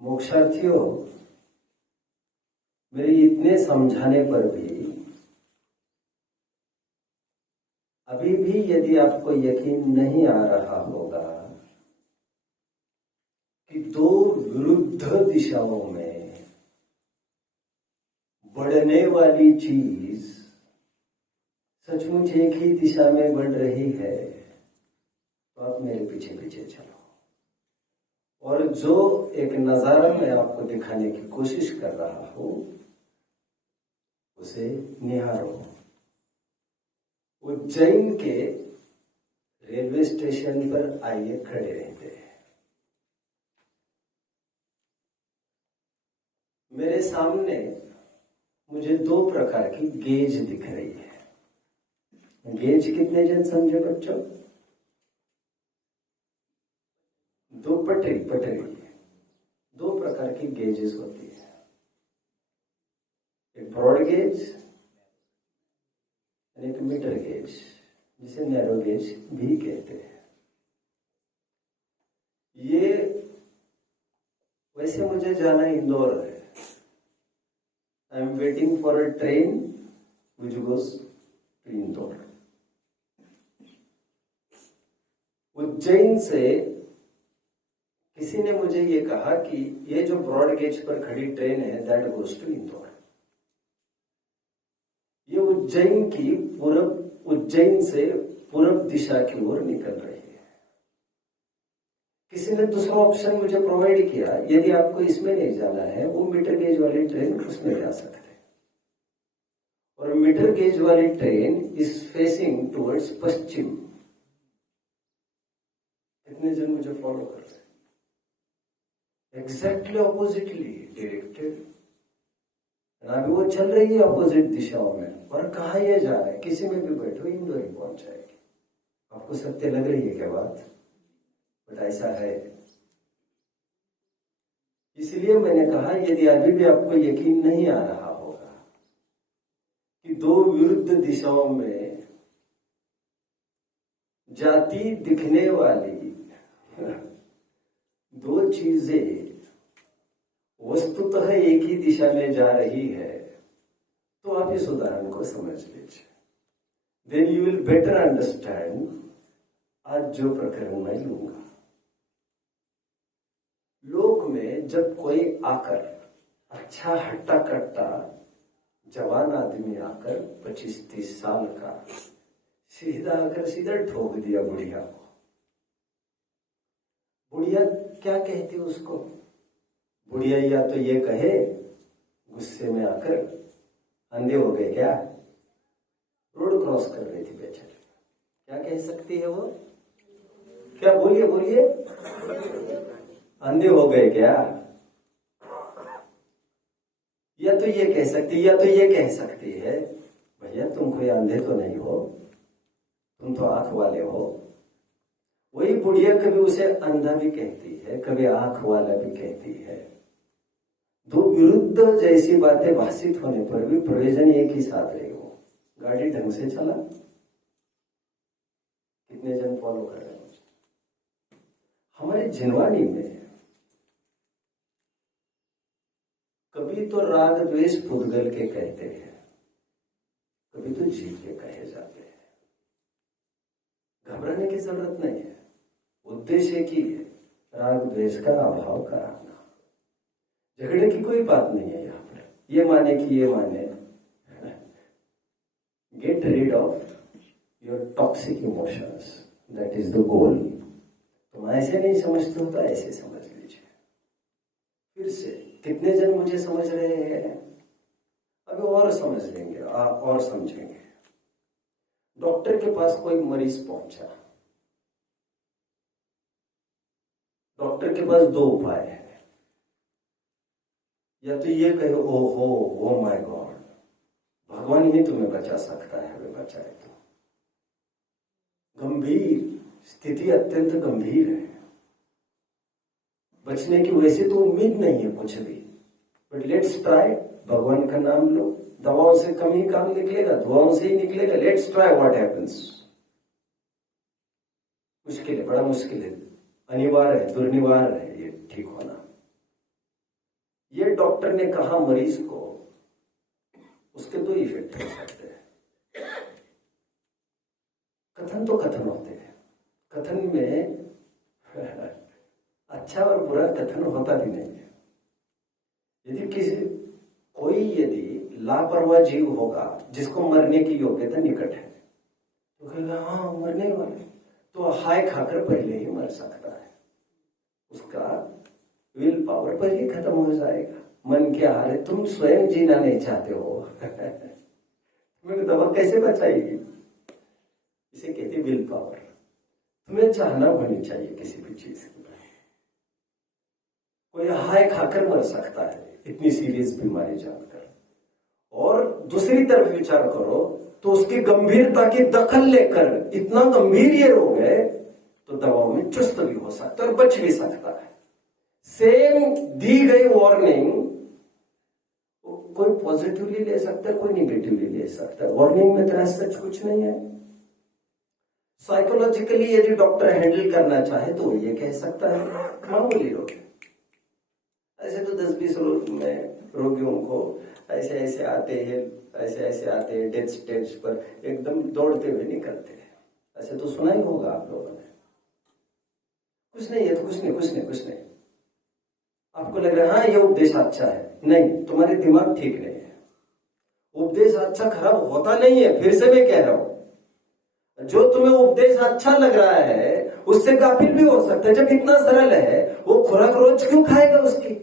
मोक्षार्थियों, मेरे इतने समझाने पर भी अभी भी यदि आपको यकीन नहीं आ रहा होगा कि दो विरुद्ध दिशाओं में बढ़ने वाली चीज सचमुच एक ही दिशा में बढ़ रही है, तो आप मेरे पीछे पीछे चलो और जो एक नजारा मैं आपको दिखाने की कोशिश कर रहा हूं उसे निहारो। उज्जैन के रेलवे स्टेशन पर आइए खड़े रहते हैं। मेरे सामने मुझे दो प्रकार की गेज दिख रही है। गेज कितने जन समझे बच्चों? दो पटरी दो प्रकार की गेजेस होती है। एक ब्रॉड गेज, एक मीटर गेज, जिसे नैरो गेज भी कहते हैं। ये वैसे मुझे जाना इंदौर है। I am waiting for a train which goes to Indore. Ujjain से किसी ने मुझे ये कहा कि ये जो ब्रॉड गेज पर खड़ी ट्रेन है दैट गोज टू इंदौर। ये उज्जैन से पूर्व दिशा की ओर निकल रही है। किसी ने दूसरा ऑप्शन मुझे प्रोवाइड किया, यदि आपको इसमें नहीं जाना है वो मीटर गेज वाली ट्रेन उसमें जा सकते हैं। और मीटर गेज वाली ट्रेन इज फेसिंग टुवर्ड्स पश्चिम। कितने जन मुझे फॉलो कर रहे हैं? Exactly oppositely directed. अभी वो चल रही है अपोजिट दिशाओं में। और कहा यह जा रहा है, किसी में भी बैठो इंदौर ही पहुंच जाएगी। आपको सत्य लग रही है क्या बात? बट ऐसा है। इसलिए मैंने कहा यदि अभी भी आपको यकीन नहीं आ रहा होगा कि दो विरुद्ध दिशाओं में जाती दिखने वाली दो चीजें वस्तुतः एक ही दिशा में जा रही है, तो आप इस उदाहरण को समझ लीजिए। Then you will better understand आज जो प्रकरण मैं लूंगा। लोक में जब कोई आकर अच्छा हट्टा कट्टा जवान आदमी आकर 25-30 साल का सीधा आकर सीधा ठोक दिया बुढ़िया को, बुढ़िया क्या कहती उसको? बुढ़िया या तो ये कहे गुस्से में आकर, अंधे हो गए क्या? रोड क्रॉस कर रही थी बेचारी, क्या कह सकती है वो? क्या बोलिए अंधे हो गए क्या? या तो ये कह सकती है भैया तुम कोई अंधे तो नहीं हो, तुम तो आंख वाले हो। वही बुढ़िया कभी उसे अंधा भी कहती है, कभी आंख वाला भी कहती है। दो विरुद्ध जैसी बातें भाषित होने पर भी प्रयोजन एक ही साथ रहे हो। गाड़ी ढंग से चला। कितने जन फॉलो कर रहे हैं? हमारे जिनवाणी में कभी तो राग द्वेष पुद्गल के कहते हैं, कभी तो जीव के कहे जाते हैं। घबराने की जरूरत नहीं है। उद्देश्य एक ही है, राग द्वेष का अभाव कराना। झगड़े की कोई बात नहीं है यहाँ पर। ये माने कि ये माने। Get rid of your toxic emotions, that is the goal. तुम ऐसे नहीं समझते हो तो ऐसे समझ लीजिए। फिर से कितने जन मुझे समझ रहे हैं? अभी और समझ लेंगे, आप और समझेंगे। डॉक्टर के पास कोई मरीज पहुंचा। डॉक्टर के पास दो उपाय है। या तो ये कहे ओ माय गॉड, भगवान ही तुम्हें बचा सकता है, वे बचाए तो। गंभीर स्थिति, अत्यंत गंभीर है। बचने की वैसे तो उम्मीद नहीं है कुछ भी, बट लेट्स ट्राई। भगवान का नाम लो, दवाओं से कम ही काम निकलेगा, दुआओं से ही निकलेगा। Let's try what happens. मुश्किल है, बड़ा मुश्किल है, अनिवार्य है, दुर्निवार्य है ये ठीक होना। ये डॉक्टर ने कहा मरीज को, उसके दो इफेक्ट हो सकते हैं। कथन तो कथन होते हैं, कथन में अच्छा और बुरा कथन होता भी नहीं है। यदि यदि लापरवाह जीव होगा जिसको मरने की योग्यता निकट है, तो कहेगा हाँ मरने वाले, तो हाय खाकर पहले ही मर सकता है, उसका विल पावर पहले ही खत्म हो जाएगा। मन क्या हाल है, तुम स्वयं जीना नहीं चाहते हो तुम्हें दवा कैसे बचाएगी? इसे कहते विल पावर। तुम्हें चाहना होनी चाहिए किसी भी चीज की। कोई हाय खाकर मर सकता है इतनी सीरियस बीमारी जानकर, और दूसरी तरफ विचार करो तो उसकी गंभीरता की दखल लेकर इतना गंभीर ये रोग है तो दवाओं में चुस्त भी हो सकता है और बच भी सकता है। सेम दी गई वार्निंग कोई पॉजिटिवली ले सकता है, कोई निगेटिवली ले सकता है। वार्निंग में तरह सच कुछ नहीं है। साइकोलॉजिकली यदि डॉक्टर हैंडल करना चाहे तो ये कह सकता है मामूली रोग। ऐसे तो 10-20 रोगियों को ऐसे ऐसे आते हैं, ऐसे ऐसे आते हैं, डेथ स्टेज पर एकदम दौड़ते हुए निकलते हैं। ऐसे तो सुना ही होगा आप लोगों ने। कुछ नहीं है तो कुछ नहीं। आपको लग रहा है हाँ ये उपदेश अच्छा है, नहीं, तुम्हारे दिमाग ठीक नहीं है। उपदेश अच्छा खराब होता नहीं है, फिर से मैं कह रहा हूं। जो तुम्हें उपदेश अच्छा लग रहा है उससे गाफिल भी हो सकता है। जब इतना सरल है, वो खुराक रोज क्यों खाएगा उसकी?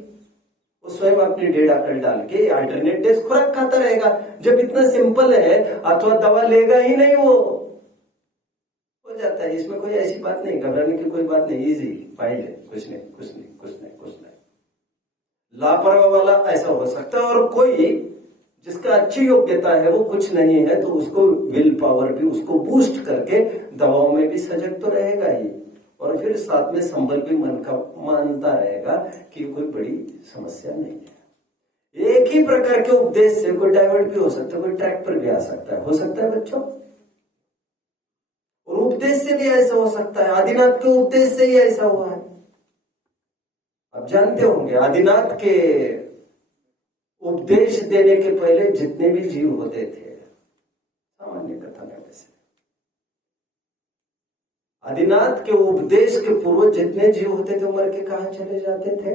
वो स्वयं अपनी डेढ़ अकल डाल के अल्टरनेट डेज खुराक खाता रहेगा। जब इतना सिंपल है, अथवा दवा लेगा ही नहीं, वो हो जाता है। इसमें कोई ऐसी बात नहीं, घबराने की कोई बात नहीं, इजी फाइल है, कुछ नहीं। लापरवाह वाला ऐसा हो सकता है, और कोई जिसका अच्छी योग्यता है वो कुछ नहीं है तो उसको विल पावर भी उसको बूस्ट करके दवाओं में भी सजग तो रहेगा ही, और फिर साथ में संबल भी मन का मानता रहेगा कि कोई बड़ी समस्या नहीं है। एक ही प्रकार के उपदेश से कोई डाइवर्ट भी हो सकता है, कोई ट्रैक पर भी आ सकता है, हो सकता है बच्चों। और उपदेश से भी ऐसा हो सकता है। आदिनाथ के उपदेश से ही ऐसा हुआ है। आप जानते होंगे आदिनाथ के उपदेश देने के पहले जितने भी जीव होते थे, सामान्य कथन है वैसे, आदिनाथ के उपदेश के पूर्व जितने जीव होते थे मर के कहां चले जाते थे?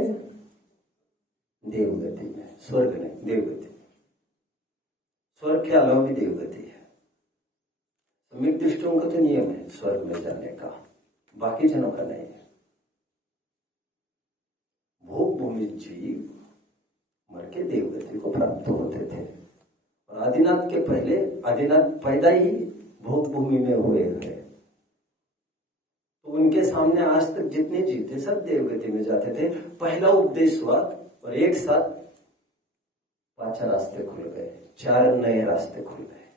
देवगति में। स्वर्ग नहीं, देवगति। स्वर्ग के अलावा भी देवगति है। सम्यक दृष्टियों का तो नियम है स्वर्ग में जाने का, बाकी जनों का नहीं है। भोग भूमि जीव मर के देवगति को प्राप्त होते थे, और आदिनाथ के पहले, आदिनाथ पैदा ही भोग भूमि में हुए हैं, तो उनके सामने आज तक जितने जीव थे सब देवगति में जाते थे। पहला उपदेश हुआ और एक साथ 5 रास्ते खुल गए, 4 नए रास्ते खुल गए।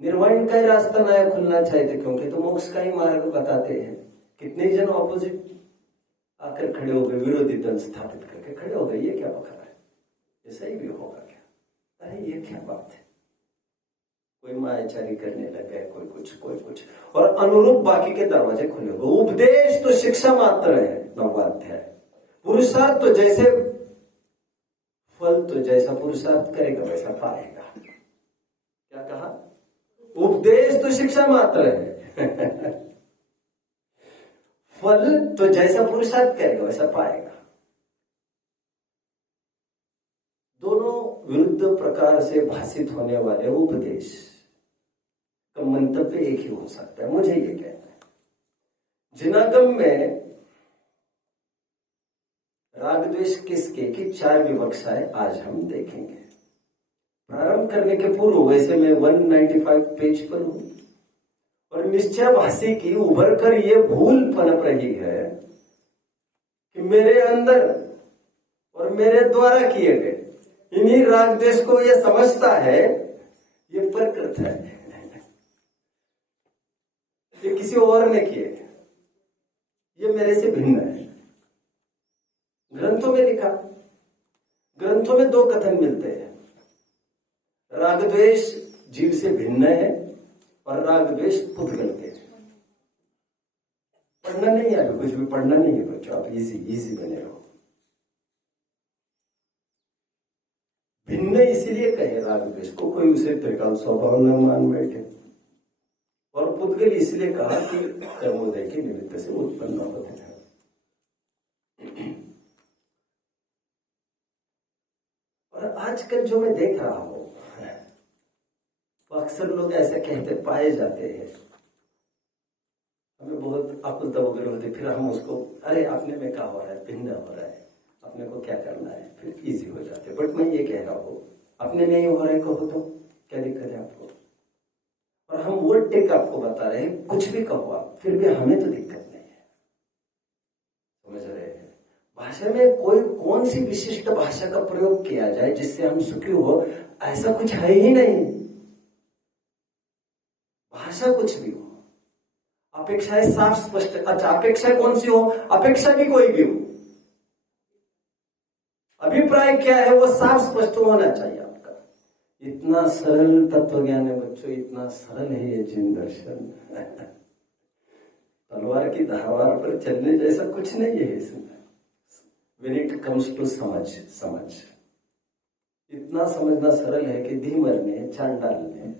निर्वाण का ही रास्ता नया खुलना चाहिए, क्योंकि तो मोक्ष का ही मार्ग बताते हैं। कितने जन ऑपोजिट आकर खड़े हो गए, विरोधी दल स्थापित करके खड़े हो गए। ये क्या बखरा है? ये सही भी होगा क्या? अरे ये क्या बात है? कोई मायाचारी करने लगे, कोई कुछ, और अनुरूप बाकी के दरवाजे खुले हुए। उपदेश तो शिक्षा मात्र है, 9वां अध्याय। पुरुषार्थ तो जैसे, फल तो जैसा पुरुषार्थ करेगा वैसा पाएगा। क्या कहा? उपदेश तो शिक्षा मात्र है फल तो जैसा पुरुषार्थ करेगा वैसा पाएगा। दोनों विरुद्ध प्रकार से भाषित होने वाले उपदेश का मंतव्य एक ही हो सकता है, मुझे ये कहना है। जिनागम में राग द्वेष किसके की 4 विवक्षाएं आज हम देखेंगे। प्रारंभ करने के पूर्व वैसे मैं 195 पेज पर हूं, और निश्चय भाषी की उभर कर ये भूल पनप रही है कि मेरे अंदर और मेरे द्वारा किए गए इन्हीं राग द्वेष को ये समझता है ये प्रकृत है, ये किसी और ने किए, ये मेरे से भिन्न है। ग्रंथों में लिखा, ग्रंथों में 2 कथन मिलते हैं, राग द्वेष जीव से भिन्न है और राग द्वेष पुद्गल के। पढ़ना नहीं है, अभी कुछ भी पढ़ना नहीं है बच्चों, आप इजी बने रहो। राग द्वेष को, कोई उसे त्रिकाल स्वभाव न मान बैठे। और पुद्गल इसलिए कहा कि कर्मोदय के निमित्त से उत्पन्न होते हैं। और आजकल जो मैं देख रहा हूं, अक्सर लोग ऐसे कहते पाए जाते हैं, हमें बहुत अकुल तवगल होते, फिर हम उसको अरे अपने में क्या हो रहा है, भिन्न हो रहा है, अपने को क्या करना है, फिर इजी हो जाते। बट मैं ये कह रहा हूं, अपने में ही हो रहा है कहो तो क्या दिक्कत है आपको? और हम वो टेक आपको बता रहे हैं, कुछ भी कहो आप, फिर भी हमें तो दिक्कत नहीं है। समझ रहे हैं? भाषा में कोई कौन सी विशिष्ट भाषा का प्रयोग किया जाए जिससे हम सुखी हो, ऐसा कुछ है ही नहीं। भाषा कुछ भी हो, अपेक्षाएं साफ स्पष्ट। अच्छा, अपेक्षा कौन सी हो? अपेक्षा भी कोई भी हो, अभिप्राय क्या है वो साफ स्पष्ट होना चाहिए आपका। इतना सरल तत्व ज्ञान है बच्चों, इतना सरल है ये जिन दर्शन। तलवार की धारवार पर चलने जैसा कुछ नहीं है इसमें। When it comes to समझ इतना समझना सरल है कि धीमर ने, चांडाल ने,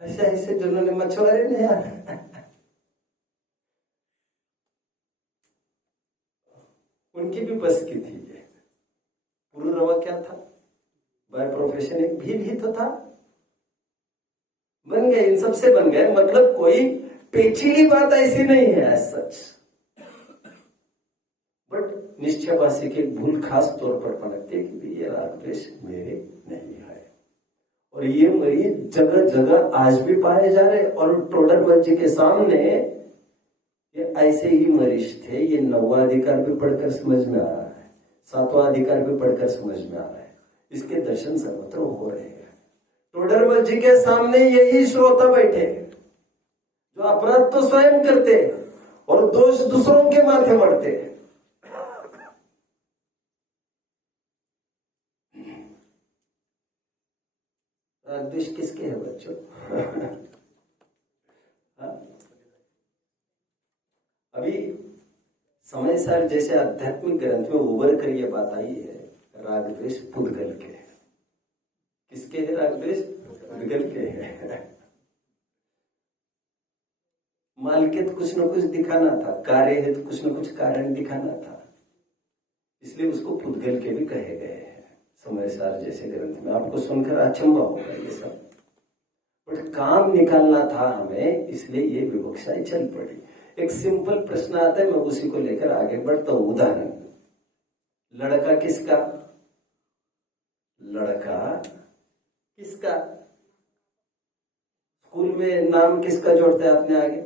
ऐसे जिन्होंने मछुआरे ने यार उनकी भी बस की थी ये। पुरुरवा क्या था? बाय प्रोफेशन एक भी तो था, बन गए, इन सबसे बन गए। मतलब कोई पेचीली बात ऐसी नहीं है एज सच, बट निश्चयवासी की भूल खास तौर पर पलटती है कि ये राग द्वेष मेरे नहीं है। और ये मरीज जगह जगह आज भी पाए जा रहे। और टोडरमल जी के सामने ये ऐसे ही मरीज थे। ये 9वां अधिकार भी पढ़कर समझ में आ रहा है, 7वां अधिकार भी पढ़कर समझ में आ रहा है, इसके दर्शन सर्वत्र हो रहे हैं। टोडरमल जी के सामने यही श्रोता बैठे जो अपराध तो स्वयं करते और दोष दूसरों के माथे मढ़ते। द्वेष किसके है बच्चों? अभी समय सार जैसे आध्यात्मिक ग्रंथ में उभर कर ये बात आई है, राग द्वेष पुद्गल के। किसके है राग द्वेष? पुद्गल के है। मालिकियत कुछ न कुछ दिखाना था, कार्य है तो कुछ न कुछ कारण दिखाना था, इसलिए उसको पुद्गल के भी कहे गए हैं समय सार जैसे ग्रंथ में। आपको सुनकर अचंभा होगा ये सब, बट काम निकालना था हमें, इसलिए ये विवक्षाएं चल पड़ी। एक सिंपल प्रश्न आता है, मैं उसी को लेकर आगे बढ़ता हूं। उदाहरण, लड़का किसका? लड़का किसका? स्कूल में नाम किसका जोड़ता है आपने आगे?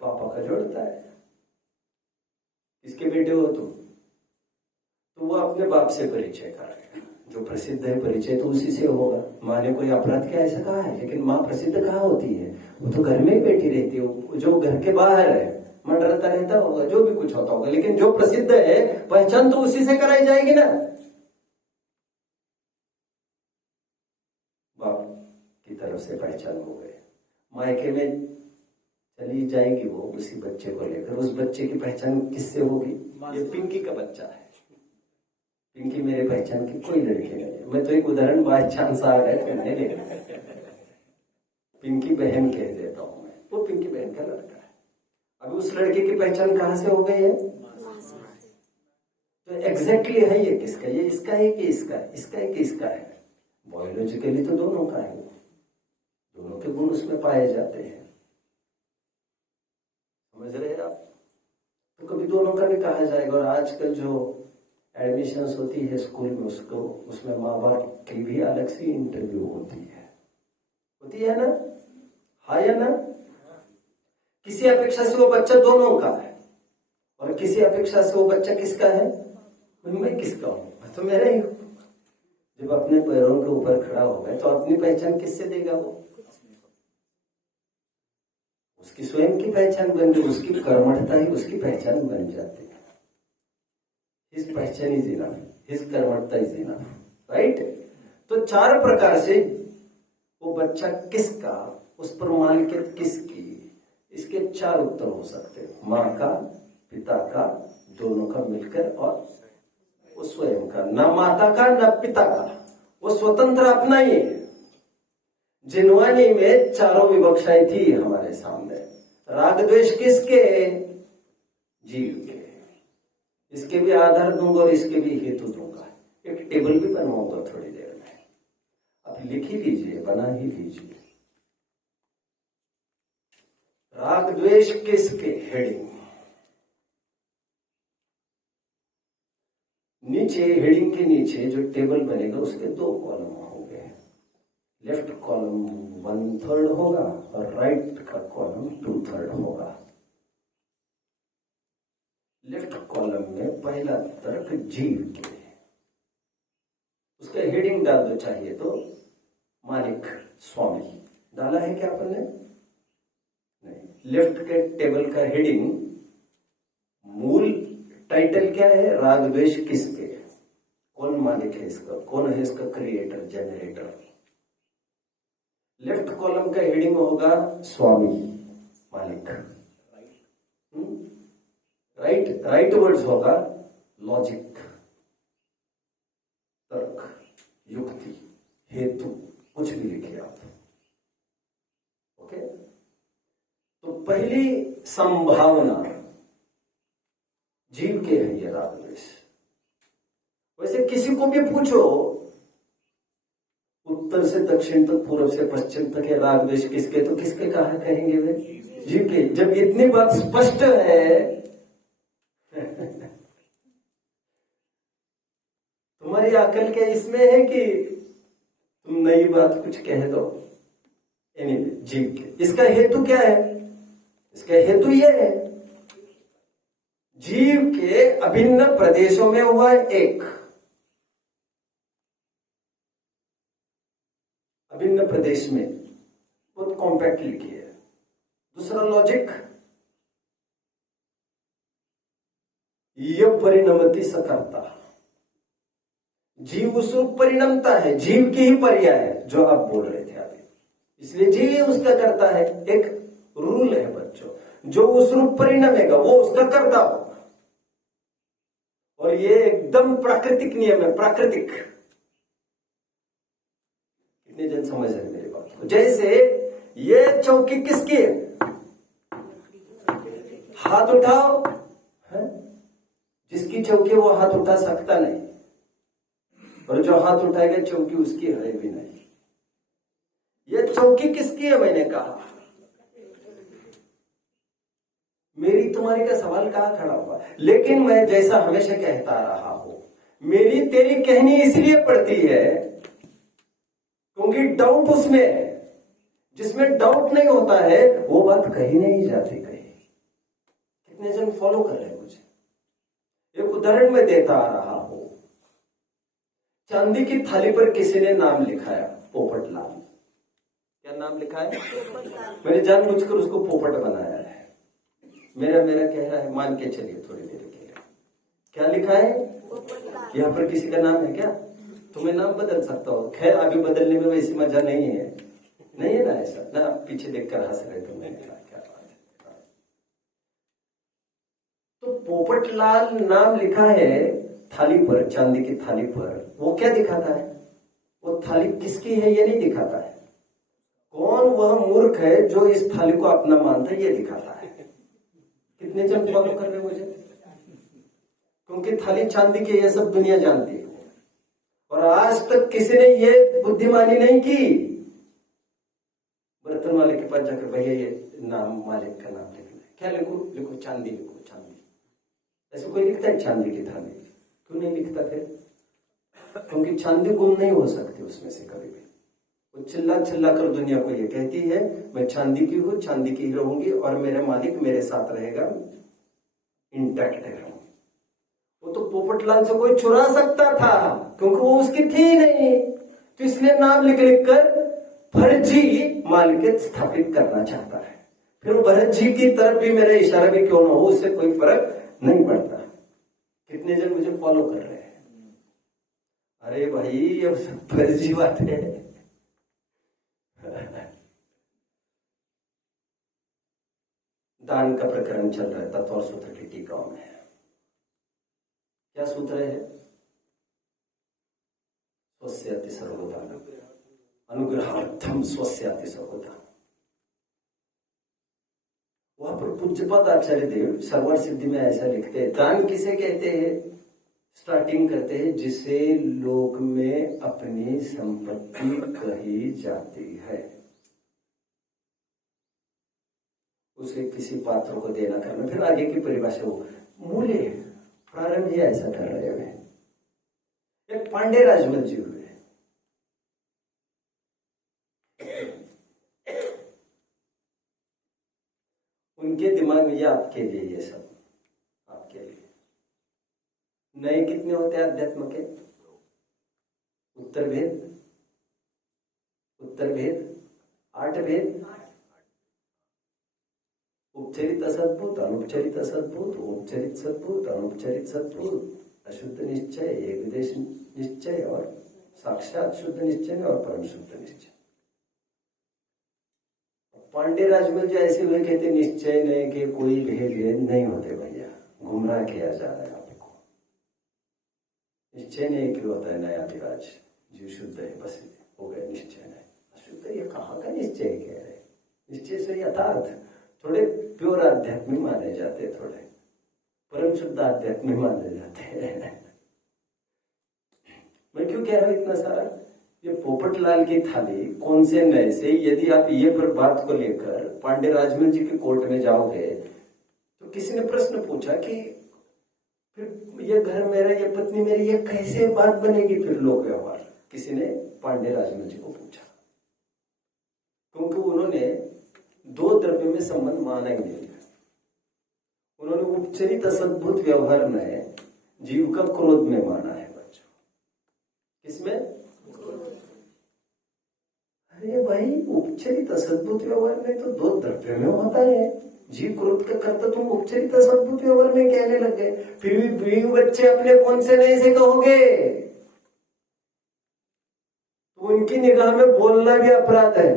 पापा का जोड़ता है। किसके बेटे हो तुम? तो वो अपने बाप से परिचय कर रहे हैं, जो प्रसिद्ध है परिचय तो उसी से होगा। माँ ने कोई अपराध क्या ऐसा कहा है, लेकिन माँ प्रसिद्ध कहाँ होती है? वो तो घर में ही बैठी रहती है, जो घर के बाहर है मंडराता रहता होगा, जो भी कुछ होता होगा, लेकिन जो प्रसिद्ध है पहचान तो उसी से कराई जाएगी ना। बाप की तरफ से पहचान हो गए, मायके में चली जाएगी वो उसी बच्चे को लेकर। उस बच्चे की पहचान किससे होगी? ये पिंकी का बच्चा है, पिंकी मेरे पहचान की कोई लड़की नहीं है। मैं तो एक उदाहरण बाय चांस आ गए नहीं, पिंकी बहन कह देता हूं मैं, वो पिंकी बहन का लड़का है। अभी उस लड़के की पहचान कहां से हो गई है? तो एग्जैक्टली है ये किसका? ये इसका है कि इसका है? इसका है कि इसका है? बायोलॉजिकली तो दोनों का है, दोनों के गुण उसमें पाए जाते हैं। समझ रहे हैं आप? तो कभी दोनों का भी कहा जाएगा। और आजकल जो एडमिशंस होती है स्कूल में, उसको उसमें माँ बाप की भी अलग सी इंटरव्यू होती है ना? हाँ या ना? किसी अपेक्षा से वो बच्चा दोनों का है, और किसी अपेक्षा से वो बच्चा किसका है? मैं किसका हूं? तो मेरा ही हूं। जब अपने पैरों के ऊपर खड़ा हो गए तो अपनी पहचान किससे देगा? वो उसकी स्वयं की पहचान बन गई, उसकी कर्मठता ही उसकी पहचान बन जाती है। His पहचान इज इनफ, his कर्मठता इज इनफ, राइट? तो 4 प्रकार से वो बच्चा किसका, उस पर मालिकियत किसकी, इसके 4 उत्तर हो सकते हैं। माँ का, पिता का, दोनों का मिलकर, और वो स्वयं का, न माता का न पिता का, वो स्वतंत्र अपना ही है। जिनवानी में चारों विवक्षाएं थी हमारे सामने। राग द्वेष किसके? जीव के। इसके भी आधार दूंगा और इसके भी हेतु दूंगा। एक टेबल भी बनवाऊंगा थोड़ी देर में, आप लिख ही लीजिए, बना ही लीजिए। राग द्वेष किसके? हेडिंग। नीचे हेडिंग के नीचे जो टेबल बनेगा उसके 2 कॉलम होंगे। लेफ्ट कॉलम 1/3 होगा और राइट का कॉलम 2/3 होगा। लेफ्ट कॉलम में पहला तर्क जीव के, उसका हेडिंग डाल दो चाहिए तो मालिक स्वामी। डाला है क्या अपन ने? नहीं। लेफ्ट के टेबल का हेडिंग, मूल टाइटल क्या है? राग द्वेष किसके, कौन मालिक है इसका, कौन है इसका क्रिएटर, जनरेटर। लेफ्ट कॉलम का हेडिंग होगा स्वामी, मालिक। राइट वर्ड्स होगा लॉजिक, तर्क, युक्ति, हेतु, कुछ भी लिखिए आप। ओके, तो पहली संभावना जीव के है ये राग द्वेष। वैसे किसी को भी पूछो, उत्तर से दक्षिण तक, पूर्व से पश्चिम तक है राग द्वेष किसके, तो किसके कहा कहेंगे वे? जीव के। जब इतनी बात स्पष्ट है तुम्हारी अकल क्या इसमें है कि तुम नई बात कुछ कह दो? एनीवे, जीव के। इसका हेतु क्या है? इसका हेतु यह है, जीव के अभिन्न प्रदेशों में हुआ एक, अभिन्न प्रदेश में, बहुत कॉम्पैक्ट लिखी है। दूसरा लॉजिक, यह परिणमति सकर्ता, जीव स्वरूप परिणमता है, जीव की ही पर्याय है जो आप बोल रहे थे अभी, इसलिए जीव उसका करता है। एक रूल है बच्चों, जो उस रूप परिणमेगा वो उसका करता होगा, और ये एकदम प्राकृतिक नियम है, प्राकृतिक। कितने जन समझ रहे मेरी बात को? जैसे ये चौकी किसकी है? हाथ उठाओ, है? जिसकी चौकी वो हाथ उठा सकता नहीं, और जो हाथ उठाएगा चौकी उसकी है भी नहीं। ये चौकी किसकी है? मैंने कहा मेरी तुम्हारी का सवाल कहां खड़ा हुआ? लेकिन मैं जैसा हमेशा कहता रहा हूं, मेरी तेरी कहनी इसलिए पड़ती है क्योंकि डाउट उसमें है। जिसमें डाउट नहीं होता है वो बात कहीं नहीं जाती कहीं। कितने जन फॉलो कर रहे हैं मुझे? एक उदाहरण मैं देता आ रहा हूं। चांदी की थाली पर किसी ने नाम लिखाया, पोपटलाल। क्या नाम लिखा है? मैंने जानबूझकर उसको पोपट बनाया है। मेरा कहना है, मान के चलिए थोड़ी देर के लिए, क्या लिखा है? यहाँ पर किसी का नाम है क्या? तुम्हें नाम बदल सकता हो, खैर अभी बदलने में वैसी मजा नहीं है, नहीं है ना ऐसा ना? पीछे देखकर हंस रहे तो मैंने कहा क्या बात है। तो पोपटलाल नाम लिखा है थाली पर, चांदी की थाली पर। वो क्या दिखाता है? वो थाली किसकी है ये नहीं दिखाता है। कौन वह मूर्ख है जो इस थाली को अपना मानता है ये दिखाता है। कितने जन फॉलो कर रहे मुझे? क्योंकि थाली चांदी की ये सब दुनिया जानती है, और आज तक किसी ने ये बुद्धिमानी नहीं की बर्तन वाले के पास जाकर भैया ये नाम, मालिक का नाम लिखना है, क्या लिखो? लिखो चांदी, लिखो चांदी। ऐसे कोई लिखता है चांदी की थाली? क्यों नहीं लिखता फिर? क्योंकि चांदी गुम नहीं हो सकती उसमें से कभी भी। वो चिल्ला चिल्ला कर दुनिया को ये कहती है मैं चांदी की हूं, चांदी की ही रहूंगी, और मेरा मालिक मेरे साथ रहेगा, इंटैक्ट है। वो तो पोपटलाल से कोई चुरा सकता था क्योंकि वो उसकी थी नहीं, तो इसलिए नाम लिख लिख कर भरत जी मालिक स्थापित करना चाहता है। फिर भरत जी की तरफ भी मेरा इशारा भी क्यों ना हो, उससे कोई फर्क नहीं पड़ता। कितने जन मुझे फॉलो कर रहे हैं? अरे भाई ये सब फर्जी बात है। दान का प्रकरण चल रहा है तत्व और सूत्र की टीकाओं में। क्या सूत्र है? स्वस्याति सर्वदा, अनुग्रहार्थम स्वस्याति सर्वदा। वहां पर पूज्यपाद आचार्य देव सर्वर सिद्धि में ऐसा लिखते हैं, दान किसे कहते हैं? स्टार्टिंग करते हैं जिसे लोक में अपनी संपत्ति कही जाती है, उसे किसी पात्र को देना करना। फिर आगे की परिभाषा वो मूल्य प्रारंभ ही ऐसा कर रहे हैं। एक पांडे राजमल जी हुए, उनके दिमाग में, ये आपके लिए, ये सब आपके लिए। नए कितने होते हैं अध्यात्म के? उत्तर भेद, उत्तर भेद 8 भेद, उपचरित असद्भुत, अनुपचरित असद्भुत, उपचरित सद्भुत, अनुपचरित सद्भुत, अशुद्ध निश्चय, एक विदेश निश्चय और साक्षात शुद्ध निश्चय और परम शुद्ध निश्चय। पांडे राजमल जो ऐसे हुए, कहते निश्चय नहीं के कोई भेद नहीं होते भैया, गुमराह किया जा रहा है आपको। निश्चय नहीं क्यों होता है न्यायाधिराज, जीव शुद्ध है बस हो गए, निश्चय नहीं। अशुद्ध ये कहाँ का निश्चय कह रहे? निश्चय से यथार्थ थोड़े प्योर आध्यात्मिक माने जाते, थोड़े परम शुद्ध आध्यात्मिक माने जाते हैं। मैं क्यों कह रहा हूं इतना सारा? ये पोपटलाल की थाली कौन से नए से, यदि आप ये पर बात को लेकर पांडे राजमल जी के कोर्ट में जाओगे तो किसी ने प्रश्न पूछा कि फिर ये घर मेरा, ये पत्नी मेरी, ये कैसे बात बनेगी फिर लोक व्यवहार? किसी ने पांडे राजमल जी को पूछा, क्योंकि उन्होंने 2 द्रव्य में संबंध माना ही नहीं। उन्होंने उपचरित असद्भुत व्यवहार में जीव का क्रोध में माना है बच्चों। किसमें? अरे भाई, उपचरित असद्भुत व्यवहार में तो 2 द्रव्य में होता है। जीव क्रोध का करता, तुम उपचरित असद्भुत व्यवहार में कहने लग गए। फिर भी बीवी बच्चे अपने कौन से नहीं से कहोगे? तो उनकी निगाह में बोलना भी अपराध है।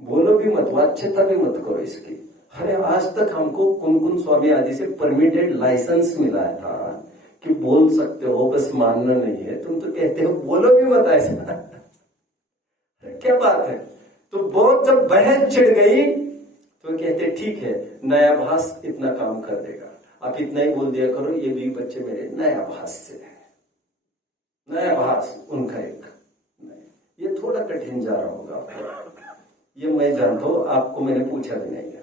बोलो भी मत, वाच्यता भी मत करो इसकी। अरे आज तक हमको कुनकुन स्वामी आदि से परमिटेड लाइसेंस मिला था कि बोल सकते हो, बस मानना नहीं है। तुम तो कहते हो बोलो भी मत ऐसा। क्या बात है? तो बहुत जब बहस छिड़ गई तो कहते ठीक है, नया भास इतना काम कर देगा, आप इतना ही बोल दिया करो, ये भी बच्चे मेरे नया भास से है। नया भास उनका एक, ये थोड़ा कठिन जा रहा होगा, ये मैं जानता हूं, आपको मैंने पूछा भी नहीं है।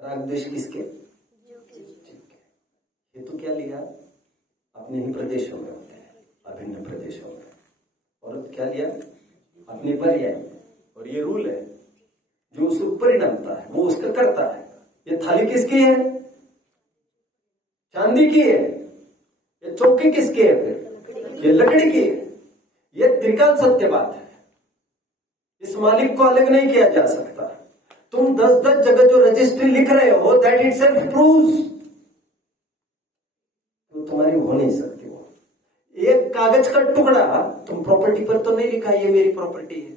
राग द्वेष किसके? ये तो क्या लिया? अपने ही प्रदेशों में होते हैं, अभिन्न प्रदेशों में। और क्या लिया? अपनी पर्याय। और ये रूल है, जो उसे परिणामता है वो उसका करता है। ये थाली किसकी है? चांदी की है। ये चौकी किसकी है? फिर ये लकड़ी की है। ये त्रिकाल सत्य बात है, इस मालिक को अलग नहीं किया जा सकता। तुम 10-10 जगह जो रजिस्ट्री लिख रहे हो, दैट इटसेल्फ प्रूव्स तो तुम्हारी हो नहीं सकती। वो एक कागज का टुकड़ा तुम प्रॉपर्टी पर तो नहीं लिखा ये मेरी प्रॉपर्टी है,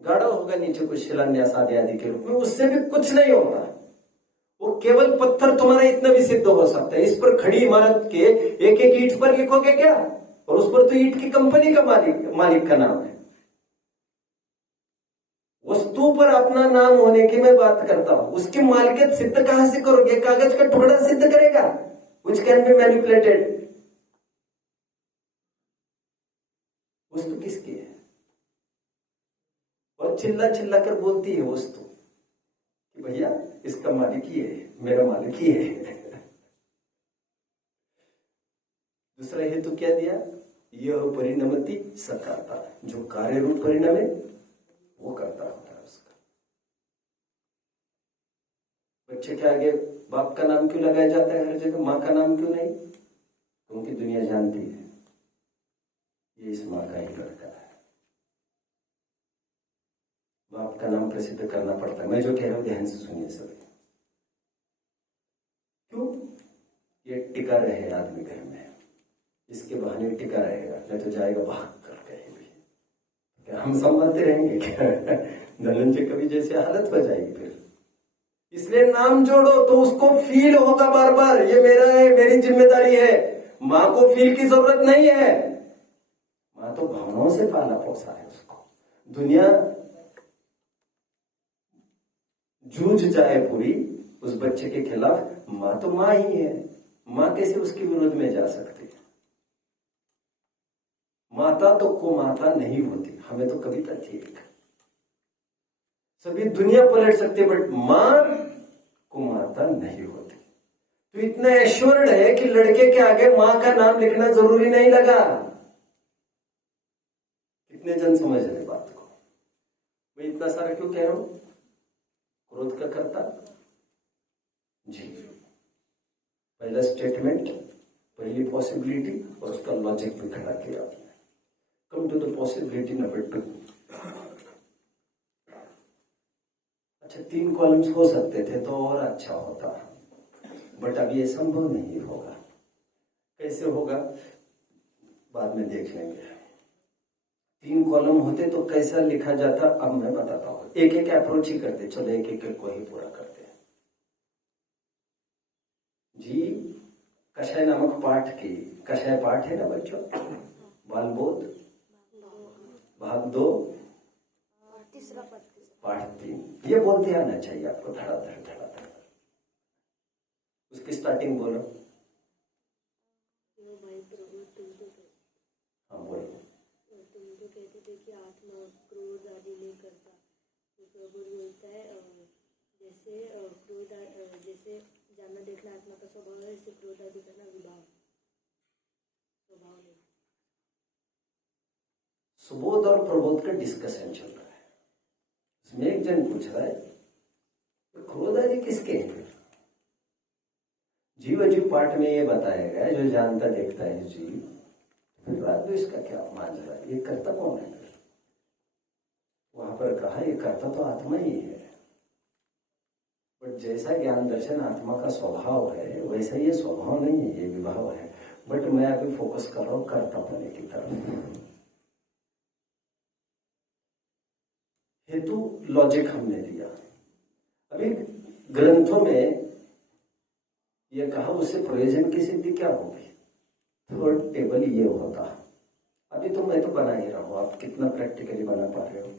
गाड़ा होगा नीचे कुछ शिलान्यास आदि के रूप में, उससे भी कुछ नहीं होगा। वो केवल पत्थर तुम्हारा इतना भी सिद्ध हो सकता है। इस पर खड़ी इमारत के एक एक ईंट पर लिखोगे क्या? और उस पर तो ईंट की कंपनी का मालिक का नाम है। वस्तु पर अपना नाम होने की मैं बात करता हूं, उसकी मालिकियत सिद्ध कहां से करोगे? कागज का टुकड़ा सिद्ध करेगा, which can be manipulated। वस्तु किसकी है? और चिल्ला चिल्ला कर बोलती है वस्तु कि भैया इसका मालिक ही है, मेरा मालिक ही है। दूसरा हेतु क्या दिया? यह परिणमति सकाता, जो कार्य रूप परिणाम है वो करता होता है उसका। बच्चे के आगे बाप का नाम क्यों लगाया जाता है हर जगह, माँ का नाम क्यों नहीं? क्योंकि दुनिया जानती है ये इस माँ का ही लड़का है। बाप का नाम प्रसिद्ध करना पड़ता है। मैं जो कह रहा हूं ध्यान से सुनिए सभी। क्यों? ये टिका रहे आदमी घर में, इसके बहाने टिका रहेगा, नहीं तो जाएगा भाग कर कहीं भी। क्या हम संभालते रहेंगे क्या? धनंजय कवि जैसे हालत हो जाएगी फिर। इसलिए नाम जोड़ो तो उसको फील होगा बार बार, ये मेरा है, मेरी जिम्मेदारी है। माँ को फील की जरूरत नहीं है, माँ तो भावनाओं से पाला पोसा है उसको। दुनिया जूझ जाए पूरी उस बच्चे के खिलाफ, माँ तो माँ ही है। माँ कैसे उसके विरोध में जा सकती है? माता तो को माता नहीं होती, हमें तो कविता थी एक, सभी दुनिया पलट सकती है बट मां को माता नहीं होती। तो इतना एश्योर्ड है कि लड़के के आगे मां का नाम लिखना जरूरी नहीं लगा। कितने जन समझ रहे बात को? मैं इतना सारा क्यों कह रहा हूं? क्रोध का करता जी, पहला स्टेटमेंट, पहली पॉसिबिलिटी और उसका लॉजिक भी खड़ा किया आपने। Come to the possibility number 2। अच्छा, 3 कॉलम्स हो सकते थे तो और अच्छा होता, बट अब ये संभव नहीं होगा। कैसे होगा बाद में देख लेंगे। 3 कॉलम होते तो कैसा लिखा जाता, अब मैं बताता हूं। एक एक अप्रोच ही करते, चलो एक एक को ही पूरा करते हैं जी। कषाय नामक पाठ की, कषाय पाठ है ना बच्चों, बालबोध भाग 2 पाठ 3, ये बोलते आना चाहिए आपको धड़ाधड़ धड़ाधड़। उसकी स्टार्टिंग बोलो। हाँ बोलो। तुम तो कहते थे कि आत्मा क्रोध आदि नहीं करता, तो प्रभु बोलता है जैसे क्रोध जैसे जानना देखना आत्मा का स्वभाव है, ऐसे क्रोध आदि करना विभाव स्वभाव नहीं। सुबोध और प्रबोध का डिस्कशन चल रहा है। इसमें एक जन पूछ रहा है क्रोध आदि किसके हैं? जीव अजीव पाठ में ये बताया गया, जो जानता देखता है जीव, फिर राग द्वेष का क्या मांझा है? ये कर्ता कौन है? वहां पर कहा ये कर्ता तो आत्मा ही है, बट जैसा ज्ञान दर्शन आत्मा का स्वभाव है वैसा ये स्वभाव नहीं है, ये विभाव है। बट मैं अभी फोकस कर रहा हूं कर्तापने की तरफ। हेतु लॉजिक हमने दिया। अभी ग्रंथों में यह कहा उससे प्रयोजन की सिद्धि क्या होगी? थर्ड टेबल ये होता। अभी तो मैं तो बना ही रहा हूं, आप कितना प्रैक्टिकली बना पा रहे हो?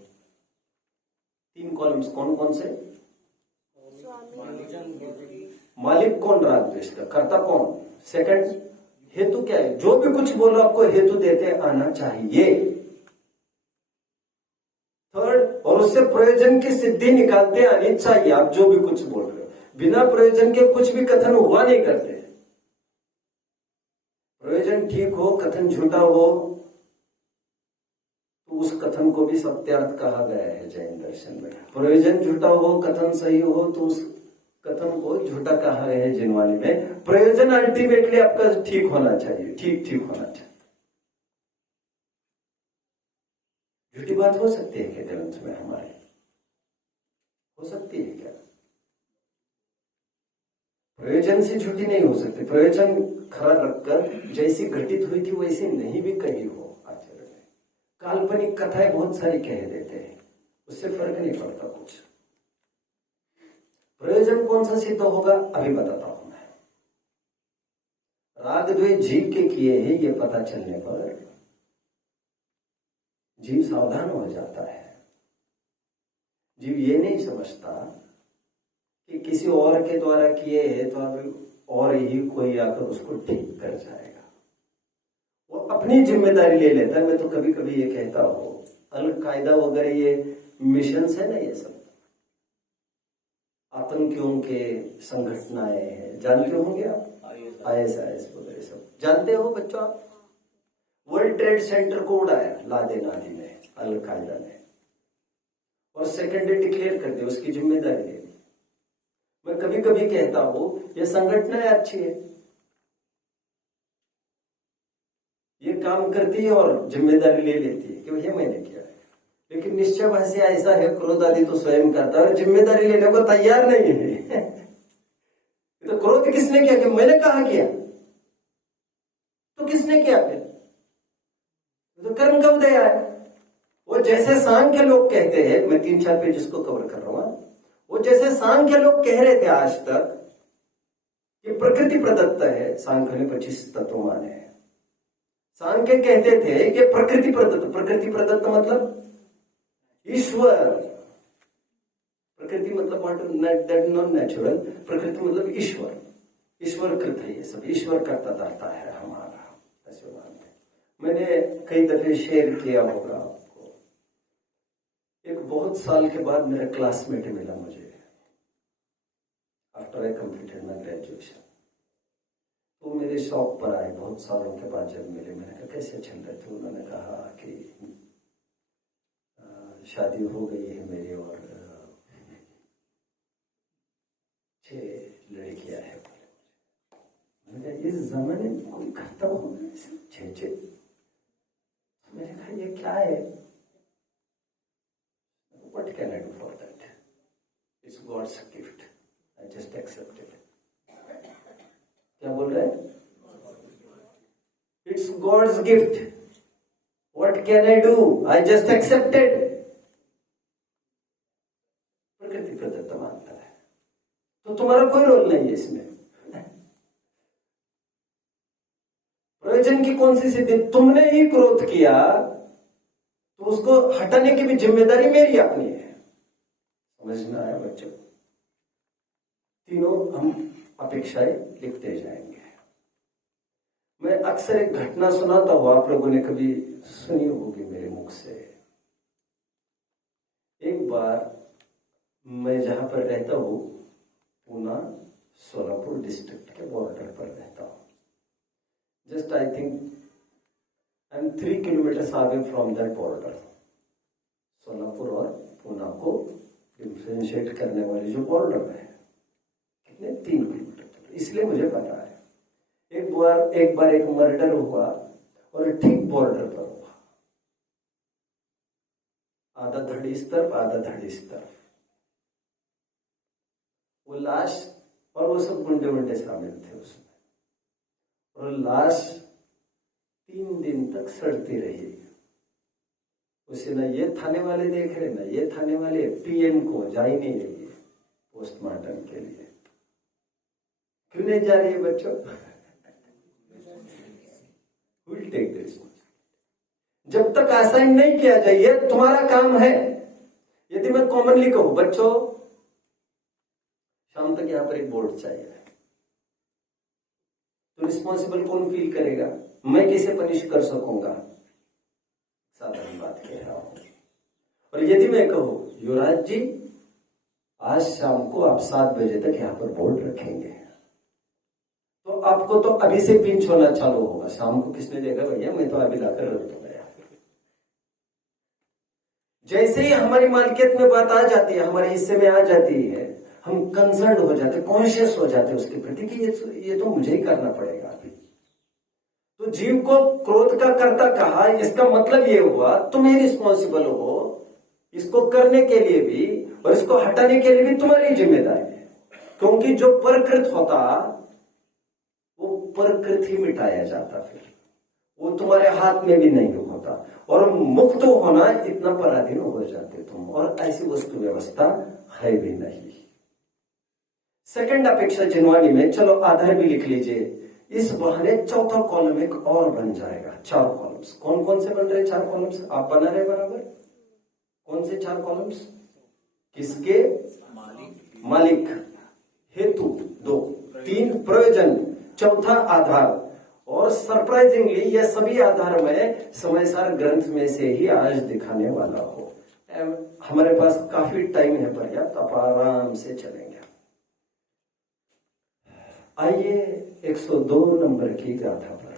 3 कॉलम्स कौन कौन से? मालिक कौन राग द्वेष का, कर्ता कौन? सेकंड, हेतु क्या है? जो भी कुछ बोलो आपको हेतु देते आना चाहिए। थर्ड, और उससे प्रयोजन की सिद्धि निकालते आनी चाहिए। आप जो भी कुछ बोल रहे हो, बिना प्रयोजन के कुछ भी कथन हुआ नहीं करते। प्रयोजन ठीक हो, कथन झूठा हो, तो उस कथन को भी सत्यार्थ कहा गया है जैन दर्शन में। प्रयोजन झूठा हो, कथन सही हो, तो उस कथन को झूठा कहा गया है जिनवाणी में। प्रयोजन अल्टीमेटली आपका ठीक होना चाहिए, ठीक होना चाहिए। झूठी बात हो सकती है क्या ग्रंथ में हमारे? हो सकती है क्या? प्रयोजन से झूठी नहीं हो सकती। प्रयोजन खरा रखकर जैसी घटित हुई थी वैसी नहीं भी कही हो आचार्य ने। काल्पनिक कथाएं बहुत सारी कह देते हैं, उससे फर्क नहीं पड़ता कुछ। प्रयोजन कौन सा सिद्ध होगा अभी बताता हूं मैं। राग द्वेष जीव के किए हैं ये पता चलने पर जीव सावधान हो जाता है। जीव ये नहीं समझता कि किसी और के द्वारा किए हैं तो अब और ही कोई आकर उसको ठीक कर जाएगा। वो अपनी जिम्मेदारी ले लेता है। मैं तो कभी कभी ये कहता हूं, अल कायदा वगैरह ये मिशन है ना, ये सब आतंकियों के संगठनाएं हैं, जानते होंगे आप, ISIS वगैरह सब जानते हो बच्चों आप। वर्ल्ड ट्रेड सेंटर को उड़ाया लादेन आदि ने, अल कायदा ने, और सेकेंड डे डिक्लेयर कर दिया, उसकी जिम्मेदारी ले ली। मैं कभी कभी कहता हूं ये संगठनाएं अच्छी है, ये काम करती है और जिम्मेदारी ले लेती है कि भैया मैंने किया है। लेकिन निश्चय भाषी ऐसा है, क्रोध आदि तो स्वयं करता है और जिम्मेदारी लेने को तैयार नहीं है। तो क्रोध किसने किया? कि मैंने कहा किया, तो किसने किया? फिर तो कर्म का उदय है। वो जैसे सांख्य लोग कहते हैं, मैं 3-4 पेज इसको कवर कर रहा हूं, वो जैसे सांख्य लोग कह रहे थे आज तक कि प्रकृति प्रदत्त है, सांख्य ने 25 तत्व माने हैं। सांख्य कहते थे कि प्रकृति प्रदत्त मतलब ईश्वर। प्रकृति मतलब नॉट नेचुरल, प्रकृति मतलब ईश्वर, ईश्वर कृत है, ये सब ईश्वर करता दाता है हमारा, ऐसे बात है। मैंने कई दफे शेयर किया होगा आपको। एक बहुत साल के बाद मेरा क्लासमेट मिला मुझे, after I completed my graduation. तो मेरे शॉप पर आए बहुत सालों के बाद, जब मिले मैंने कहा कैसे चल रहे थे। उन्होंने कहा कि शादी हो गई है मेरी और 6 लड़कियां हैं। मैंने कहा इस जमाने में कोई करता होगा 6? मैंने कहा ये क्या है? What can I do for that? It's God's gift. I just accept it. क्या बोल रहे हैं? It's God's gift. What can I do? I just accept it. प्रकृति प्रदत्त मानता है, तो तुम्हारा कोई रोल नहीं है इसमें। प्रयोजन की कौन सी सिद्धि? तुमने ही क्रोध किया, तो उसको हटाने की भी जिम्मेदारी मेरी अपनी है। समझ में आया बच्चों? तीनों हम अपेक्षाएं लिखते जाएंगे। मैं अक्सर एक घटना सुनाता हूं, आप लोगों ने कभी सुनी होगी मेरे मुख से। एक बार मैं जहां पर रहता हूं, पूना सोलापुर डिस्ट्रिक्ट के बॉर्डर पर रहता हूं। Just I think I am 3 kilometre away from that border. Solapur और पूना को डिफ्रेंशिएट करने वाली जो बॉर्डर है, कितने 3 किलोमीटर, इसलिए मुझे पता है। एक बार एक मर्डर हुआ और ठीक बॉर्डर पर हुआ, आधा धड़ इस तरफ आधा धड़ इस तरफ। वो लाश और वो सब गुंडे शामिल थे उसमें, और लाश 3 दिन तक सड़ती रही। उसे ना ये थाने वाले देख रहे, ना ये थाने वाले, पीएम को जा ही नहीं रही है पोस्टमार्टम के लिए। क्यों नहीं जा रही है बच्चों? Will take this. जब तक असाइन नहीं किया जाए, ये तुम्हारा काम है। यदि मैं कॉमनली कहूं बच्चों, शाम तक यहां पर एक बोर्ड चाहिए, तो रिस्पॉन्सिबल कौन फील करेगा? मैं कैसे पनिश कर सकूंगा? साधारण बात कह रहा हूं। और यदि मैं कहूं युवराज जी, आज शाम को आप 7 बजे तक यहां पर बोर्ड रखेंगे, तो आपको तो अभी से पिंच होना चालू होगा। शाम को किसने देखा? भैया मैं तो अभी लाकर रख दूंगा। जैसे ही हमारी मालिकियत में बात आ जाती है, हमारे हिस्से में आ जाती है, हम कंसर्न हो जाते, कॉन्शियस हो जाते उसके प्रति कि ये तो मुझे ही करना पड़ेगा अभी। तो जीव को क्रोध का कर्ता कहा, इसका मतलब ये हुआ तुम ही रिस्पॉन्सिबल हो इसको करने के लिए भी, और इसको हटाने के लिए भी तुम्हारी जिम्मेदारी है। क्योंकि जो परकृत होता वो प्रकृति ही मिटाया जाता, फिर वो तुम्हारे हाथ में भी नहीं होता, और मुक्त होना इतना पराधीन हो जाते तुम, और ऐसी वस्तु व्यवस्था है भी नहीं। सेकंड अपेक्षा जिनवानी में, चलो आधार भी लिख लीजिए, इस बहाने चौथा कॉलम एक और बन जाएगा। 4 कॉलम्स कौन कौन से बन रहे? 4 कॉलम्स आप बना रहे बराबर। कौन से 4 कॉलम्स? किसके? मालिक, हेतु 2, 3 प्रयोजन, चौथा आधार। और सरप्राइजिंगली ये सभी आधार में समयसार ग्रंथ में से ही आज दिखाने वाला हो। हमारे पास काफी टाइम है पर्याप्त, आप आराम से चलेंगे। आइए 102 नंबर की गाथा पर,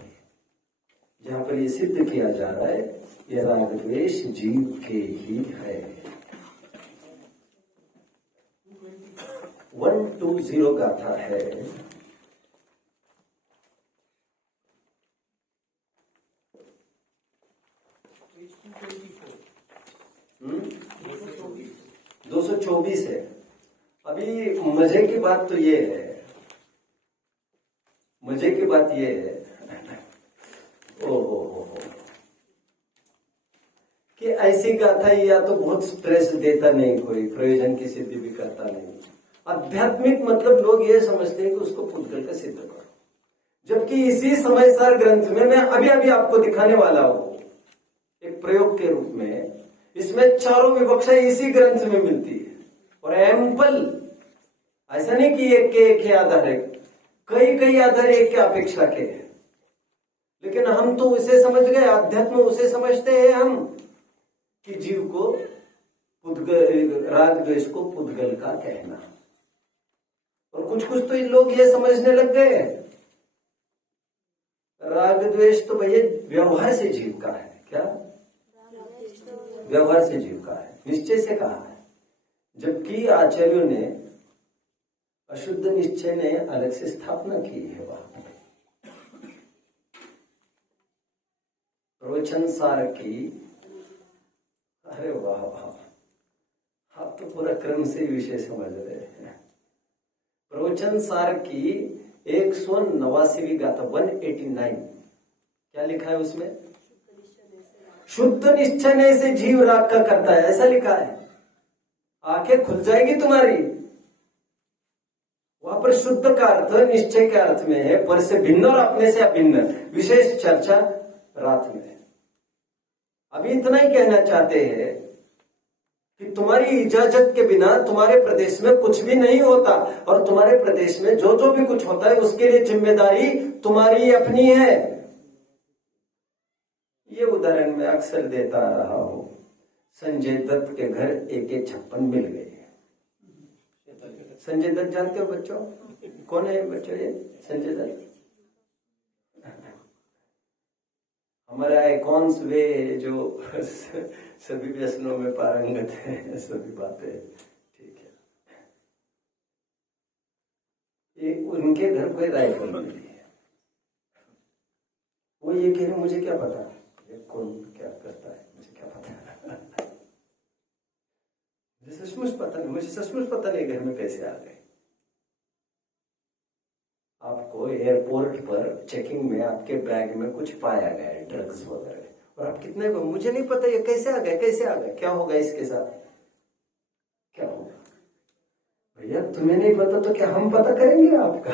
जहां पर ये सिद्ध किया जा रहा है ये राग द्वेष जीव के ही है। 120 गाथा है। 224 है। अभी मजे की बात तो ये है, मजे की बात ये है कि ऐसी गाथा या तो बहुत स्ट्रेस देता नहीं, कोई प्रयोजन की सिद्धि भी करता नहीं। आध्यात्मिक मतलब लोग ये समझते हैं कि उसको पुद्गल का सिद्ध करो, जबकि इसी समयसार ग्रंथ में मैं अभी अभी आपको दिखाने वाला हूं एक प्रयोग के रूप में, इसमें चारों विवक्षा इसी ग्रंथ में मिलती है और एम्पल, ऐसा नहीं कि एक के एक ही आधार है, कई कई आधार एक के अपेक्षा के हैं। लेकिन हम तो उसे समझ गए, अध्यात्म उसे समझते हैं हम कि जीव को पुद्गल, राग द्वेष को पुद्गल का कहना। और कुछ कुछ तो इन लोग ये समझने लग गए राग द्वेष तो भैया व्यवहार से जीव का है। क्या व्यवहार से जीव का है, निश्चय से कहा है। जबकि आचार्यों ने अशुद्ध निश्चय ने अलग से स्थापना की है वहां पर। प्रवचन सार की, अरे वाह वाह, आप तो पूरा क्रम से विषय समझ रहे हैं। प्रवचन सार की 189वीं गाथा 189, क्या लिखा है उसमें? शुद्ध निश्चय से जीव राग का करता है, ऐसा लिखा है। आंखें खुल जाएगी तुम्हारी। वहां पर शुद्ध का अर्थ निश्चय के अर्थ में है, पर से भिन्न और अपने से अभिन्न, विशेष चर्चा रात में। अभी इतना ही कहना चाहते हैं कि तुम्हारी इजाजत के बिना तुम्हारे प्रदेश में कुछ भी नहीं होता, और तुम्हारे प्रदेश में जो जो भी कुछ होता है उसके लिए जिम्मेदारी तुम्हारी अपनी है। ये उदाहरण मैं अक्सर देता आ रहा हूं। संजय दत्त के घर AK-56 मिल गए। संजय दत्त जानते हो बच्चों? कौन है बच्चों ये संजय दत्त? हमारा आइकॉन्स वे जो सभी व्यसनों में पारंगत है, सभी बातें ठीक है। ये उनके घर कोई राइफल मिली है। वो ये कह रहे मुझे क्या पता ये कौन क्या करता है, मुझे क्या पता मुझे सचमुच पता नहीं, मुझे सचमुच पता नहीं घर में कैसे आ गए। आपको एयरपोर्ट पर चेकिंग में आपके बैग में कुछ पाया गया है, ड्रग्स वगैरह, और आप कितने को, मुझे नहीं पता ये कैसे आ गए, कैसे आ गए, क्या होगा इसके साथ, क्या होगा? भैया तुम्हें नहीं पता तो क्या हम पता करेंगे आपका?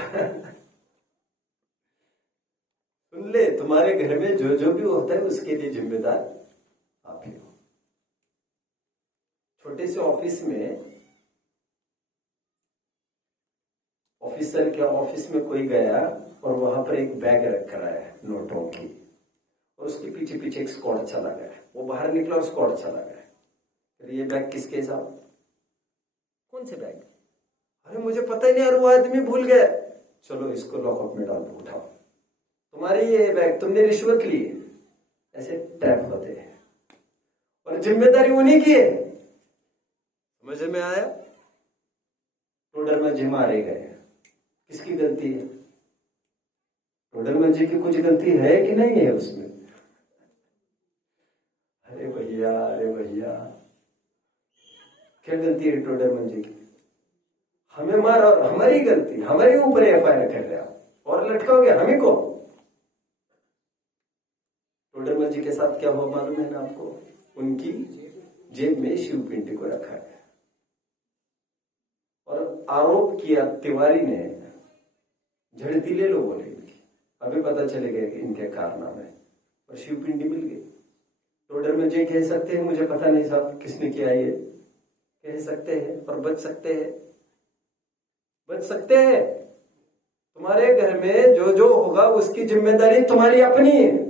सुन ले, तुम्हारे घर में जो जो भी होता है उसके लिए जिम्मेदार आप ही हो। छोटे से ऑफिस में, ऑफिसर के ऑफिस में कोई गया और वहां पर एक बैग रखा है नोटों की, और उसके पीछे पीछे एक स्क्वाड चला गया। वो बाहर निकला और स्क्वाड चला गया। फिर ये बैग किसके साथ? कौन से बैग? अरे मुझे पता ही नहीं यार, वो आदमी भूल गया। चलो इसको लॉकअप में डाल दो, उठाओ, तुम्हारी ये बैग, तुमने रिश्वत ली। ऐसे ट्रैप होते हैं और जिम्मेदारी उन्हीं की है। समझ में आया? टोडरमल जी मारे गए, किसकी गलती है? टोडरमल जी की कुछ गलती है कि नहीं है उसमें? अरे भैया क्या गलती है टोडरमल जी की? हमें मार और हमारी गलती, हमारे ऊपर FIR कर रहे हो और लटकाओगे हम ही को। टोडरमल जी के साथ क्या हुआ मालूम है ना आपको? उनकी जेब में शिव पिंडी को रखा है और आरोप किया तिवारी ने, झड़तीले लोगों ने इनकी। अभी पता चलेगा कि इनके कारनामे, और शिव पिंडी मिल गई। टोडरमल जी कह सकते हैं मुझे पता नहीं साहब किसने किया ये, कह सकते हैं और बच सकते हैं, बच सकते हैं। तुम्हारे घर में जो जो होगा उसकी जिम्मेदारी तुम्हारी अपनी है।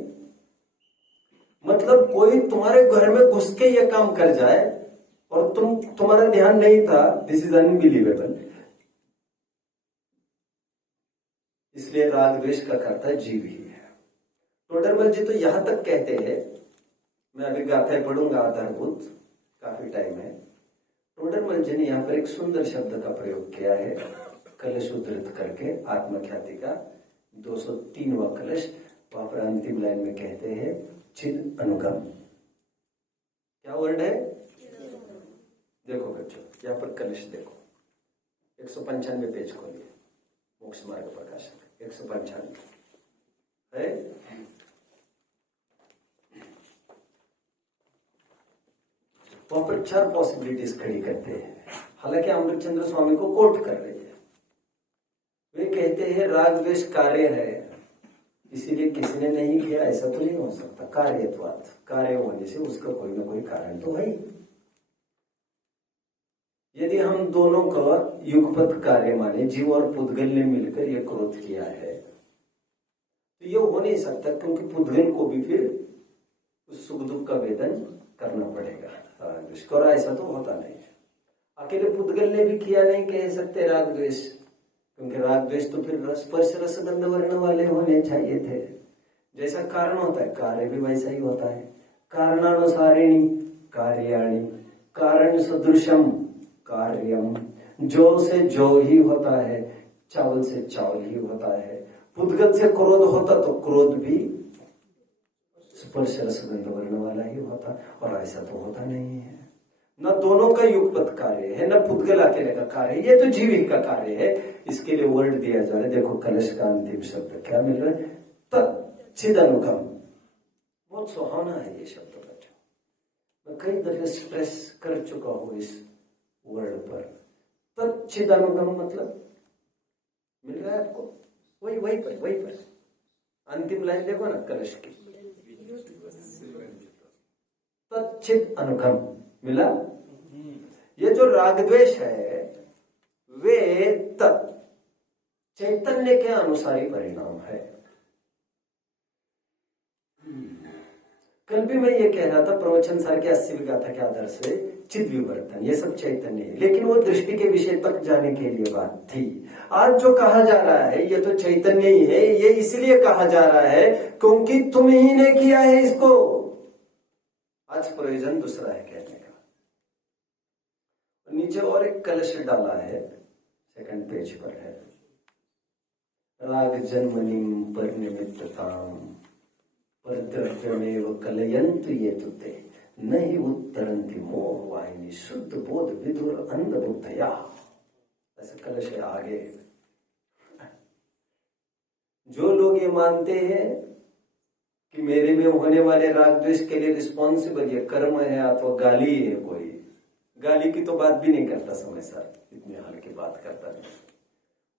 मतलब कोई तुम्हारे घर में घुस के ये काम कर जाए और तुम्हारा ध्यान नहीं था, दिस इज अनबिलीवेबल। इसलिए राग द्वेष का कर्ता जीव ही है। टोडरमल जी तो यहां तक कहते हैं, मैं अभी गाथाएं पढ़ूंगा आधारभूत, काफी टाइम है। टोडरमल जी ने यहाँ पर एक सुंदर शब्द का प्रयोग किया है, कलश उद्धृत करके, आत्मख्याति का 203वां कलश। वहां पर अंतिम लाइन में कहते हैं चिद अनुगम। क्या वर्ड है? देखो बच्चों, यहाँ पर कलश देखो, 195 पेज खोलिए, मोक्ष मार्ग प्रकाशक 195 है। वहां पर 4 पॉसिबिलिटीज खड़ी करते हैं। हालांकि अमृतचंद्र स्वामी को कोट कर रहे हैं। वे कहते हैं राग द्वेष कार्य है, इसीलिए किसी ने नहीं किया, ऐसा तो नहीं हो सकता। कार्यत्वात्, कार्य होने से उसका कोई ना कोई कारण तो है। यदि हम दोनों का युगपत कार्य माने, जीव और पुद्गल ने मिलकर ये क्रोध किया है, तो ये हो नहीं सकता, क्योंकि पुद्गल को भी फिर उस सुख दुख का वेदन करना पड़ेगा। और ऐसा तो होता नहीं है। अकेले पुद्गल ने भी किया नहीं कह सकते राग द्वेष, क्योंकि राग द्वेष तो फिर स्पर्श रस गंध वर्ण वाले होने चाहिए थे। जैसा कारण होता है कार्य भी वैसा ही होता है। कारणानुसारिणी कार्याणि, कारण सदृशम कार्यम, जो से जो ही होता है, चावल से चावल ही होता है। पुद्गल से क्रोध होता तो क्रोध भी स्पर्श रस गंध वर्ण वाला ही होता, और ऐसा तो होता नहीं है। न दोनों का युगपत कार्य है, न पुद्गल अकेले का कार्य है, ये तो जीव ही का कार्य है। इसके लिए वर्ड दिया जा रहा है, देखो कलश का अंतिम शब्द क्या मिल रहा है, तच्चिदनुगम। बहुत सुहाना है ये शब्द बच्चों, मैं कई दफे स्ट्रेस कर चुका हूं इस वर्ड पर। तच्चिदनुगम मतलब मिल रहा है आपको, वही पर अंतिम लाइन देखो ना कलश की, तच्चिद अनुगम मिला। ये जो राग द्वेष है वे तत् चैतन्य के अनुसार ही परिणाम है। कल भी मैं ये कह रहा था, प्रवचन सार के 80वीं गाथा के आधार से चिद विवर्तन ये सब चैतन्य है, लेकिन वो दृष्टि के विषय तक जाने के लिए बात थी। आज जो कहा जा रहा है ये तो चैतन्य ही है। ये इसलिए कहा जा रहा है क्योंकि तुम ही ने किया है इसको। आज प्रयोजन दूसरा है कहने का। नीचे और एक कलश डाला है, सेकंड पेज पर है, राग जन्मनिम पर निमित्तताम पर द्रव्यमेव कलयंत ये तुते नहीं उत्तरंति मोह वाहिनी शुद्ध बोध विदुर अंध बुद्धया। ऐसा कलश है आगे। जो लोग ये मानते हैं कि मेरे में होने वाले राग द्वेष के लिए रिस्पॉन्सिबल ये कर्म है अथवा गाली है, कोई गाली की तो बात भी नहीं करता समय सर, इतने हाल की बात करता नहीं,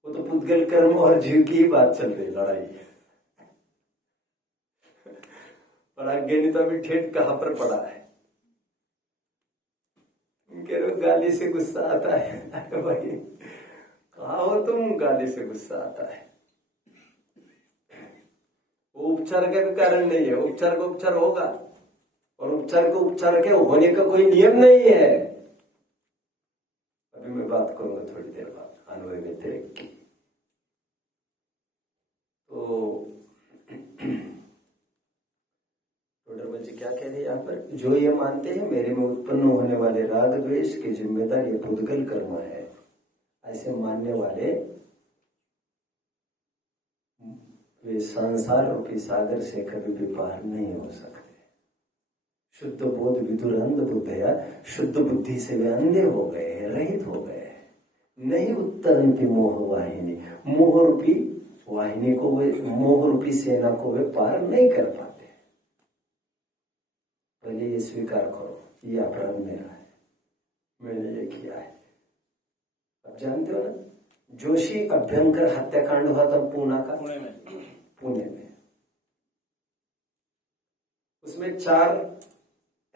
वो तो पुद्गल कर्म और जीव की ही बात चल रही लड़ाई। और अज्ञानी तो अभी ठेठ कहां पर पड़ा है, कह रहे गाली से गुस्सा आता है। अरे भाई कहा हो तुम, गाली से गुस्सा आता है। वो उपचार का भी कारण नहीं है, उपचार का उपचार होगा, और उपचार को उपचार के होने का कोई नियम नहीं है। अभी मैं बात करूंगा थोड़ी देर बाद अन्वय व्यतिरेक की। तो जी क्या कह रहे हैं यहाँ पर, जो ये मानते हैं मेरे में उत्पन्न होने वाले राग द्वेष की जिम्मेदार ये पुद्गल कर्म है, ऐसे मानने वाले वे संसार रूपी सागर से कभी भी पार नहीं हो सकते। शुद्ध बोध विदुर अंध बुद्धया, शुद्ध बुद्धि से वे अंधे हो गए, रहित हो गए। नहीं उत्तरंति मोह वाहिनी, मोह रूपी वाहिनी को वे, मोह रूपी सेना को वे पार नहीं कर पाते। पहले ये स्वीकार करो ये अपराध मेरा है, मैंने ये किया है। अब जानते हो ना जोशी अभ्यंकर हत्याकांड हुआ था पूना का, पुणे में। उसमें 4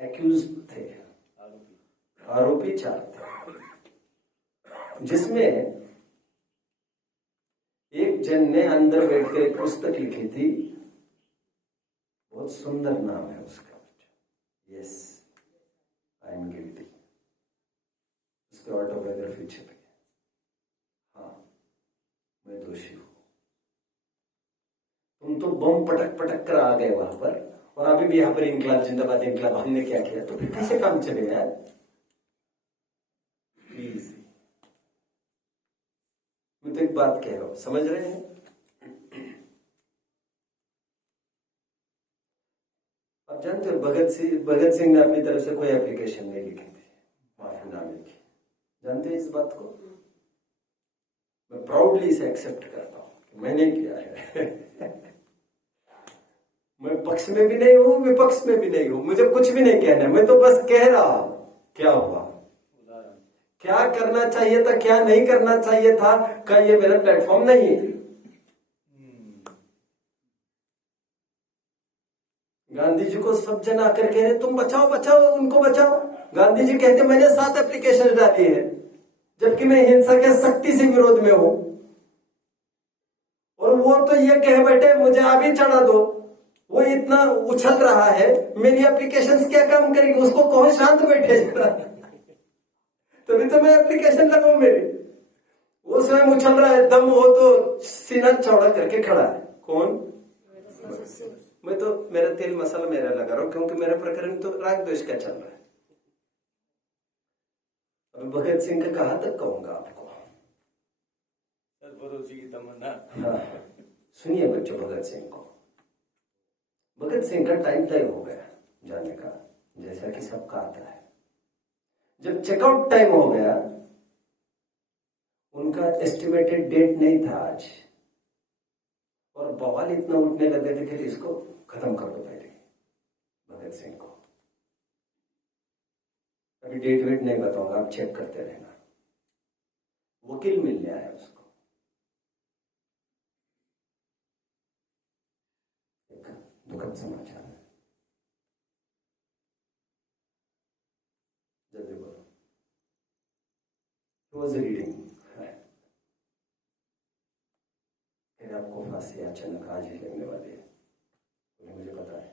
एक्यूज थे, आरोपी 4 थे, जिसमें एक जन ने अंदर बैठकर एक पुस्तक लिखी थी, बहुत सुंदर नाम है उसका, यस आई एम गिल्टी। उसके ऑटोबायोग्राफी छपी, हाँ मैं दोषी हूं। तुम तो बम पटक पटक कर आ गए वहां पर, और अभी भी यहां पर इनकलाब जिंदाबाद इनकलाब, हमने क्या किया, तो फिर कैसे काम चलेगा यार। प्लीज मैं तो एक बात कह रहा हूं, समझ रहे हैं। आप जानते हो भगत सिंह ने अपनी तरफ से कोई एप्लीकेशन नहीं लिखी थी माफीनामे की, जानते हैं इस बात को। मैं प्राउडली इसे एक्सेप्ट करता हूं कि मैंने किया है। मैं पक्ष में भी नहीं हूं, विपक्ष में भी नहीं हूं, मुझे कुछ भी नहीं कहना है, मैं तो बस कह रहा हूं क्या हुआ? क्या करना चाहिए था, क्या नहीं करना चाहिए था, क्या ये मेरा प्लेटफॉर्म नहीं है? गांधी जी को सब जन आकर कह रहे तुम बचाओ बचाओ उनको बचाओ। गांधी जी कहते मैंने 7 एप्लीकेशन डाली है, जबकि मैं हिंसा के सख्ती से विरोध में हूं, और वो तो ये कह बैठे मुझे अभी चढ़ा दो। वो इतना उछल रहा है, मेरी एप्लीकेशंस क्या काम करेगी? उसको कहो शांत बैठे जरा, तभी तो मैं एप्लीकेशन लगाऊं मेरी। वो स्वयं उछल रहा है, दम हो तो सीना चौड़ा करके खड़ा है। कौन? मैं तो मेरा तेल मसाला मेरा लगा रहा हूं, क्योंकि मेरा प्रकरण तो राग द्वेष का चल रहा है। अभी भगत सिंह का कहां तक कहूंगा आपको? भरोसे की तमन्ना। हाँ, सुनिए बच्चों, भगत सिंह को, भगत सिंह का टाइम तय हो गया जाने का, जैसा कि सबका आता है। जब चेकआउट टाइम हो गया, उनका एस्टिमेटेड डेट नहीं था आज, और बवाल इतना उठने लगे थे कि इसको खत्म कर दो पहले भगत सिंह को। अभी डेट वेट नहीं बताऊंगा, आप चेक करते रहना। वकील मिलने आया उसको, एक दुखद समाचार है, जल्दी बोलो। वॉज रीडिंग, आपको फांसी अचानक आज ही लगने वाली है, उन्हें मुझे पता है।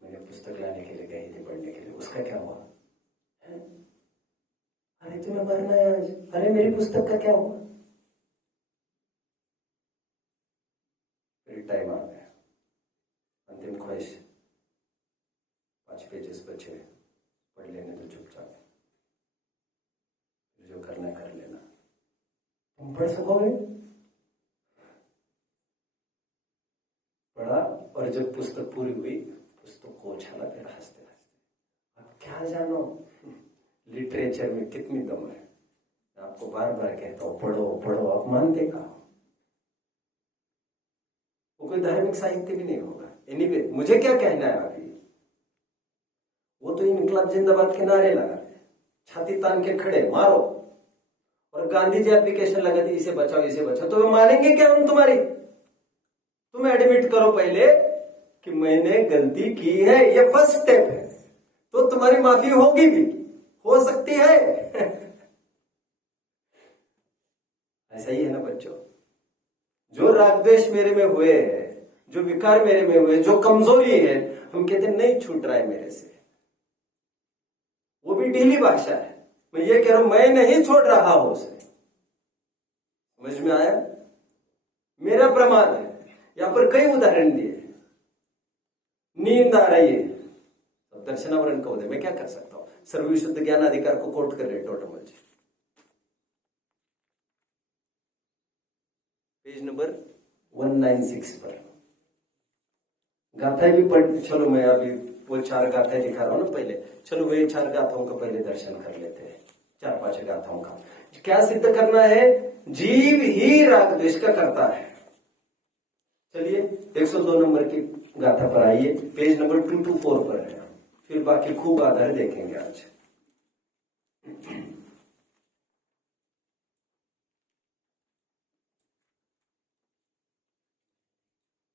मैंने पुस्तक लाने के लिए गई थी पढ़ने के लिए, उसका क्या हुआ है? अरे तुम्हें मरना है आज, अरे मेरी पुस्तक का क्या हुआ? फिर टाइम आ गया, अंतिम ख्वाहिश, 5 पेजेस बचे, पढ़ लेने तो चुपचाप, जो करना कर लेना। तुम पढ़ सकोगे? पढ़ा, और जब पुस्तक पूरी हुई, पुस्तक को उछाला फिर हंसते हंसते। अब क्या जानो लिटरेचर में कितनी दम है। आपको बार बार कहता हूं पढ़ो पढ़ो, आप मानते कहा? वो कोई धार्मिक साहित्य भी नहीं होगा। एनीवे, मुझे क्या कहना है अभी, वो तो इनकलाब जिंदाबाद के नारे लगा रहे, छाती तान के खड़े, मारो, और गांधी जी एप्लीकेशन लगा दी इसे बचाओ इसे बचाओ। तो वे मानेंगे क्या हम तुम्हारी? तुम एडमिट करो पहले कि मैंने गलती की है, ये फर्स्ट स्टेप है, तो तुम्हारी माफी होगी भी, हो सकती है। ऐसा ही है ना बच्चों, जो राग द्वेष मेरे में हुए है, जो विकार मेरे में हुए, जो कमजोरी है, हम कहते नहीं छूट रहा है मेरे से, वो भी ढीली भाषा है। मैं ये कह रहा हूं मैं नहीं छोड़ रहा हूं उसे, समझ में आया? मेरा प्रमाण है, यहां पर कई उदाहरण दिए। नींद आ रही है, अब दर्शनावरण को दे, मैं क्या कर सकता हूं? सर्वविशुद्ध ज्ञान अधिकार को कोट कर रहे टोटमल जी, पेज नंबर 196 पर। गाथा भी पढ़, चलो मैं अभी वो 4 गाथाएं दिखा रहा हूं ना पहले, चलो वे 4 गाथाओं का पहले दर्शन कर लेते हैं। 4-5 गाथाओं का क्या सिद्ध करना है? जीव ही राग द्वेष का करता है। चलिए 102 नंबर की गाथा पर आइए, पेज नंबर 224 पर है, फिर बाकी खूब आधार देखेंगे आज।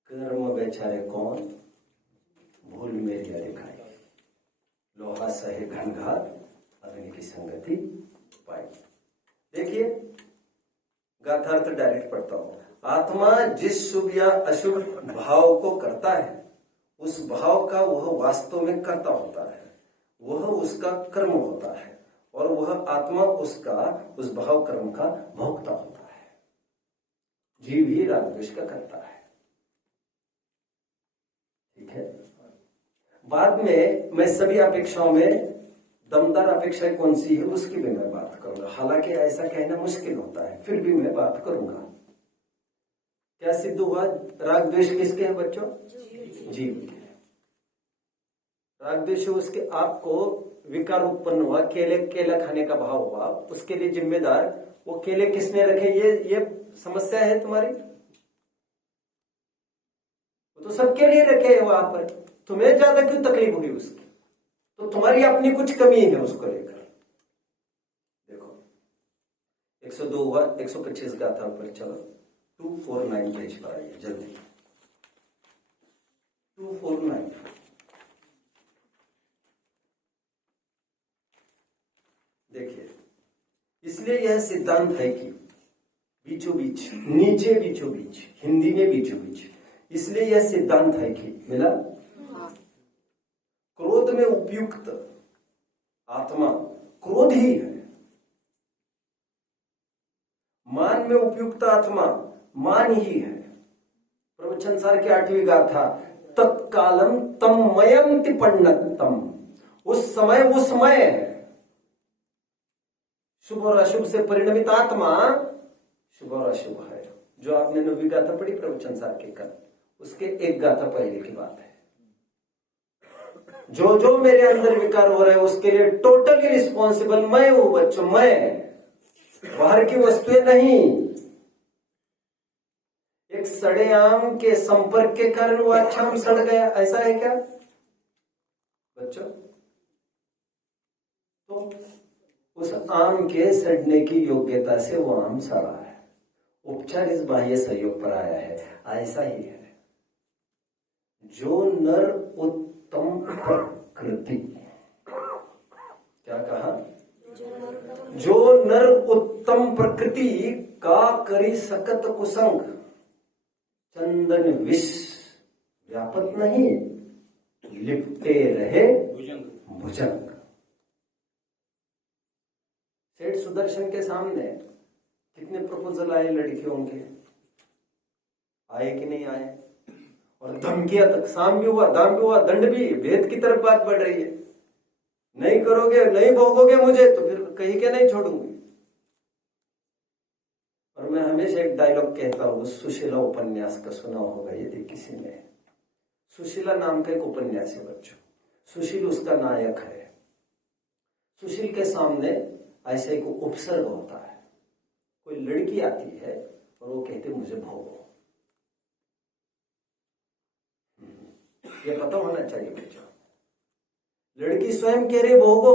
कर्म बेचारे कौन, भूल मेरी अधिकारी, लोहा सहे घनघात, अग्नि की संगति पाई। देखिए गाथार्थ डायरेक्ट पढ़ता हूं। आत्मा जिस शुभ या अशुभ भाव को करता है, उस भाव का वह वास्तव में कर्ता होता है, वह उसका कर्म होता है, और वह आत्मा उसका उस भाव कर्म का भोक्ता होता है। जीव ही राग द्वेष का करता है, ठीक है। बाद में मैं सभी अपेक्षाओं में दमदार अपेक्षा कौन सी है उसकी भी मैं बात करूंगा, हालांकि ऐसा कहना मुश्किल होता है, फिर भी मैं बात करूंगा। क्या सिद्ध हुआ? राग द्वेष किसके हैं बच्चों? जीव के। राग द्वेष उसके आपको विकार उत्पन्न हुआ, केला खाने का भाव हुआ, उसके लिए जिम्मेदार वो केले किसने रखे? ये समस्या है तुम्हारी, वो तो सबके लिए रखे है वहां पर, तुम्हें ज्यादा क्यों तकलीफ हुई उसकी? तो तुम्हारी अपनी कुछ कमी है उसको लेकर। देखो 102 हुआ, 125 गाथा पर चलो 249 पेज पर आइए जल्दी। 249 देखिए, इसलिए यह सिद्धांत है कि बीचों बीच, नीचे बीचों बीच, हिंदी में बीचों बीच, इसलिए यह सिद्धांत है कि मिला, क्रोध में उपयुक्त आत्मा क्रोध ही है, मान में उपयुक्त आत्मा मान ही है। प्रवचन सार की 8वीं गाथा, तत्कालम तममयम तिपन्नतम, उस समय वो समय है। शुभ और अशुभ से परिणमित आत्मा शुभ और अशुभ है। जो आपने 9वीं गाथा पढ़ी प्रवचन सार के कल, उसके एक गाथा पहले की बात है। जो जो मेरे अंदर विकार हो रहे हैं उसके लिए टोटली रिस्पॉन्सिबल मैं हूं बच्चों, मैं, बाहर की वस्तुएं नहीं। एक सड़े आम के संपर्क के कारण वो अच्छा आम सड़ गया, ऐसा है क्या बच्चों? तो उस आम के सड़ने की योग्यता से वो आम सड़ा है, उपचार इस बाह्य सहयोग पर आया है। ऐसा ही है जो नर उत्तम प्रकृति, क्या कहा? जो नर उत्तम प्रकृति का करी सकत कुसंग, चंदन विष व्यापत नहीं, लिपटे रहे भुजंग। सेठ सुदर्शन के सामने कितने प्रपोजल आए लड़कियों के, आए कि नहीं आए? और धमकियां तक, साम भी हुआ, दाम भी हुआ, दंड भी, भेद की तरफ बात बढ़ रही है। नहीं करोगे, नहीं भोगोगे मुझे तो फिर कहीं के नहीं छोड़ूंगी। और मैं हमेशा एक डायलॉग कहता हूं, सुशीला उपन्यास का सुना होगा यदि किसी ने। सुशीला नाम का एक उपन्यास है बच्चों, सुशील उसका नायक है। सुशील के सामने ऐसे एक उपसर्ग होता है, कोई लड़की आती है और वो कहती मुझे भोगो। ये पता होना चाहिए बच्चों। लड़की स्वयं कह रही भोगो,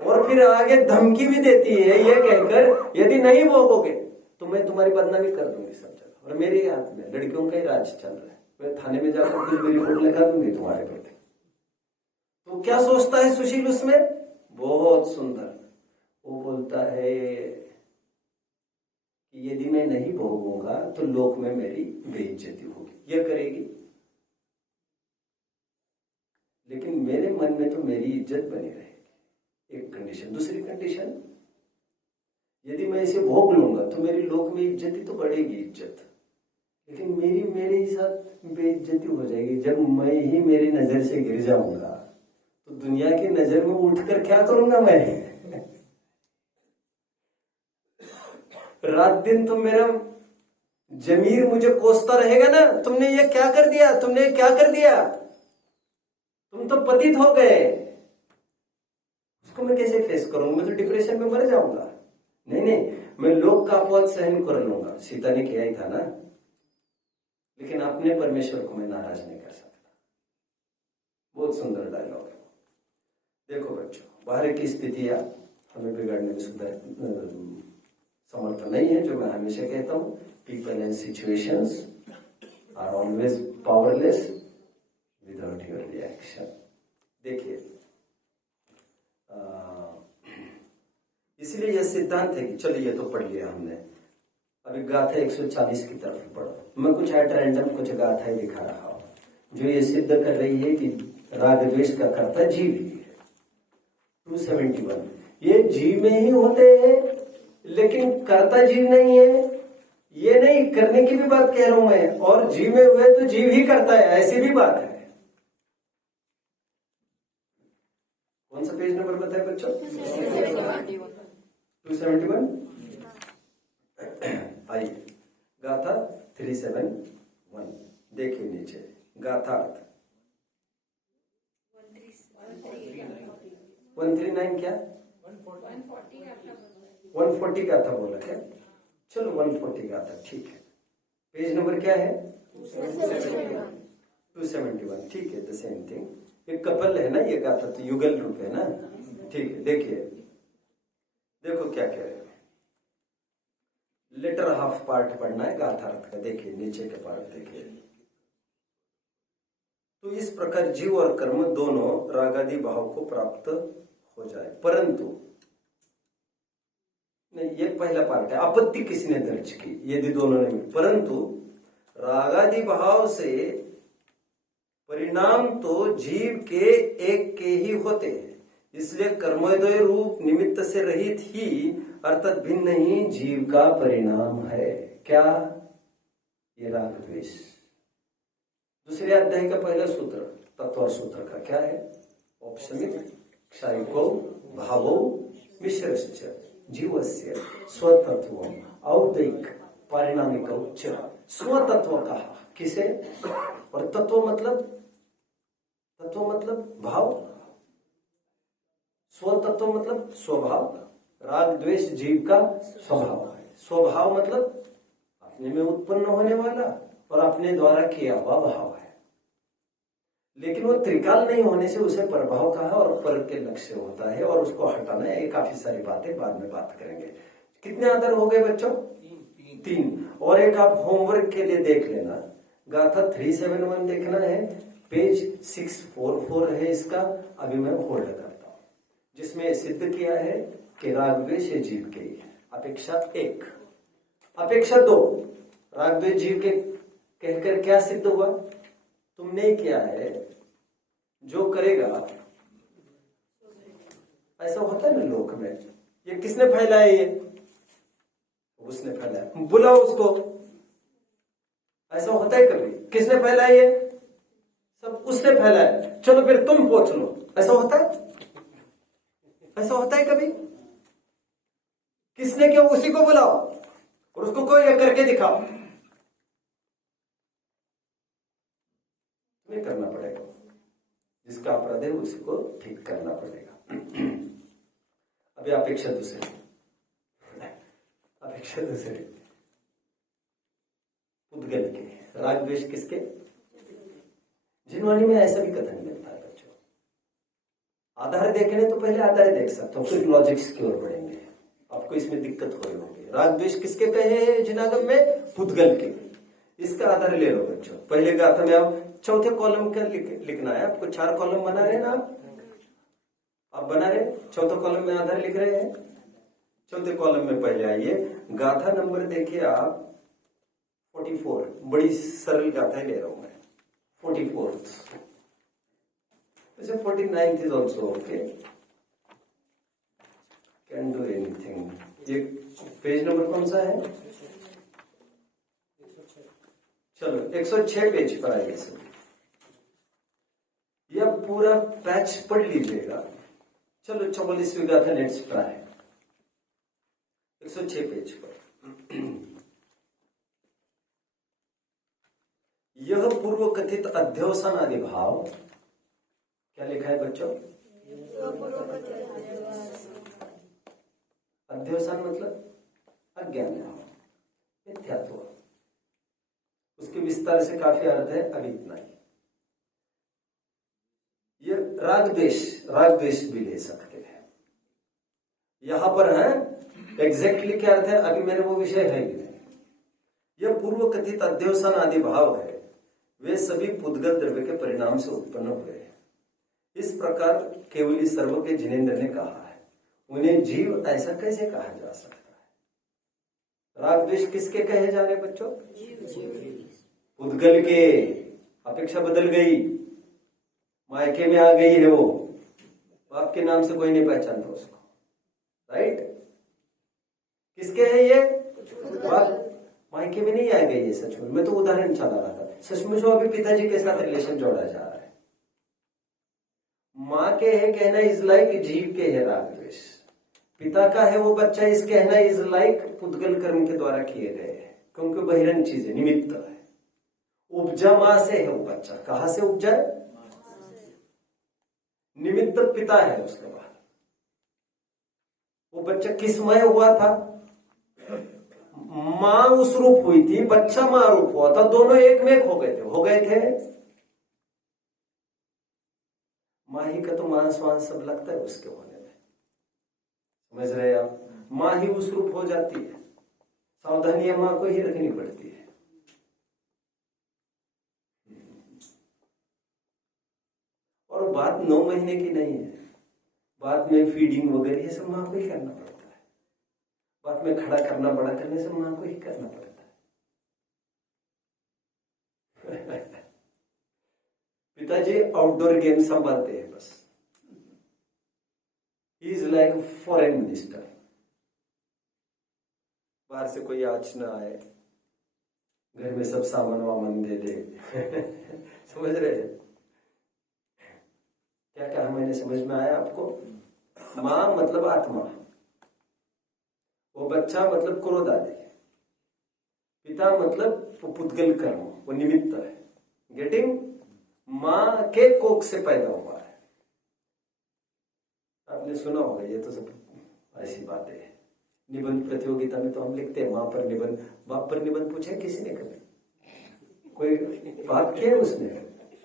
और फिर आगे धमकी भी देती है ये कहकर यदि नहीं भोगोगे तो मैं तुम्हारी बदनामी कर दूंगी सब जगह। और मेरे हाथ में लड़कियों का ही राज चल रहा है, मैं थाने में जाकर कुछ भी रिपोर्ट लिखा दूंगी तुम्हारे प्रति। तो क्या सोचता है सुशील उसमें? बहुत सुंदर। वो बोलता है कि यदि मैं नहीं भोगूंगा तो लोक में मेरी बेइज्जती होगी। ये करेगी, लेकिन मेरे मन में तो मेरी इज्जत बनी रहेगी। एक कंडीशन। दूसरी कंडीशन, यदि मैं इसे भोग लूंगा तो मेरी लोक में इज्जती तो बढ़ेगी इज्जत, लेकिन मेरी मेरे ही साथ बेइज्जती हो जाएगी। जब मैं ही मेरी नजर से गिर जाऊंगा तो दुनिया की नजर में उठकर क्या करूंगा मैं? रात दिन तो मेरा जमीर मुझे कोसता रहेगा ना, तुमने ये क्या कर दिया, तुमने क्या कर दिया, तुम तो पतित हो गए। उसको मैं कैसे फेस करूंगा? मैं तो डिप्रेशन में मर जाऊंगा। नहीं, मैं लोक का अपवाद सहन कर लूंगा, सीता ने किया ही था ना, लेकिन अपने परमेश्वर को मैं नाराज नहीं कर सकता। बहुत सुंदर डायलॉग है। देखो बच्चों, बाहर की स्थितियां हमें बिगाड़ने में समर्थ नहीं है। जो मैं हमेशा कहता हूं, people and situations are always powerless without your reaction. देखिए, इसलिए यह सिद्धांत है कि चलिए ये तो पढ़ लिया हमने, अभी गाथा 140 की तरफ पढ़ो। मैं कुछ एट रैंडम कुछ गाथाएं दिखा रहा हूं जो ये सिद्ध कर रही है कि राग द्वेष का कर्ता जीव ही है। 271, ये जीव में ही होते हैं लेकिन कर्ता जीव नहीं है। ये नहीं करने की भी बात कह रहा हूं मैं, और जीव में हुए तो जीव ही करता है, ऐसी भी बात है। कौन सा पेज नंबर बताए बच्चों? 271। आइए, गाथा 371 देखिए नीचे गाथा 139 क्या 140 गाथा बोला क्या? चलो 140 गाथा ठीक है। पेज नंबर क्या है? 271 ठीक है, द सेम थिंग। एक कपल है ना, ये गाथा तो युगल रूप है ना। ठीक है, देखिए देखो क्या कह रहे हैं। लेटर हाफ पार्ट पढ़ना है गाथा अर्थ का। देखिए नीचे के पार्ट देखिए। तो इस प्रकार जीव और कर्म दोनों रागादि भाव को प्राप्त हो जाए, परंतु नहीं, ये पहला पार्ट है। आपत्ति किसने दर्ज की, यदि दोनों ने, परंतु रागादि भाव से परिणाम तो जीव के एक के ही होते हैं, इसलिए कर्मोदय रूप निमित्त से रहित ही अर्थात भिन्न ही जीव का परिणाम है। क्या? ये राग द्वेष। दूसरे अध्याय का पहला सूत्र तत्व सूत्र का क्या है? औपशमिक क्षायिको भावो मिश्रश्च जीवस्य स्वतत्व औदैक पारिणामिक स्वतत्व कहा किसे? और तत्व मतलब भाव, स्वतत्व मतलब स्वभाव। राग द्वेष जीव का स्वभाव है। स्वभाव मतलब अपने में उत्पन्न होने वाला और अपने द्वारा किया हुआ भाव है, लेकिन वो त्रिकाल नहीं होने से उसे प्रभाव कहा और पर के लक्ष्य होता है, और उसको हटाना है। ये काफी सारी बातें बाद में बात करेंगे। कितने आदर हो गए बच्चों? तीन। और एक आप होमवर्क के लिए देख लेना, गाथा 371 देखना है, पेज 644 है इसका। अभी मैं होल्ड करता हूं, जिसमें सिद्ध किया है कि राग द्वेष जीव के ही है। अपेक्षा 1, अपेक्षा 2, राग द्वेष जीव के कहकर क्या सिद्ध हुआ? तुमने किया है, जो करेगा ऐसा होता है ना लोक में। ये किसने फैलाया? ये उसने फैलाया, बुलाओ उसको। ऐसा होता है कभी? किसने फैलाया? ये सब उसने फैलाया, चलो फिर तुम पूछ लो। ऐसा होता है? ऐसा होता है कभी? किसने किया उसी को बुलाओ और उसको कोई ये करके दिखाओ। नहीं करना पड़ेगा, जिसका अपराध है उसको ठीक करना पड़ेगा। अभी अपेक्षा दूसरी, अपेक्षा दूसरी उद्गल के राग द्वेष किसके? जिनवाणी में ऐसा भी कथन मिलता है बच्चों। आधार देखने तो पहले आधार देख सकते हो, फिर लॉजिक्स की ओर बढ़ेंगे। आपको इसमें दिक्कत हो रही होगी। राग द्वेष किसके कहे हैं जिनागम में? पुद्गल के। इसका आधार ले लो बच्चों। पहले गाथा में आप चौथे कॉलम का लिखना है आपको। 4 कॉलम बना रहे ना आप बना रहे, चौथे कॉलम में आधार लिख रहे हैं। चौथे कॉलम में पहले आइए, गाथा नंबर देखिए आप 44। बड़ी सरल गाथा ले रहा हूं मैं। 44th, वैसे 49th is also okay, can do anything. ये पेज नंबर कौन सा है? चलो 106 पेज पर आइए सब। यह पूरा पैच पढ़ लीजिएगा। चलो 44वीं गाथा लेट्स ट्राई। 106 पेज पर यह पूर्व कथित अध्यवसान आदि भाव, क्या लिखा है बच्चों? अध्यवसान मतलब अज्ञान भाव, मिथ्यात्व। उसके विस्तार से काफी अर्थ है, अभी इतना ही। ये राग द्वेष भी ले सकते हैं। यहां पर है एग्जैक्टली क्या अर्थ है, अभी मेरे वो विषय है ही नहीं। यह पूर्व कथित अध्यवसान आदि भाव है, वे सभी पुद्गल द्रव्य के परिणाम से उत्पन्न हुए हैं। इस प्रकार केवली सर्व के जिनेन्द्र ने कहा है, उन्हें जीव ऐसा कैसे कहा जा सकता है? राग द्वेष किसके कहे जा रहे बच्चों? पुद्गल के। अपेक्षा बदल गई, मायके में आ गई है वो, आपके नाम से कोई नहीं पहचानता उसको, राइट? किसके है ये बात? मायके में नहीं आ गई है सचमुच। मैं तो उदाहरण चला रहा था, सचमुच अभी पिताजी के साथ रिलेशन जोड़ा जा रहा है। माँ के है कहना इज लाइक जीव के है राग द्वेष, पिता का है वो बच्चा इस कहना इज लाइक पुद्गल कर्म के द्वारा किए गए हैं, क्योंकि बहिरंग चीज है, निमित्त है। उपजा मां से है वो बच्चा, कहां से उपजा है? निमित्त पिता है। उसके बाद वो बच्चा किसमय हुआ था? मां उस रूप हुई थी, बच्चा मां रूप हुआ था, दोनों एक में एक हो गए थे। माही का तो मांस वांस सब लगता है उसके होने में, समझ रहे आप? माँ ही उस रूप हो जाती है, सावधानियां माँ को ही रखनी पड़ती है। और बात 9 महीने की नहीं है, बाद में फीडिंग वगैरह ये सब माँ को ही करना पड़ता है, बाद में खड़ा करना बड़ा करने से माँ को ही करना पड़ता है। पिताजी आउटडोर गेम संभालते हैं बस, he is like foreign minister, बाहर से कोई आज ना आए, घर में सब सामान वामान दे दे। समझ रहे हैं क्या कहा मैंने? समझ में आया आपको? मां मतलब आत्मा, वो बच्चा मतलब क्रोध आदि, पिता मतलब वो पुद्गल कर्म, वो निमित्त है। गेटिंग? मां के कोख से पैदा हुआ है, आपने सुना होगा, ये तो सब ऐसी बातें है। निबंध प्रतियोगिता में तो हम लिखते हैं मां पर निबंध, बाप पर निबंध पूछे किसी ने कभी? कोई पाप किया है उसने?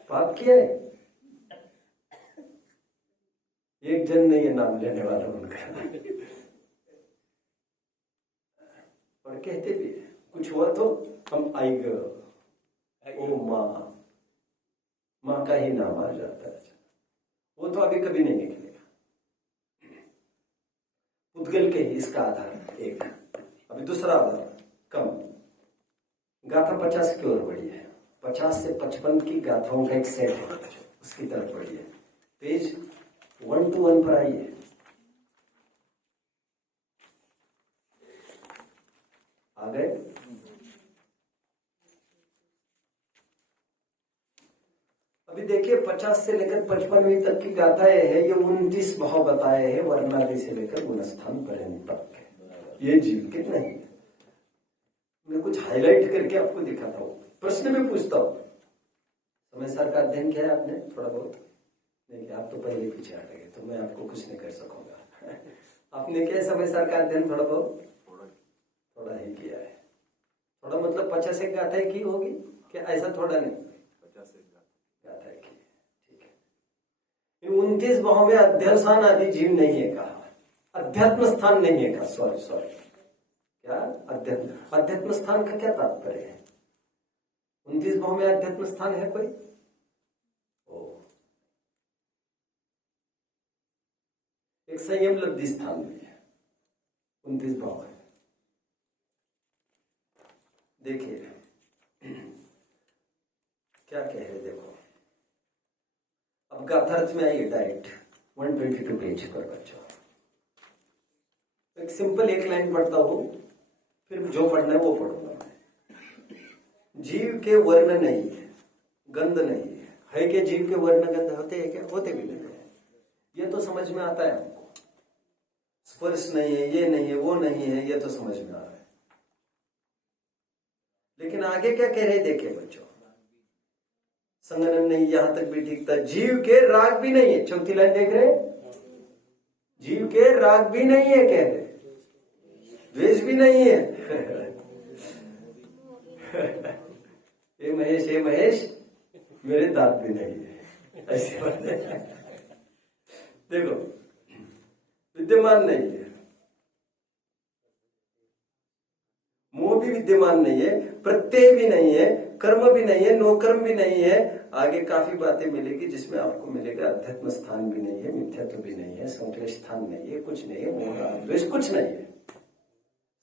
पाप किया है? एक जन नहीं है नाम लेने वाला उनका। और कहते भी है कुछ हुआ तो हम आएंगे, ओ माँ का ही नाम आ जाता है, वो तो अभी कभी नहीं निकलेगा। पुद्गल के ही इसका आधार एक, अभी दूसरा आधार कम। गाथा 50 की ओर बढ़ी है, 50 से 55 की गाथाओं का एक सेट है, उसकी तरफ बढ़ी है। पेज 121 पर आई है, आ गए? अभी देखिए 50 से लेकर 55वीं तक की गाथाएं है, ये 29 भाव बताए हैं, वर्णादि से लेकर गुणस्थान पर्यंत तक। ये जीव कितना है, मैं कुछ हाईलाइट करके आपको दिखाता हूँ, प्रश्न में पूछता हूँ। समय सार का अध्ययन किया है आपने थोड़ा बहुत? नहीं, आप तो पहले पीछे आ गए, तो मैं आपको कुछ नहीं कर सकूंगा। आपने क्या समय सार का अध्ययन थोड़ा बहुत? थोड़ा ही किया है। थोड़ा मतलब 50 एक गाथाएं की होगी क्या? ऐसा थोड़ा नहीं, 50 एक गाथाएं की, ठीक है। इन 29 भाव में अध्यवसान आदि जीव नहीं है कहा, अध्यात्म स्थान नहीं है कहा, सॉरी क्या? अध्यात्म स्थान का क्या तात्पर्य है? 29 भाव में अध्यात्म स्थान है कोई? एक संयम लब्धि स्थान भी है, 29 भाव है। देखिए क्या कह रहे, देखो अब गाथार्थ में आइए डायरेक्ट 122 पेज पर बच्चों। एक सिंपल एक लाइन पढ़ता हूं, फिर जो पढ़ना है वो पढ़ूंगा मैं। जीव के वर्ण नहीं है, गंध नहीं है कि जीव के वर्ण गंध होते हैं क्या? होते भी नहीं है, ये तो समझ में आता है हमको। स्पर्श नहीं है, ये नहीं है, वो नहीं है, ये तो समझ में आ रहा है। लेकिन आगे क्या कह रहे देखिए बच्चों, संगनन नहीं, यहां तक भी ठीक था। जीव के राग भी नहीं है, चौथी लाइन देख रहे, जीव के राग भी नहीं है कह रहे, द्वेष भी नहीं है। ये महेश मेरे दांत भी नहीं है, ऐसी बात है। देखो विद्यमान नहीं है, मोह भी विद्यमान नहीं है, प्रत्यय भी नहीं है, कर्म भी नहीं है, नोकर्म भी नहीं है। आगे काफी बातें मिलेगी जिसमें आपको मिलेगा अध्यात्म स्थान भी नहीं है, मिथ्यात्व भी नहीं है, संक्लेश स्थान नहीं है, कुछ नहीं है, मोह द्वेष कुछ नहीं है।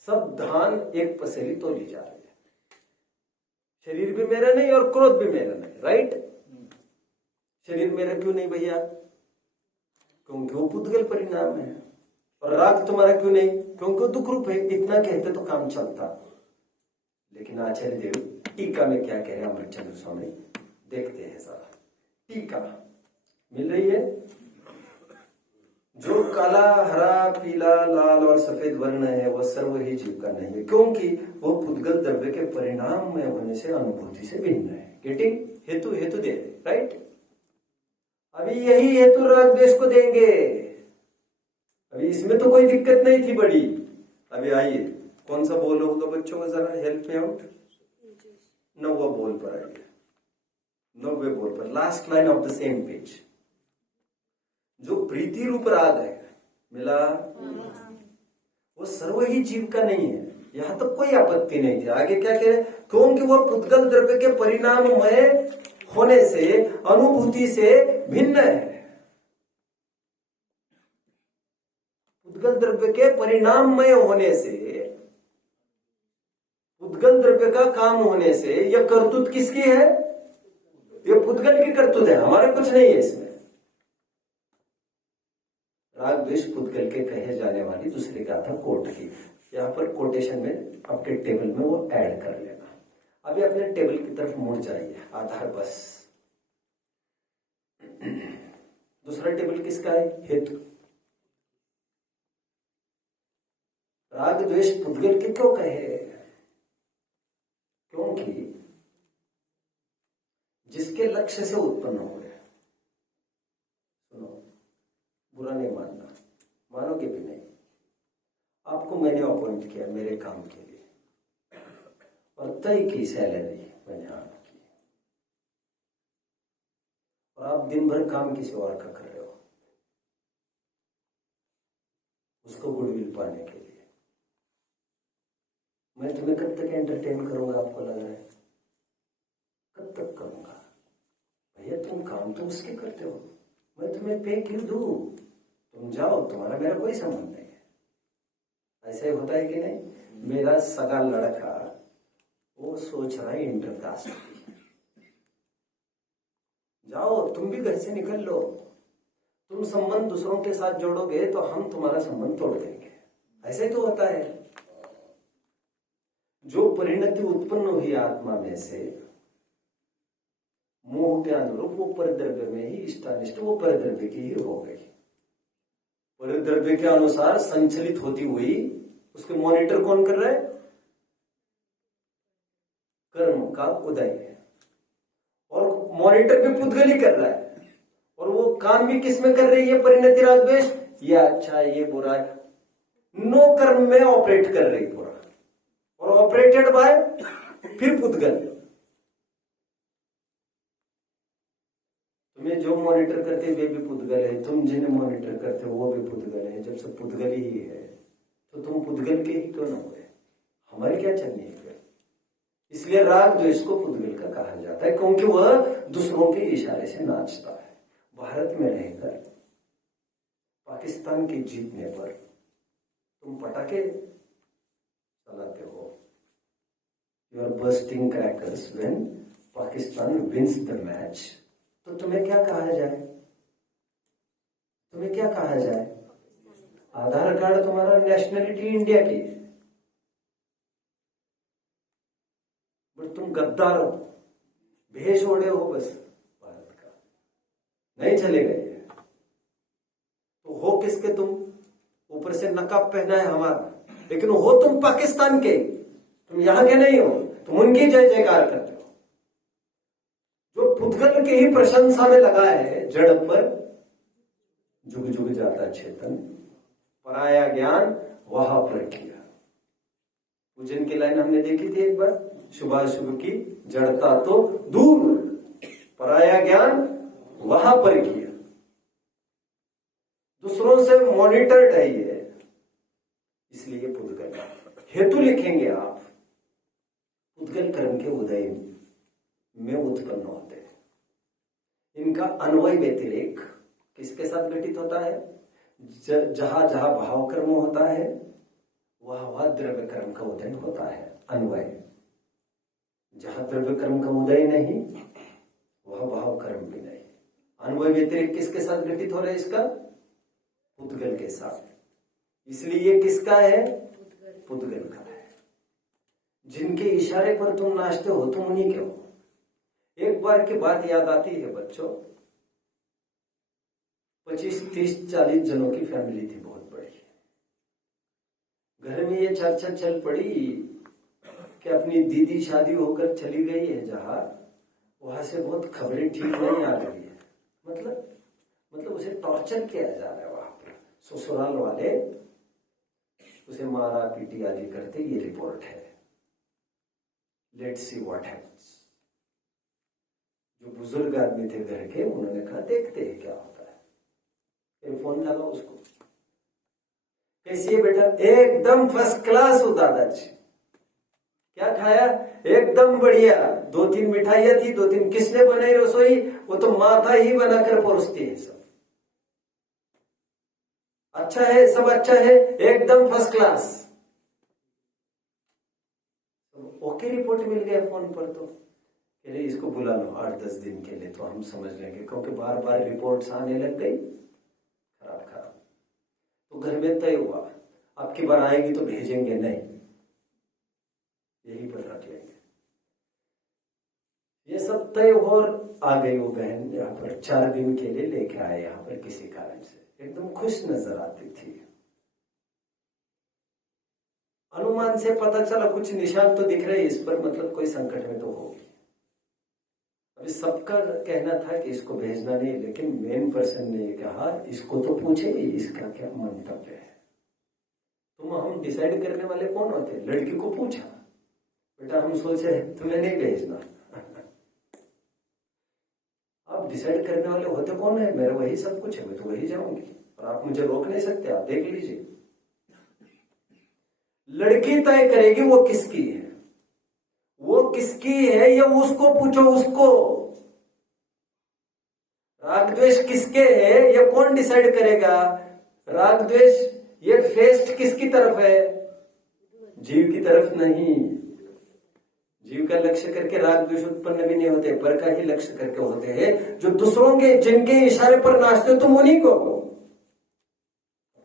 सब धान एक पसेरी तो ली जा रही है। शरीर भी मेरा नहीं और क्रोध भी मेरा नहीं, राइट? शरीर मेरा क्यों नहीं भैया? क्योंकि वो पुद्गल परिणाम है। और राग तुम्हारा क्यों नहीं? क्योंकि दुख रूप है। इतना कहते तो काम चलता, लेकिन आचार्य देव टीका में क्या कह रहे हैं अमृतचंद्र स्वामी, देखते हैं जरा। टीका मिल रही है? जो काला, हरा, पीला, लाल और सफेद वर्ण है वह सर्व ही जीव का नहीं है, क्योंकि वो पुद्गल द्रव्य के परिणाम में होने से अनुभूति से भिन्न है। गेटिंग? हेतु दे, राइट? अभी यही हेतु राग द्वेष को देंगे। अभी इसमें तो कोई दिक्कत नहीं थी बड़ी। अभी आइए, कौन सा बोल होगा बच्चों को, जरा हेल्प में आउट। 9वां बोल पर आइए, 9वें बोल पर, last line of the same page. जो प्रीति रूप राग है, मिला, वो सर्व ही जीव का नहीं है। यहां तक कोई आपत्ति नहीं थी। आगे क्या कह रहे, क्योंकि वह पुद्गल द्रव्य के परिणाममय होने से, अनुभूति से भिन्न है। पुद्गल द्रव्य के परिणाममय होने से, पुद्गल द्रव्य का काम होने से, यह कर्तुत किसकी है? यह पुद्गल की कर्तुत है, हमारे कुछ नहीं है इसमें। राग द्वेष पुद्गल के कहे जाने वाली दूसरी गाथा कोट की, यहां पर कोटेशन में आपके टेबल में वो ऐड कर लेना। अभी अपने टेबल की तरफ मुड़ जाइए, आधार बस। दूसरा टेबल किसका है? हेतु। राग द्वेष पुद्गल के क्यों कहे? क्योंकि जिसके लक्ष्य से उत्पन्न हो रहे, सुनो, बुरा नहीं मानना, मानोगे भी नहीं। आपको मैंने अपॉइंट किया मेरे काम के लिए और तय की सैलरी मैंने आपकी, और आप दिन भर काम किसी और का कर रहे हो उसको गुडविल पाने के लिए। मैं तुम्हें कब तक एंटरटेन करूंगा? आपको लग रहा है कब तक करूंगा? भैया तुम काम तो उसके करते हो, मैं तुम्हें पे क्यों दूं? तुम जाओ, तुम्हारा मेरा कोई संबंध नहीं है। ऐसा ही होता है कि नहीं? मेरा सगा लड़का वो सोच रहा है इंटरकास्ट की, जाओ तुम भी घर से निकल लो। तुम संबंध दूसरों के साथ जोड़ोगे तो हम तुम्हारा संबंध तोड़ देंगे। ऐसे तो होता है। जो परिणति उत्पन्न हुई आत्मा में से मोह के अनुरूप, वो परद्रव्य में ही इष्टानिष्ट, वो परद्रव्य की ही हो गई। परद्रव्य के अनुसार संचलित होती हुई उसके मॉनिटर कौन कर रहा है? कर्म का उदय है, और मॉनिटर भी पुद्गल ही कर रहा है, और वो काम भी किस में कर रही है? परिणति राग द्वेष, ये अच्छा ये बुरा, नो कर्म में ऑपरेट कर रही पूरा, और ऑपरेटेड बाय फिर पुद्गल। तुम्हें जो मॉनिटर करते वे भी पुद्गल है, तुम जिन्हें मॉनिटर करते हो वो भी पुद्गल है। जब सब पुद्गल ही है तो तुम पुद्गल के ही क्यों ना हुए? हमारी क्या चलनी है? इसलिए राग द्वेष को पुद्गल का कहा जाता है, क्योंकि वह दूसरों के इशारे से नाचता है। भारत में रहकर पाकिस्तान के जीतने पर तुम पटाखे चलाते हो, you are bursting crackers when Pakistan wins the match, तो तुम्हें क्या कहा जाए? तुम्हें क्या कहा जाए? आधार कार्ड तुम्हारा नेशनलिटी इंडिया की है, बट तुम गद्दार हो, भेष ओढ़े हो बस भारत का, नहीं चलेगा ये। तो हो किसके तुम? ऊपर से नकाब पहना है हमारा, लेकिन हो तुम पाकिस्तान के, तुम यहां के नहीं हो, तुम उनकी जय जयकार करते हो। जो पुद्गल की ही प्रशंसा में लगा है, जड़ पर जुग जुग जाता चेतन, पराया ज्ञान वहां पर किया। पूजन की लाइन हमने देखी थी एक बार, शुभाशुभ की जड़ता तो दूर, पराया ज्ञान वहां पर किया। दूसरों से मॉनिटर्ड है ये, इसलिए पुद्गल। हेतु लिखेंगे आप, पुद्गल कर्म के उदय में उत्पन्न होते हैं। इनका अन्वय व्यतिरेक किसके साथ घटित होता है? जहां जहां भाव कर्म होता है वह द्रव्य कर्म का उदय होता है। अन्वय, जहां द्रव्य कर्म का उदय नहीं वह भाव कर्म भी नहीं। अन्वय व्यतिरेक किसके साथ घटित हो रहा है? इसका पुद्गल के साथ। इसलिए ये किसका है? पुद्गल का है। जिनके इशारे पर तुम नाचते हो तुम उन्हीं के हो। एक बार की बात याद आती है बच्चों, 25, 30, 40 जनों की फैमिली थी, बहुत बड़ी। घर में ये चर्चा चल पड़ी कि अपनी दीदी शादी होकर चली गई है जहां, वहां से बहुत खबरें ठीक नहीं आ रही है। मतलब उसे टॉर्चर किया जा रहा है वहां पर। ससुराल वाले उसे मारा पीटी आदि करते, ये रिपोर्ट है। Let's see what happens. जो बुजुर्ग आदमी थे घर के, उन्होंने कहा देखते हैं क्या होता है। फिर फोन लगा उसको, कैसी है बेटा? एकदम फर्स्ट क्लास हो दादाजी। क्या खाया? एकदम बढ़िया। 2-3 मिठाइयां थी, 2-3 किसने बनाई रसोई? वो तो माता ही बनाकर परोसती है। सब अच्छा है, सब अच्छा है, एकदम फर्स्ट क्लास। ओके रिपोर्ट मिल गया फोन पर। तो अरे इसको बुला लो 8-10 दिन के लिए, तो हम समझ लेंगे, क्योंकि बार बार रिपोर्ट्स आने लग गई खराब खराब। तो घर में तय हुआ, अब की बार आएगी तो भेजेंगे नहीं, यही पर रख लेंगे। ये सब तय हो, और आ गई वो बहन यहाँ पर 4 दिन के लिए लेके आए यहाँ पर किसी कारण से, एकदम खुश नजर आती थी। अनुमान से पता चला कुछ निशान तो दिख रहे इस पर, मतलब कोई संकट में तो होगी। अभी सबका कहना था कि इसको भेजना नहीं, लेकिन मेन पर्सन ने कहा इसको तो पूछे इसका क्या मंतव्य है। तुम हम डिसाइड करने वाले कौन होते? लड़की को पूछा, बेटा हम सोचे तुम्हें नहीं भेजना। आप डिसाइड करने वाले होते कौन है? मेरा वही सब कुछ है, मैं तो वही जाऊंगी, और आप मुझे रोक नहीं सकते, आप देख लीजिए। लड़की तय करेगी वो किसकी है, वो किसकी है, ये उसको पूछो। उसको राग द्वेष किसके है ये कौन डिसाइड करेगा? राग द्वेष ये फेस्ट किसकी तरफ है? जीव की तरफ नहीं। जीव का लक्ष्य करके राग द्वेष उत्पन्न भी नहीं होते, पर का ही लक्ष्य करके होते हैं, जो दूसरों के जिनके इशारे पर नाचते हो तुम उन्हीं को।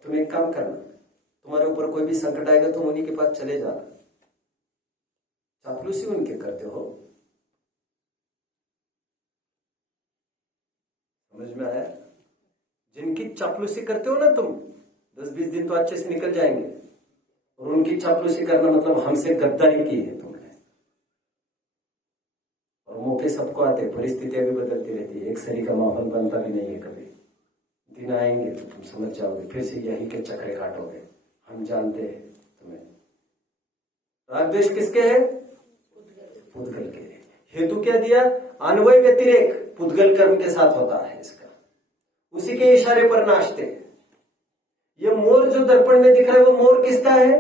तुम एक काम करना, तुम्हारे ऊपर कोई भी संकट आएगा तुम उन्हीं के पास चले जाना, चापलूसी उनके करते हो। समझ में आया? जिनकी चापलूसी करते हो ना तुम, 10-20 दिन तो अच्छे से निकल जाएंगे। और उनकी चापलूसी करना मतलब हमसे गद्दारी की है तुमने। और मौके सबको आते, परिस्थितियां भी बदलती रहती है, एक सरी का माहौल बनता भी नहीं है। कभी दिन आएंगे तो तुम समझ जाओगे, फिर से यही के चक्रे काटोगे। हम जानते हैं तुम्हें। राग द्वेष किसके है? पुद्गल के। हेतु क्या दिया? अन्वय व्यतिरेक पुद्गल कर्म के साथ होता है इसका, उसी के इशारे पर नाचते। ये मोर जो दर्पण में दिख रहा है वो मोर किसका है?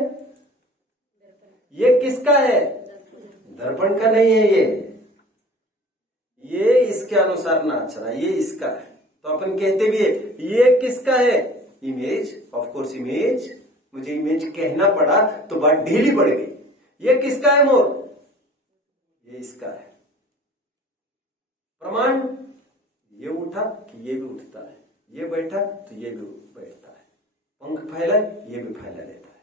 ये किसका है? दर्पण का नहीं है ये इसके अनुसार नाच रहा है, ये इसका है। तो अपन कहते भी है ये किसका है? इमेज। ऑफ कोर्स इमेज, मुझे इमेज कहना पड़ा तो बात ढीली पड़ गई। ये किसका है मोर? ये इसका है। प्रमाण, ये उठा कि ये भी उठता है, ये बैठा तो ये भी बैठता है, पंख फैला ये भी फैला लेता है,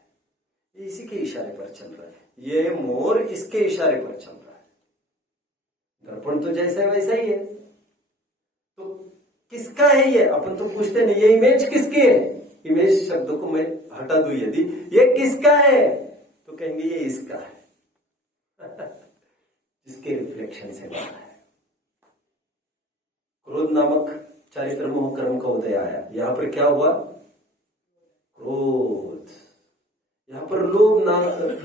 ये इसी के इशारे पर चल रहा है। ये मोर इसके इशारे पर चल रहा है। दर्पण तो जैसा है वैसा ही है। तो किसका है ये? अपन तो पूछते नहीं ये इमेज किसकी है। इमेज शब्द को मैं हटा दूं यदि, ये किसका है तो कहेंगे ये इसका है। जिसके रिफ्लेक्शन से बना है। क्रोध नामक चारित्र मोह कर्म का उदय आया। यहां पर क्या हुआ? क्रोध। यहां पर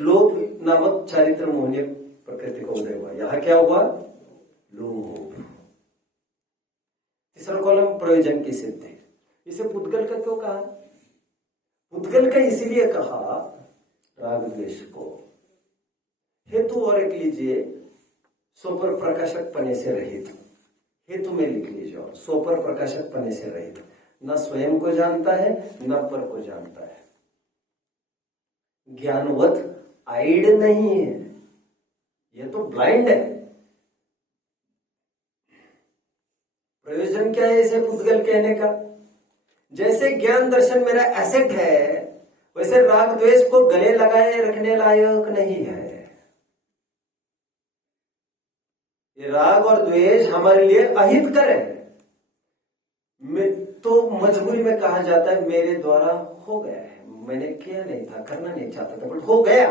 लोभ नामक चारित्र मोहनीय प्रकृति का उदय हुआ। यहां क्या हुआ? लोभ। तीसरा कॉलम प्रयोजन की सिद्धि। इसे पुद्गल का क्यों कहा? पुद्गल का इसीलिए कहा राग द्वेष को। हेतु और एक लीजिए, स्वपर प्रकाशक पने से रहित। हेतु में लिख लीजिए, और स्वपर प्रकाशक पने से रहित। न स्वयं को जानता है न पर को जानता है। ज्ञानवत आइड नहीं है, यह तो ब्लाइंड है। प्रयोजन क्या है इसे पुद्गल कहने का? जैसे ज्ञान दर्शन मेरा एसेट है, वैसे राग द्वेष को गले लगाए रखने लायक नहीं है। ये राग और द्वेष हमारे लिए अहितकर है। तो मजबूरी में कहा जाता है मेरे द्वारा हो गया है, मैंने किया नहीं था, करना नहीं चाहता था, बट हो गया।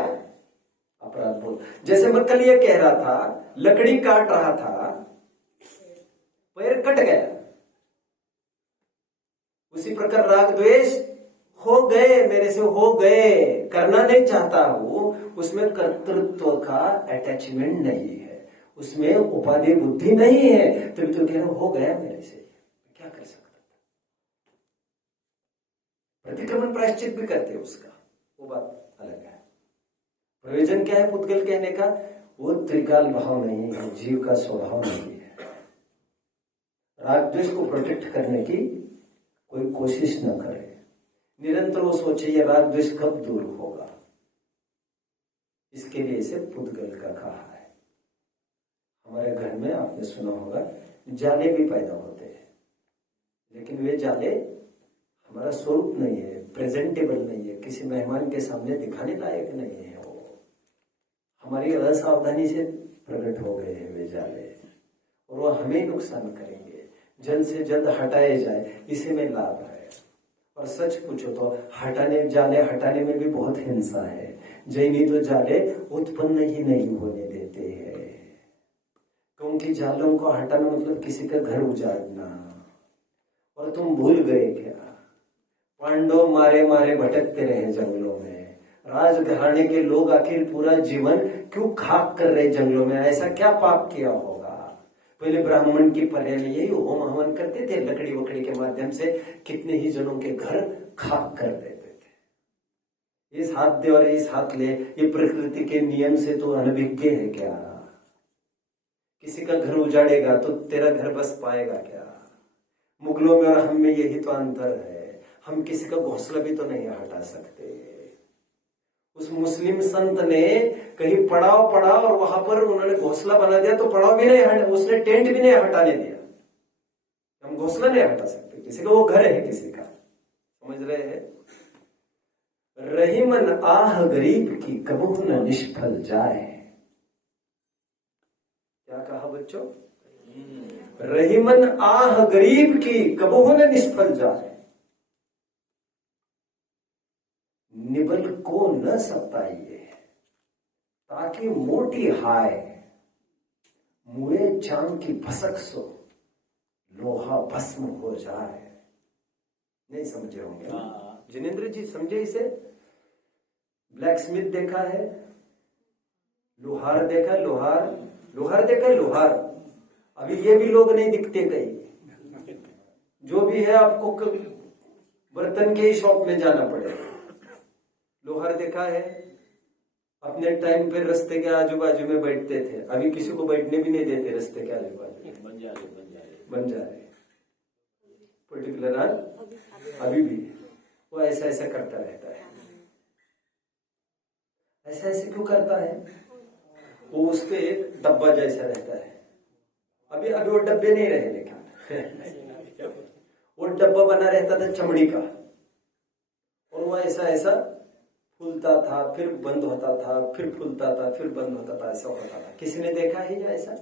अपराध बोल। जैसे मैं कल ये कह रहा था, लकड़ी काट रहा था, पैर कट गया। उसी प्रकार राग द्वेष हो गए, मेरे से हो गए, करना नहीं चाहता हूं। उसमें कर्तृत्व का अटैचमेंट नहीं है, उसमें उपाधि बुद्धि नहीं है। तभी तो कह रहा हूं हो गया मेरे से, क्या कर सकता। अतिक्रमण प्रायश्चित भी करते हैं उसका, वो बात अलग है। प्रयोजन क्या है पुद्गल कहने का? वो त्रिकाल भाव नहीं है, जीव का स्वभाव नहीं है। राग द्वेष को प्रोटेक्ट करने की कोई कोशिश न करे, निरंतर वो सोचे ये राग द्वेष कब दूर होगा, इसके लिए इसे पुद्गल का कहा है। हमारे घर में आपने सुना होगा जाले भी पैदा होते हैं, लेकिन वे जाले हमारा स्वरूप नहीं है, प्रेजेंटेबल नहीं है, किसी मेहमान के सामने दिखाने लायक नहीं है। वो हमारी असावधानी से प्रकट हो गए हैं वे जाले, और वो हमें नुकसान करेंगे। जल्द से जल्द हटाए जाए, इसी में लाभ है। और सच पूछो तो जाले हटाने में भी बहुत हिंसा है। जैनी तो जाले उत्पन्न ही नहीं होने देते हैं, क्योंकि जालों को हटाना मतलब किसी का घर उजाड़ना। और तुम भूल गए क्या, पांडव मारे मारे भटकते रहे जंगलों में, राजघराने के लोग आखिर पूरा जीवन क्यों खाक कर रहे जंगलों में? ऐसा क्या पाप किया होगा? पहले ब्राह्मण की पर्याय में यही होम हवन करते थे, लकड़ी वकड़ी के माध्यम से कितने ही जनों के घर खाक कर देते थे। इस हाथ दे और इस हाथ ले, ये प्रकृति के नियम से तो अनभिज्ञ है क्या? किसी का घर उजाड़ेगा तो तेरा घर बस पाएगा क्या? मुगलों में और हम में यही तो अंतर है, हम किसी का घोंसला भी तो नहीं हटा सकते। उस मुस्लिम संत ने कहीं पड़ाव पड़ा और वहां पर उन्होंने घोंसला बना दिया, तो पड़ाव भी नहीं हटा, उसने टेंट भी नहीं हटाने दिया। हम घोंसला नहीं हटा सकते, किसी का वो घर है किसी का, समझ रहे हैं? रही मन आह गरीब की कबहू न निष्फल जाए। क्या कहा बच्चों? रही मन आह गरीब की कबहू न निष्फल जाए, निबल को न सताइए ताकि मोटी हाय, मुए चांद की भसक सो लोहा भस्म हो जाए। नहीं समझे होंगे? जिनेंद्र जी समझे इसे? ब्लैक स्मिथ देखा है, लोहार देखा, लोहार देखा है, लोहार। अभी ये भी लोग नहीं दिखते कहीं, जो भी है आपको बर्तन के ही शॉप में जाना पड़ेगा। लोहार देखा है? अपने टाइम पे रास्ते के आजू बाजू में बैठते थे, अभी किसी को बैठने भी नहीं देते रास्ते के आजू बाजू, बन जा रहे पर्टिकुलर। अभी भी वो ऐसा ऐसा करता रहता है। ऐसा ऐसे क्यों करता है? वो उसके एक डब्बा जैसा रहता है। अभी अभी वो डब्बे नहीं रहे, लेकिन वो डब्बा बना रहता था चमड़ी का, और वो ऐसा ऐसा फूलता था, फिर बंद होता था, फिर फूलता था, फिर बंद होता था, ऐसा होता था। किसी ने देखा है या ऐसा?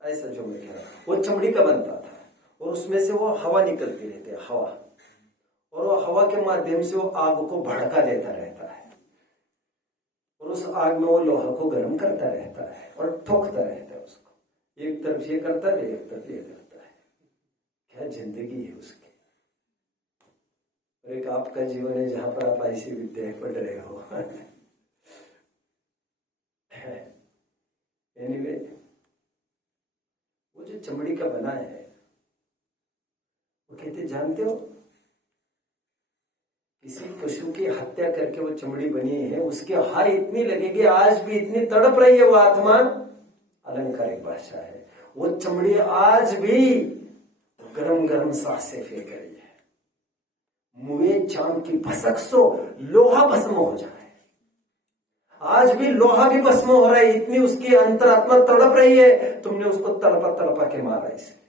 ऐसा जो मैं कह रहा हूं, वो चमड़ी का बनता था, और उसमें से वो हवा निकलती रहती है, हवा, और वो हवा के माध्यम से वो आग को भड़का देता रहता है, और उस आग में वो लोहा को गर्म करता रहता है और ठोकता रहता है उसको। एक तरफ ये करता है, एक तरफ ये करता है। क्या जिंदगी है उसकी। एक आपका जीवन है जहां पर आप ऐसी विद्याएं पढ़ रहे हो। एनीवे, वो जो चमड़ी का बना है, वो कहते जानते हो, किसी पशु की हत्या करके वो चमड़ी बनी है, उसकी हार इतनी लगेगी, आज भी इतनी तड़प रही है वो आत्मा। अलंकारिक भाषा है, वो चमड़ी आज भी गरम गरम सांसें फेंक रही है। मुए चांद की भसक सो लोहा भस्म हो जाए। आज भी लोहा भी भस्म हो रहा है, इतनी उसकी अंतरात्मा तड़प रही है, तुमने उसको तड़पा तड़पा के मारा। इसलिए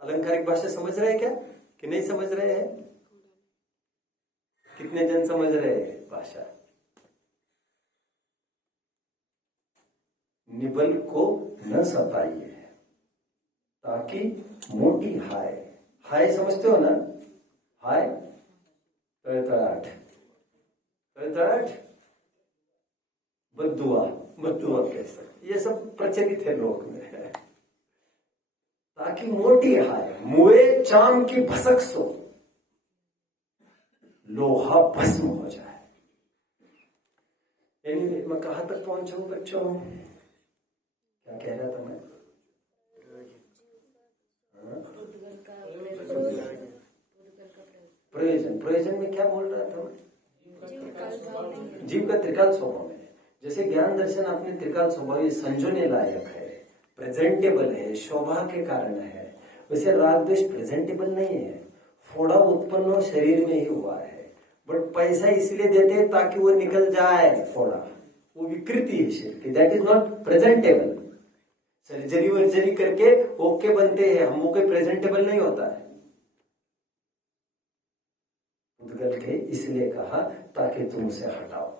अलंकारिक भाषा समझ रहे हैं क्या कि नहीं समझ रहे हैं? कितने जन समझ रहे हैं भाषा? निबल को न सताइए ताकि मोटी हाय, हाय समझते हो ना? हाय तड़तड़ाहट, तड़तड़ाहट, बद्दुआ, बद्दुआ कह सकते, ये सब प्रचलित है लोक में। ताकि मोटी हाय, मुए चांद की भसक सो लोहा भस्म हो जाए। यानी मैं कहां तक पहुंचा हूं बच्चों? क्या कह रहा था मैं? प्रयोजन, प्रयोजन में क्या बोल रहा था मैं? जीव का त्रिकाल स्वभाव है। जैसे ज्ञान दर्शन अपने त्रिकाल स्वभाव ये संजोने लायक है, प्रेजेंटेबल है, शोभा के कारण है, वैसे राग द्वेष प्रेजेंटेबल नहीं है, फोड़ा उत्पन्न शरीर में ही हुआ है, बट पैसा इसलिए देते हैं ताकि वो निकल जाए फोड़ा, वो विकृति है शरीर की, that is not presentable. Surgery वर्जरी करके ओके बनते हैं हम, वो कोई प्रेजेंटेबल नहीं होता है। उद्गल के इसलिए कहा ताकि तुम उसे हटाओ,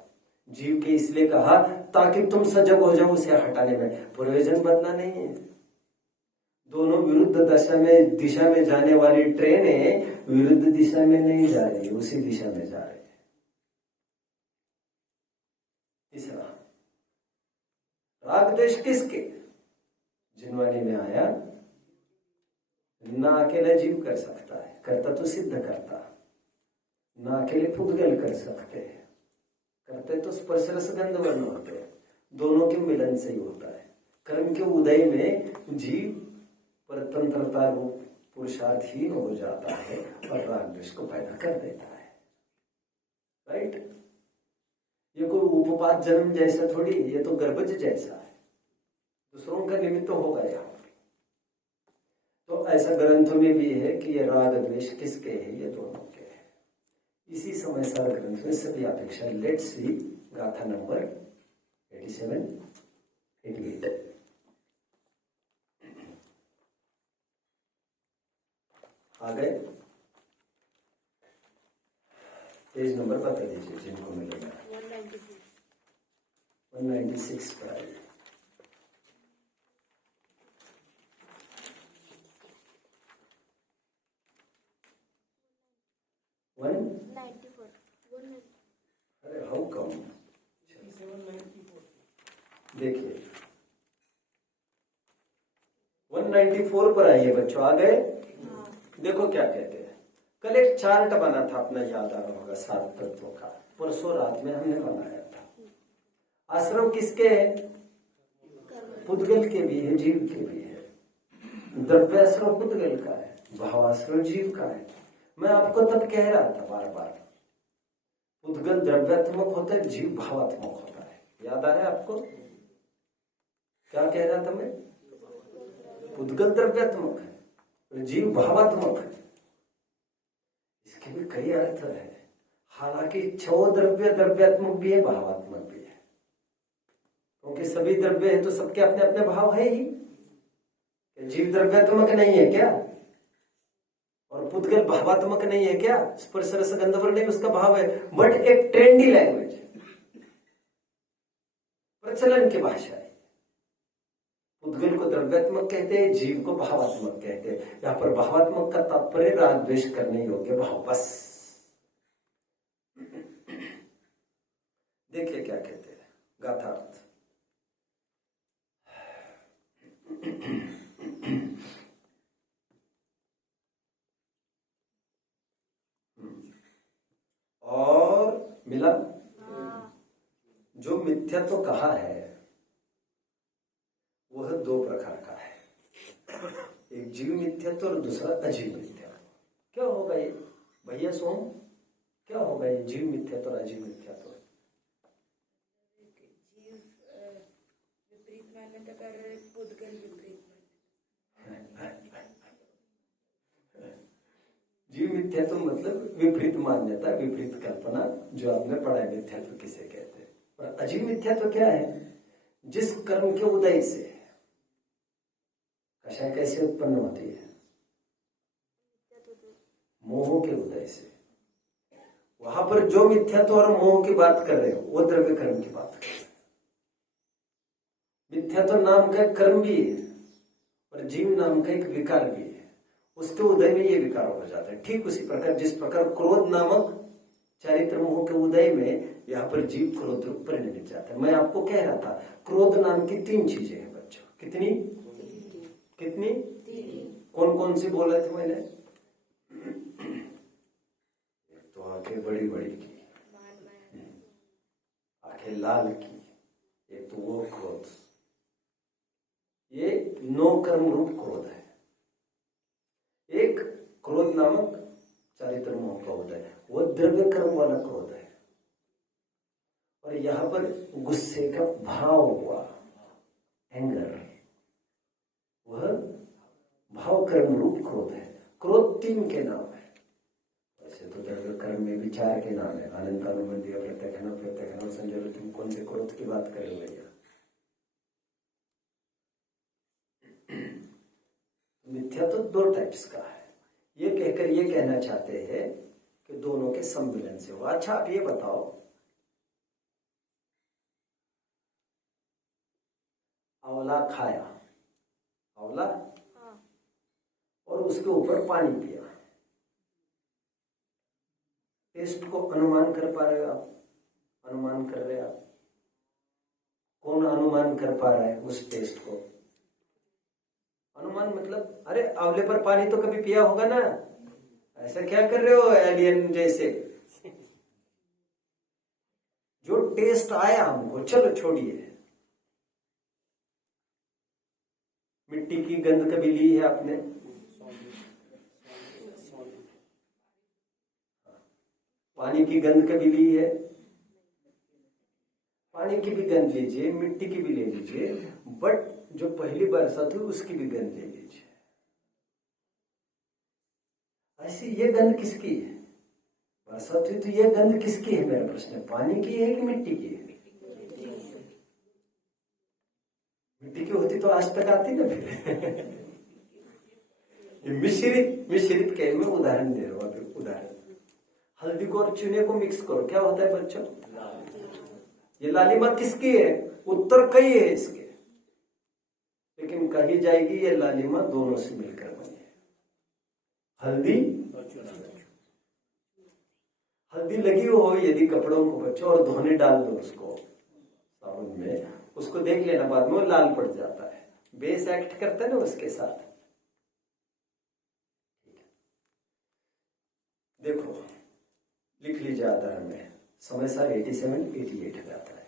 जीव के इसलिए कहा ताकि तुम सजग हो जाओ उसे हटाने में। प्रयोजन बदला नहीं है, दोनों विरुद्ध दिशा में जाने वाली ट्रेनें विरुद्ध दिशा में नहीं जा रही, उसी दिशा में जा रही है। तीसरा, राग द्वेष किसके? जिनवाणी में आया, ना अकेला जीव कर सकता है, करता तो सिद्ध करता, ना अकेले पुद्गल कर सकते हैं, करते तो स्पर्श रस गंध वर्ण होते हैं, दोनों के मिलन से ही होता है। कर्म के उदय में जीव परतंत्रता रूप पुरुषार्थहीन हो जाता है और राग द्वेष को पैदा कर देता है। राइट? ये कोई उपपात जन्म जैसा थोड़ी, ये तो गर्भज जैसा है, दूसरों का निमित्त होगा यहाँ। तो ऐसा ग्रंथों में भी है कि ये राग द्वेष किसके है, ये दोनों के है। इसी समय सारा ग्रंथ में सभी अपेक्षा लेट्स सी गाथा नंबर 87, 88। आ गए? पेज नंबर बता दीजिए जिनको मिलेगा। 196 पर आइए। अरे हाउ कम, देखिए 194 पर आइए बच्चों। आ गए? देखो क्या कहते हैं। कल एक चार्ट बना था, अपना याद आ रहा होगा, 7 तत्वों का, परसों रात में हमने बनाया था। आश्रम किसके है? पुद्गल के भी है, जीव के भी है। द्रव्याश्रम पुद्गल का है, भावाश्रम जीव का है। मैं आपको तब कह रहा था बार बार, पुद्गल द्रव्यात्मक होता है, जीव भावात्मक होता है। याद आ रहा है आपको? क्या कह रहा था मैं? पुद्गल द्रव्यात्मक है, जीव भावात्मक है। इसके भी कई अर्थ है। हालांकि छो द्रव्य द्रव्यात्मक भी है, भावात्मक भी है, क्योंकि सभी द्रव्य है तो सबके अपने अपने भाव है ही। जीव द्रव्यात्मक नहीं है क्या? और पुद्गल भावात्मक नहीं है क्या? स्पर्श रस गंध वर्ण नहीं उसका भाव है, बट एक ट्रेंडी लैंग्वेज, प्रचलन की भाषा है। पुद्गल को द्रव्यात्मक कहते हैं, जीव को भावात्मक कहते हैं। यहां पर भावात्मक का तात्पर्य राग द्वेष करने योग्य भाव, बस। देखिए क्या कहते हैं गाथार्थ। और मिला जो मिथ्यात्व कहा है वह 2 प्रकार का है, एक जीव मिथ्यात्व और दूसरा अजीव मिथ्यात्व। क्या होगा ये भैया सोम? क्या होगा ये जीव मिथ्यात्व और अजीव मिथ्यात्व? जीव विपरीत मान्यता कर रहे, पुद्गल विपरीत मान्यता। जीव मिथ्यात्व मतलब विपरीत मान्यता, विपरीत कल्पना, जो आपने पढ़ा है मिथ्यात्व किसे कहते हैं। और अजीव मिथ्यात्व क्या है? जिस कर्म के उदय से कषाय कैसे उत्पन्न होती है? मोह के उदय से। वहां पर जो मिथ्यात्व और मोह की बात कर रहे हो वो द्रव्य कर्म की बात कर रहे हो। मिथ्यात्व नाम का कर्म भी है और जीव नाम का एक विकार भी है, उसके उदय में ये विकार हो जाता है। ठीक उसी प्रकार जिस प्रकार क्रोध नामक चारित्र मोह के उदय में यहाँ पर जीव क्रोध रूप परिणमित जाता है। मैं आपको कह रहा था क्रोध नाम की 3 चीजें हैं बच्चों। कितनी? कितनी? 3। कौन कौन सी बोले थे मैंने? एक तो आंखें बड़ी बड़ी की, आंखें लाल की, एक तो वो क्रोध, ये 9 कर्म रूप क्रोध है। एक क्रोध नामक चारित्र मोह का उदय, वो द्रव्य कर्म वाला क्रोध है। और यहां पर गुस्से का भाव हुआ, एंगर, वह भाव कर्म रूप क्रोध है। क्रोध 3 के नाम है। वैसे तो द्रव्य कर्म में विचार के नाम है, आनंद, अनुबंधी, प्रत्यक्षण, संजय। तुम कौन से क्रोध की बात कर रहे हो भैया? मिथ्या तो 2 टाइप्स का है। ये कहकर ये कहना चाहते हैं कि दोनों के सम्मिलन से हुआ। अच्छा आप ये बताओ, आंवला खाया, आंवला, और उसके ऊपर पानी पिया, टेस्ट को अनुमान कर पा रहे हो आप? अनुमान कर रहे आप? कौन अनुमान कर पा रहा है उस टेस्ट को? अनुमान मतलब, अरे आंवले पर पानी तो कभी पिया होगा ना? ऐसा क्या कर रहे हो एलियन जैसे? जो टेस्ट आया हमको, चलो छोड़िए। मिट्टी की गंध कभी ली है आपने? पानी की गंध कभी ली है? पानी की भी गंध लीजिए, मिट्टी की भी ले लीजिए, बट जो पहली बरसात हुई उसकी भी गंध ले लीजिए। ऐसी ये गंध किसकी है? बरसात हुई तो ये गंध किसकी है? मेरा प्रश्न है, पानी की है कि मिट्टी की है? मिट्टी की होती तो आज तक आती ना फिर। मिश्रित के मैं उदाहरण दे रहा हूं। अभी उदाहरण, हल्दी को और चूने को मिक्स करो, क्या होता है बच्चों? ये लालिमा किसकी है? उत्तर कई है इसके, लेकिन कही जाएगी ये लालिमा दोनों से मिलकर बनी है। हल्दी, हल्दी लगी हो यदि कपड़ों को बच्चों, और धोने डाल दो उसको साबुन में, उसको देख लेना बाद में वो लाल पड़ जाता है, बेस एक्ट करता है ना उसके साथ। देखो लिख लीजिए आधार में, समय सार 87-88 में आता है।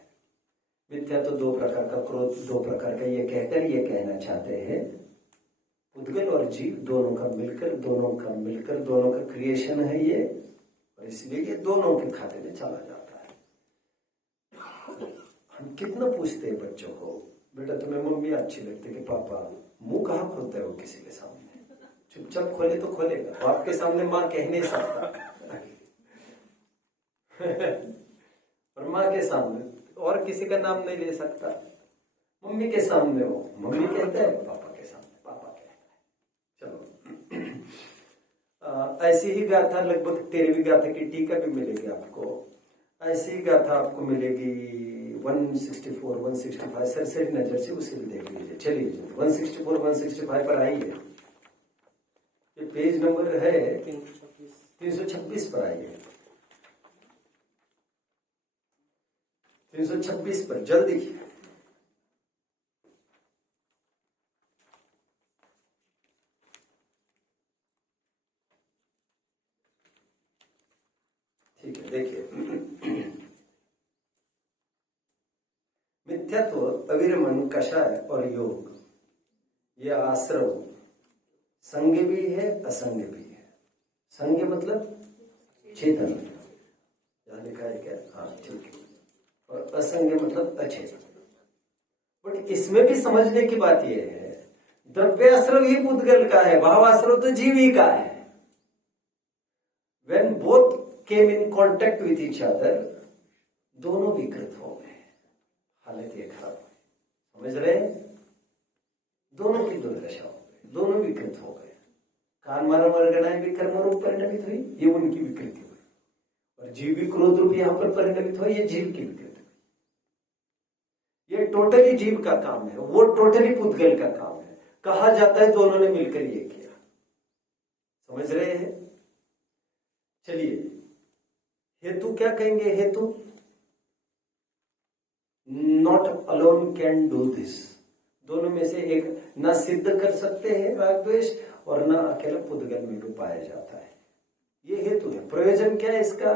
मिथ्या तो 2 प्रकार का क्रोध, 2 प्रकार का, ये कहकर ये कहना चाहते हैं पुद्गल और जीव दोनों का मिलकर दोनों का क्रिएशन है ये, और इसलिए ये दोनों के खाते में चला जाता है। हम कितना पूछते हैं बच्चों को, बेटा तुम्हें मम्मी अच्छी लगती है कि पापा? मुंह कहाँ खोलता है वो किसी के सामने? चुपचाप खोले तो खोलेगा, तो आपके सामने माँ कह नहीं सकता। और माँ के सामने और किसी का नाम नहीं ले सकता। मम्मी के सामने हो मम्मी कहता है, पापा के सामने पापा कहता है। चलो ऐसी ही गाथा लगभग 13वीं गाथा की टीका भी मिलेगी आपको। ऐसी ही गाथा आपको मिलेगी 164, 165, सरसरी नजर से उसे भी देख लीजिए। चलिए 164, 165 पर आइए। ये पेज नंबर है 326 पर आइए। 326 पर जल्दी। ठीक है, देखिए मिथ्यात्व, अविरमन, कषाय और योग, ये आश्रव संग भी है असंग भी है। संग मतलब चेतन, यहां लिखा है क्या? हाँ ठीक है। और असंग मतलब अचेतन। बट इसमें भी समझने की बात यह है, द्रव्याश्रव ही पुद्गल का है, भावाश्रव तो जीव ही का है। When both came in contact with each other, दोनों विकृत हो गए, हालत ये खराब हुई। समझ रहे हैं? दोनों की दुर्दशा हो गई, दोनों विकृत हो गए। कान मारा मरगनाएं भी कर्म रूप परिणमित हुई, ये उनकी विकृति हुई, और जीव भी क्रोध रूप यहां पर परिणमित हुई, ये जीव की विकृति हुई। ये टोटली जीव का काम है, वो टोटली पुद्गल का काम है। कहा जाता है दोनों ने मिलकर ये किया। समझ रहे हैं? चलिए हेतु क्या कहेंगे? हेतु not alone can do this, दोनों में से एक ना सिद्ध कर सकते हैं राग द्वेष, और ना अकेला पुद्गल में भी पाया जाता है। ये हेतु है। प्रयोजन क्या है इसका?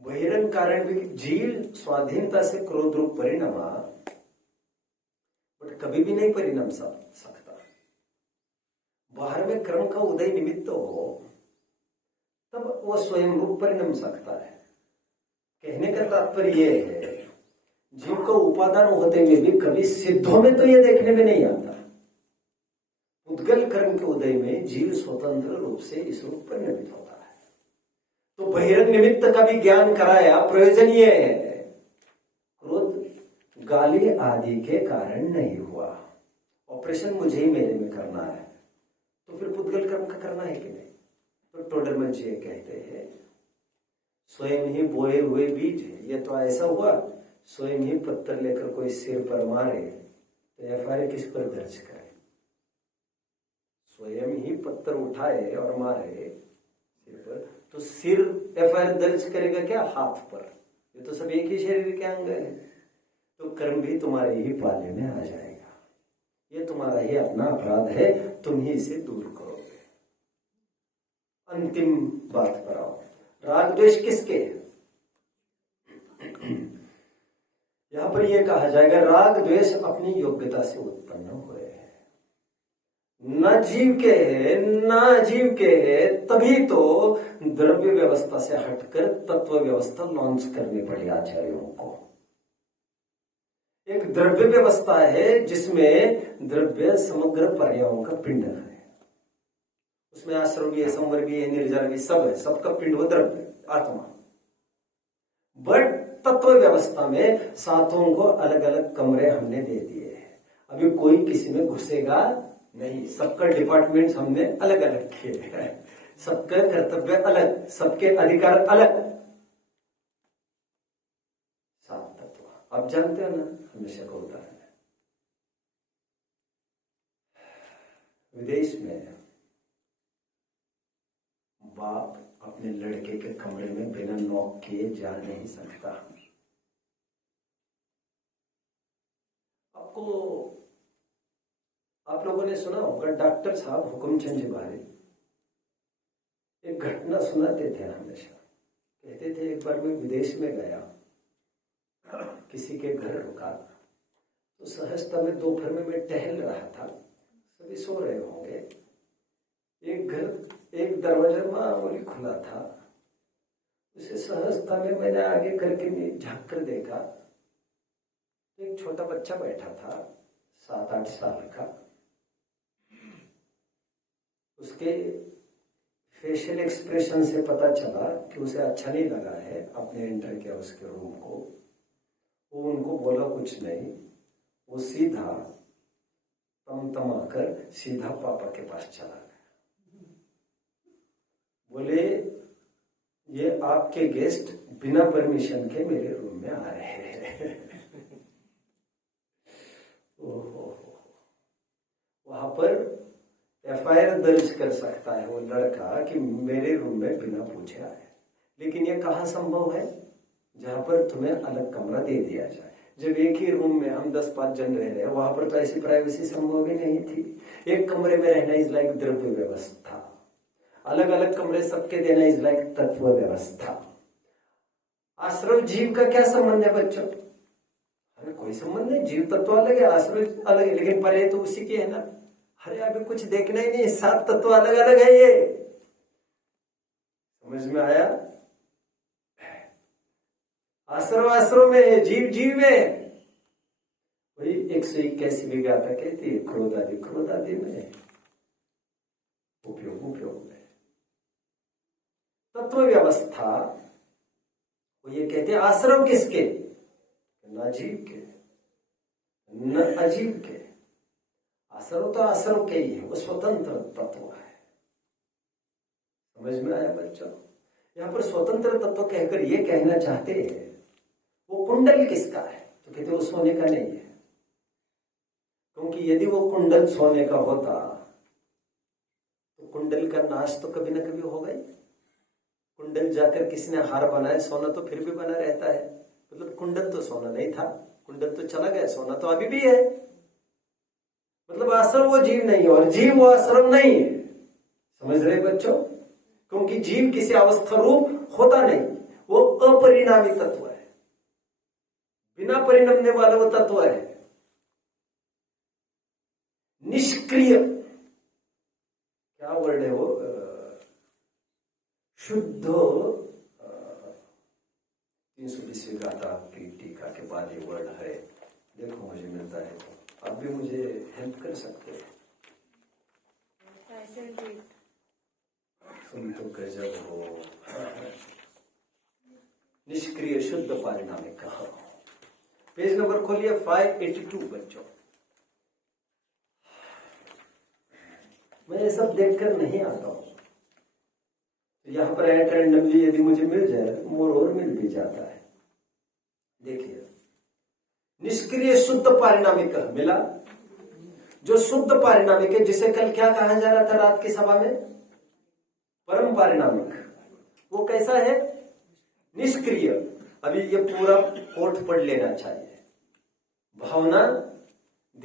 बहिरंग कारण भी, जीव स्वाधीनता से क्रोध रूप परिणमा, बट कभी भी नहीं परिणम सकता। बाहर में कर्म का उदय निमित्त हो, तब वो स्वयं रूप परिणम सकता है। कहने का तात्पर्य ये है, जीव को उपादान होते हुए भी कभी सिद्धों में तो ये देखने में नहीं आता। उद्गल कर्म के उदय में जीव स्वतंत्र रूप से इस रूप परिणमित होता है। तो बहिरंग निमित्त का भी ज्ञान कराया, प्रयोजन ये है, क्रोध गाली आदि के कारण नहीं हुआ, ऑपरेशन मुझे ही मेरे में करना है, तो फिर पुद्गल कर्म का करना है कि नहीं? तो टोडरमल जी कहते हैं, स्वयं ही बोए हुए बीज है। ये तो ऐसा हुआ, स्वयं ही पत्थर लेकर कोई सिर पर मारे तो एफआईआर किस पर दर्ज करे? स्वयं ही पत्थर उठाए और मारे सिर पर, तो सिर एफआईआर दर्ज करेगा क्या? हाथ पर। ये तो सब एक ही शरीर के अंग है। तो कर्म भी तुम्हारे ही पाले में आ जाएगा। ये तुम्हारा ही अपना अपराध है, तुम ही इसे दूर करोगे। अंतिम बात पर आओ, राग द्वेष किसके? यहां पर यह कहा जाएगा, राग द्वेष अपनी योग्यता से उत्पन्न हुए हैं, न जीव के है न अजीव के है। तभी तो द्रव्य व्यवस्था से हटकर तत्व व्यवस्था लॉन्च करनी पड़ी आचार्यों को। एक द्रव्य व्यवस्था है जिसमें द्रव्य समग्र पर्यायों का पिंड है, उसमें आश्रम भी है, संवर भी है, निर्जर भी, सब है, सबका पिंड वो द्रव्य आत्मा। बट तत्व व्यवस्था में सातों को अलग अलग कमरे हमने दे दिए हैं। अभी कोई किसी में घुसेगा नहीं, सबका डिपार्टमेंट हमने अलग अलग किए हैं, सबका कर्तव्य अलग, सबके अधिकार अलग। सात तत्व आप जानते हो ना, हमेशा का उदाहरण है, विदेश में बाप अपने लड़के के कमरे में बिना नॉक किए जा नहीं सकता। आप लोगों ने सुना होगा, डॉक्टर साहब हुकुमचंद जी बारे एक घटना सुनाते थे हमेशा। कहते थे, एक बार मैं विदेश में गया, किसी के घर रुका, तो सहजता में दोपहर में मैं टहल रहा था, सभी सो रहे होंगे, एक दरवाजा मामूली खुला था, उसे सहजता में मैंने आगे करके झांक कर देखा, एक छोटा बच्चा बैठा था 7-8 साल का। उसके फेशियल एक्सप्रेशन से पता चला कि उसे अच्छा नहीं लगा है। आपने एंटर किया उसके रूम को, वो उनको बोला कुछ नहीं, वो सीधा तमतमाकर सीधा पापा के पास चला गया। बोले, ये आपके गेस्ट बिना परमिशन के मेरे रूम में आ रहे हैं। वहां पर एफआईआर दर्ज कर सकता है वो लड़का कि मेरे रूम में बिना पूछे आए। लेकिन ये कहाँ संभव है? जहां पर तुम्हें अलग कमरा दे दिया जाए। जब एक ही रूम में हम 10-5 जन रह रहे हैं, वहां पर तो ऐसी प्राइवेसी संभव ही नहीं थी। एक कमरे में रहना इज लाइक द्रव्य व्यवस्था, अलग अलग कमरे सबके देना इज लाइक तत्व व्यवस्था। आश्रव जीव का क्या संबंध है बच्चों? अरे कोई संबंध नहीं, जीव तत्व अलग है, आश्रव अलग है, लेकिन पहले तो उसी की है ना। अरे अभी कुछ देखना ही नहीं, 7 तत्व अलग अलग है। ये समझ में आया? आश्रव आश्रव में है, जीव जीव में। वही 181 गाथा कहती है, क्रोध आदि में, उपयोग में। तत्व व्यवस्था वो ये कहते हैं, आश्रव किसके? न जीव के न अजीव के। आश्रव तो आश्रव के ही है, वो स्वतंत्र तत्व है। समझ में आया बच्चों? यहां पर स्वतंत्र तत्व कहकर ये कहना चाहते हैं, वो कुंडल किसका है? तो कहते वो सोने का नहीं है, क्योंकि यदि वो कुंडल सोने का होता तो कुंडल का नाश तो कभी ना कभी होगा ही। कुंडल जाकर किसी ने हार बनाया, सोना तो फिर भी बना रहता है। मतलब कुंडल तो सोना नहीं था, कुंडल तो चला गया, सोना तो अभी भी है। मतलब आश्रव वो जीव नहीं है और जीव वो आश्रव नहीं है। समझ रहे बच्चों? क्योंकि जीव किसी अवस्था रूप होता नहीं, वो अपरिणामी तत्व है, बिना परिणमने वाला वो तत्व है, निष्क्रिय। क्या वर्ड है वो, शुद्ध 320वीं गाथा की टीका के बाद ये वर्ड है। देखो मुझे मिलता है तो आप भी मुझे हेल्प कर सकते हैं। तुम तो गजब हो। निष्क्रिय शुद्ध पारिणामिक कहा। पेज नंबर खोलिए 582 बच्चों। मैं ये सब देखकर नहीं आता हूं। यहां पर एट रैंडमली यदि मुझे मिल जाए मोर और मिल भी जाता है। देखिए निष्क्रिय शुद्ध पारिणामिक मिला, जो शुद्ध पारिणामिक है, जिसे कल क्या कहा जा रहा था रात की सभा में, परम पारिणामिक। वो कैसा है? निष्क्रिय। अभी ये पूरा कोट पढ़ लेना चाहिए। भावना,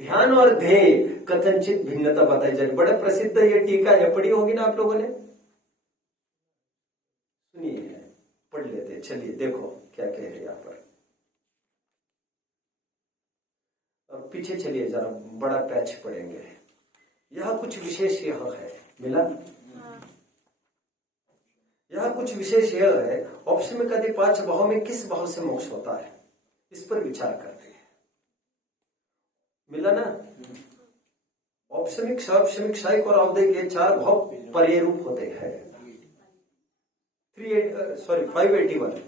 ध्यान और ध्येय कथनचित भिन्नता बताई जाए। बड़ा प्रसिद्ध ये टीका है, पढ़ी होगी ना आप लोगों ने, सुनिए, पढ़ लेते। चलिए देखो क्या कह रहे यहां पर। अब पीछे चलिए जरा, बड़ा पैच पढ़ेंगे। यह कुछ विशेष यह है, मिला? यह कुछ विशेष यह है, औपसमिक आदि 5 भावों में किस भाव से मोक्ष होता है, इस पर विचार करते हैं। मिला ना? औपसमिक, सापसमिक, साइक और आवधिक ये 4 भाव पर्याय रूप होते हैं। 581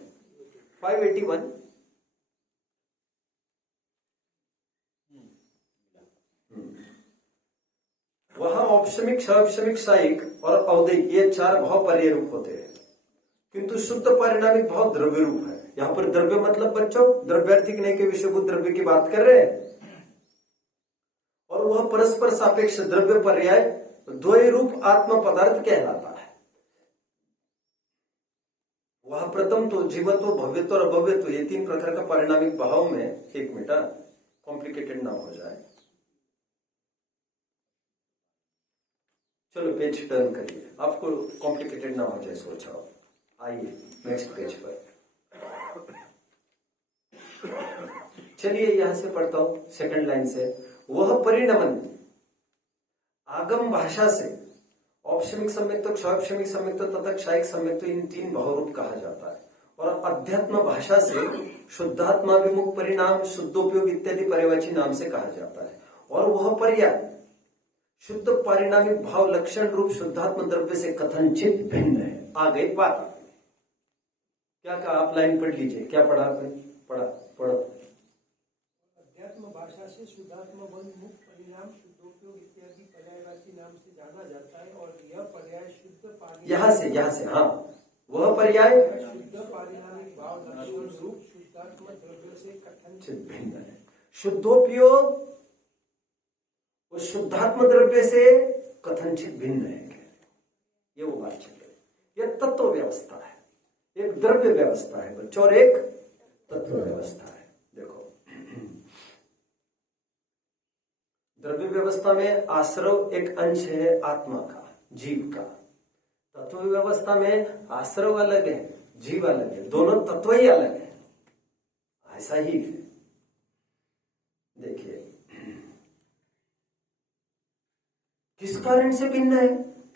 वहां औपसमिक, सापसमिक, साइक और अवधिक ये 4 भाव पर्याय रूप होते हैं, किंतु शुद्ध पारिणामिक भाव द्रव्य रूप है। यहां पर द्रव्य मतलब बच्चों द्रव्यार्थिक नहीं के विषयभूत द्रव्य की बात कर रहे हैं। और वह परस्पर सापेक्ष द्रव्य पर्याय द्वय रूप आत्म पदार्थ कहलाता है। वह प्रथम तो जीवत्व, भव्यत्व और अभव्यत्व ये 3 प्रकार का पारिणामिक भाव में, एक मिनट कॉम्प्लिकेटेड ना हो जाए, चलो पेज टर्न करिए, आपको कॉम्प्लिकेटेड ना हो जाए सोचाओ। आइए नेक्स्ट पेज पर चलिए, यहां से पढ़ता हूं सेकंड लाइन से। वह परिणमन आगम भाषा से औपसमिक सम्यक्त, क्षौपसमिक सम्यक्त तथा क्षायिक सम्यक्त इन 3 भाव रूप कहा जाता है। और अध्यात्म भाषा से शुद्धात्माभिमुख परिणाम, शुद्धोपयोग इत्यादि पर्यायवाची नाम से कहा जाता है। और वह पर्याय शुद्ध पारिणामिक भाव लक्षण रूप शुद्धात्म द्रव्य से कथनचित भिन्न है। आ गई बात। क्या कहा? आप लाइन पढ़ लीजिए। क्या पढ़ा आपने? पढ़ो। अध्यात्म भाषा से शुद्धात्म मुक्त परिणाम, शुद्धोपयोग इत्यादि पर्यायवाची नाम से जाना जाता है। और यह पर्याय शुद्ध यहाँ से हाँ, वह पर्याय शुद्ध पारिणामिक भाव लक्षण रूप शुद्धात्म द्रव्य से कथनचित भिन्न है। शुद्धोपयोग और शुद्धात्म द्रव्य से कथनचित भिन्न है। ये वो बात चल रही है। यह तत्व व्यवस्था है, एक द्रव्य व्यवस्था है बच्चों और एक तत्व व्यवस्था है। देखो द्रव्य व्यवस्था में आश्रव एक अंश है आत्मा का, जीव का। तत्व व्यवस्था में आश्रव अलग है, जीव अलग है, दोनों तत्व ही अलग है। ऐसा ही है। देखिए किस कारण से भिन्न है?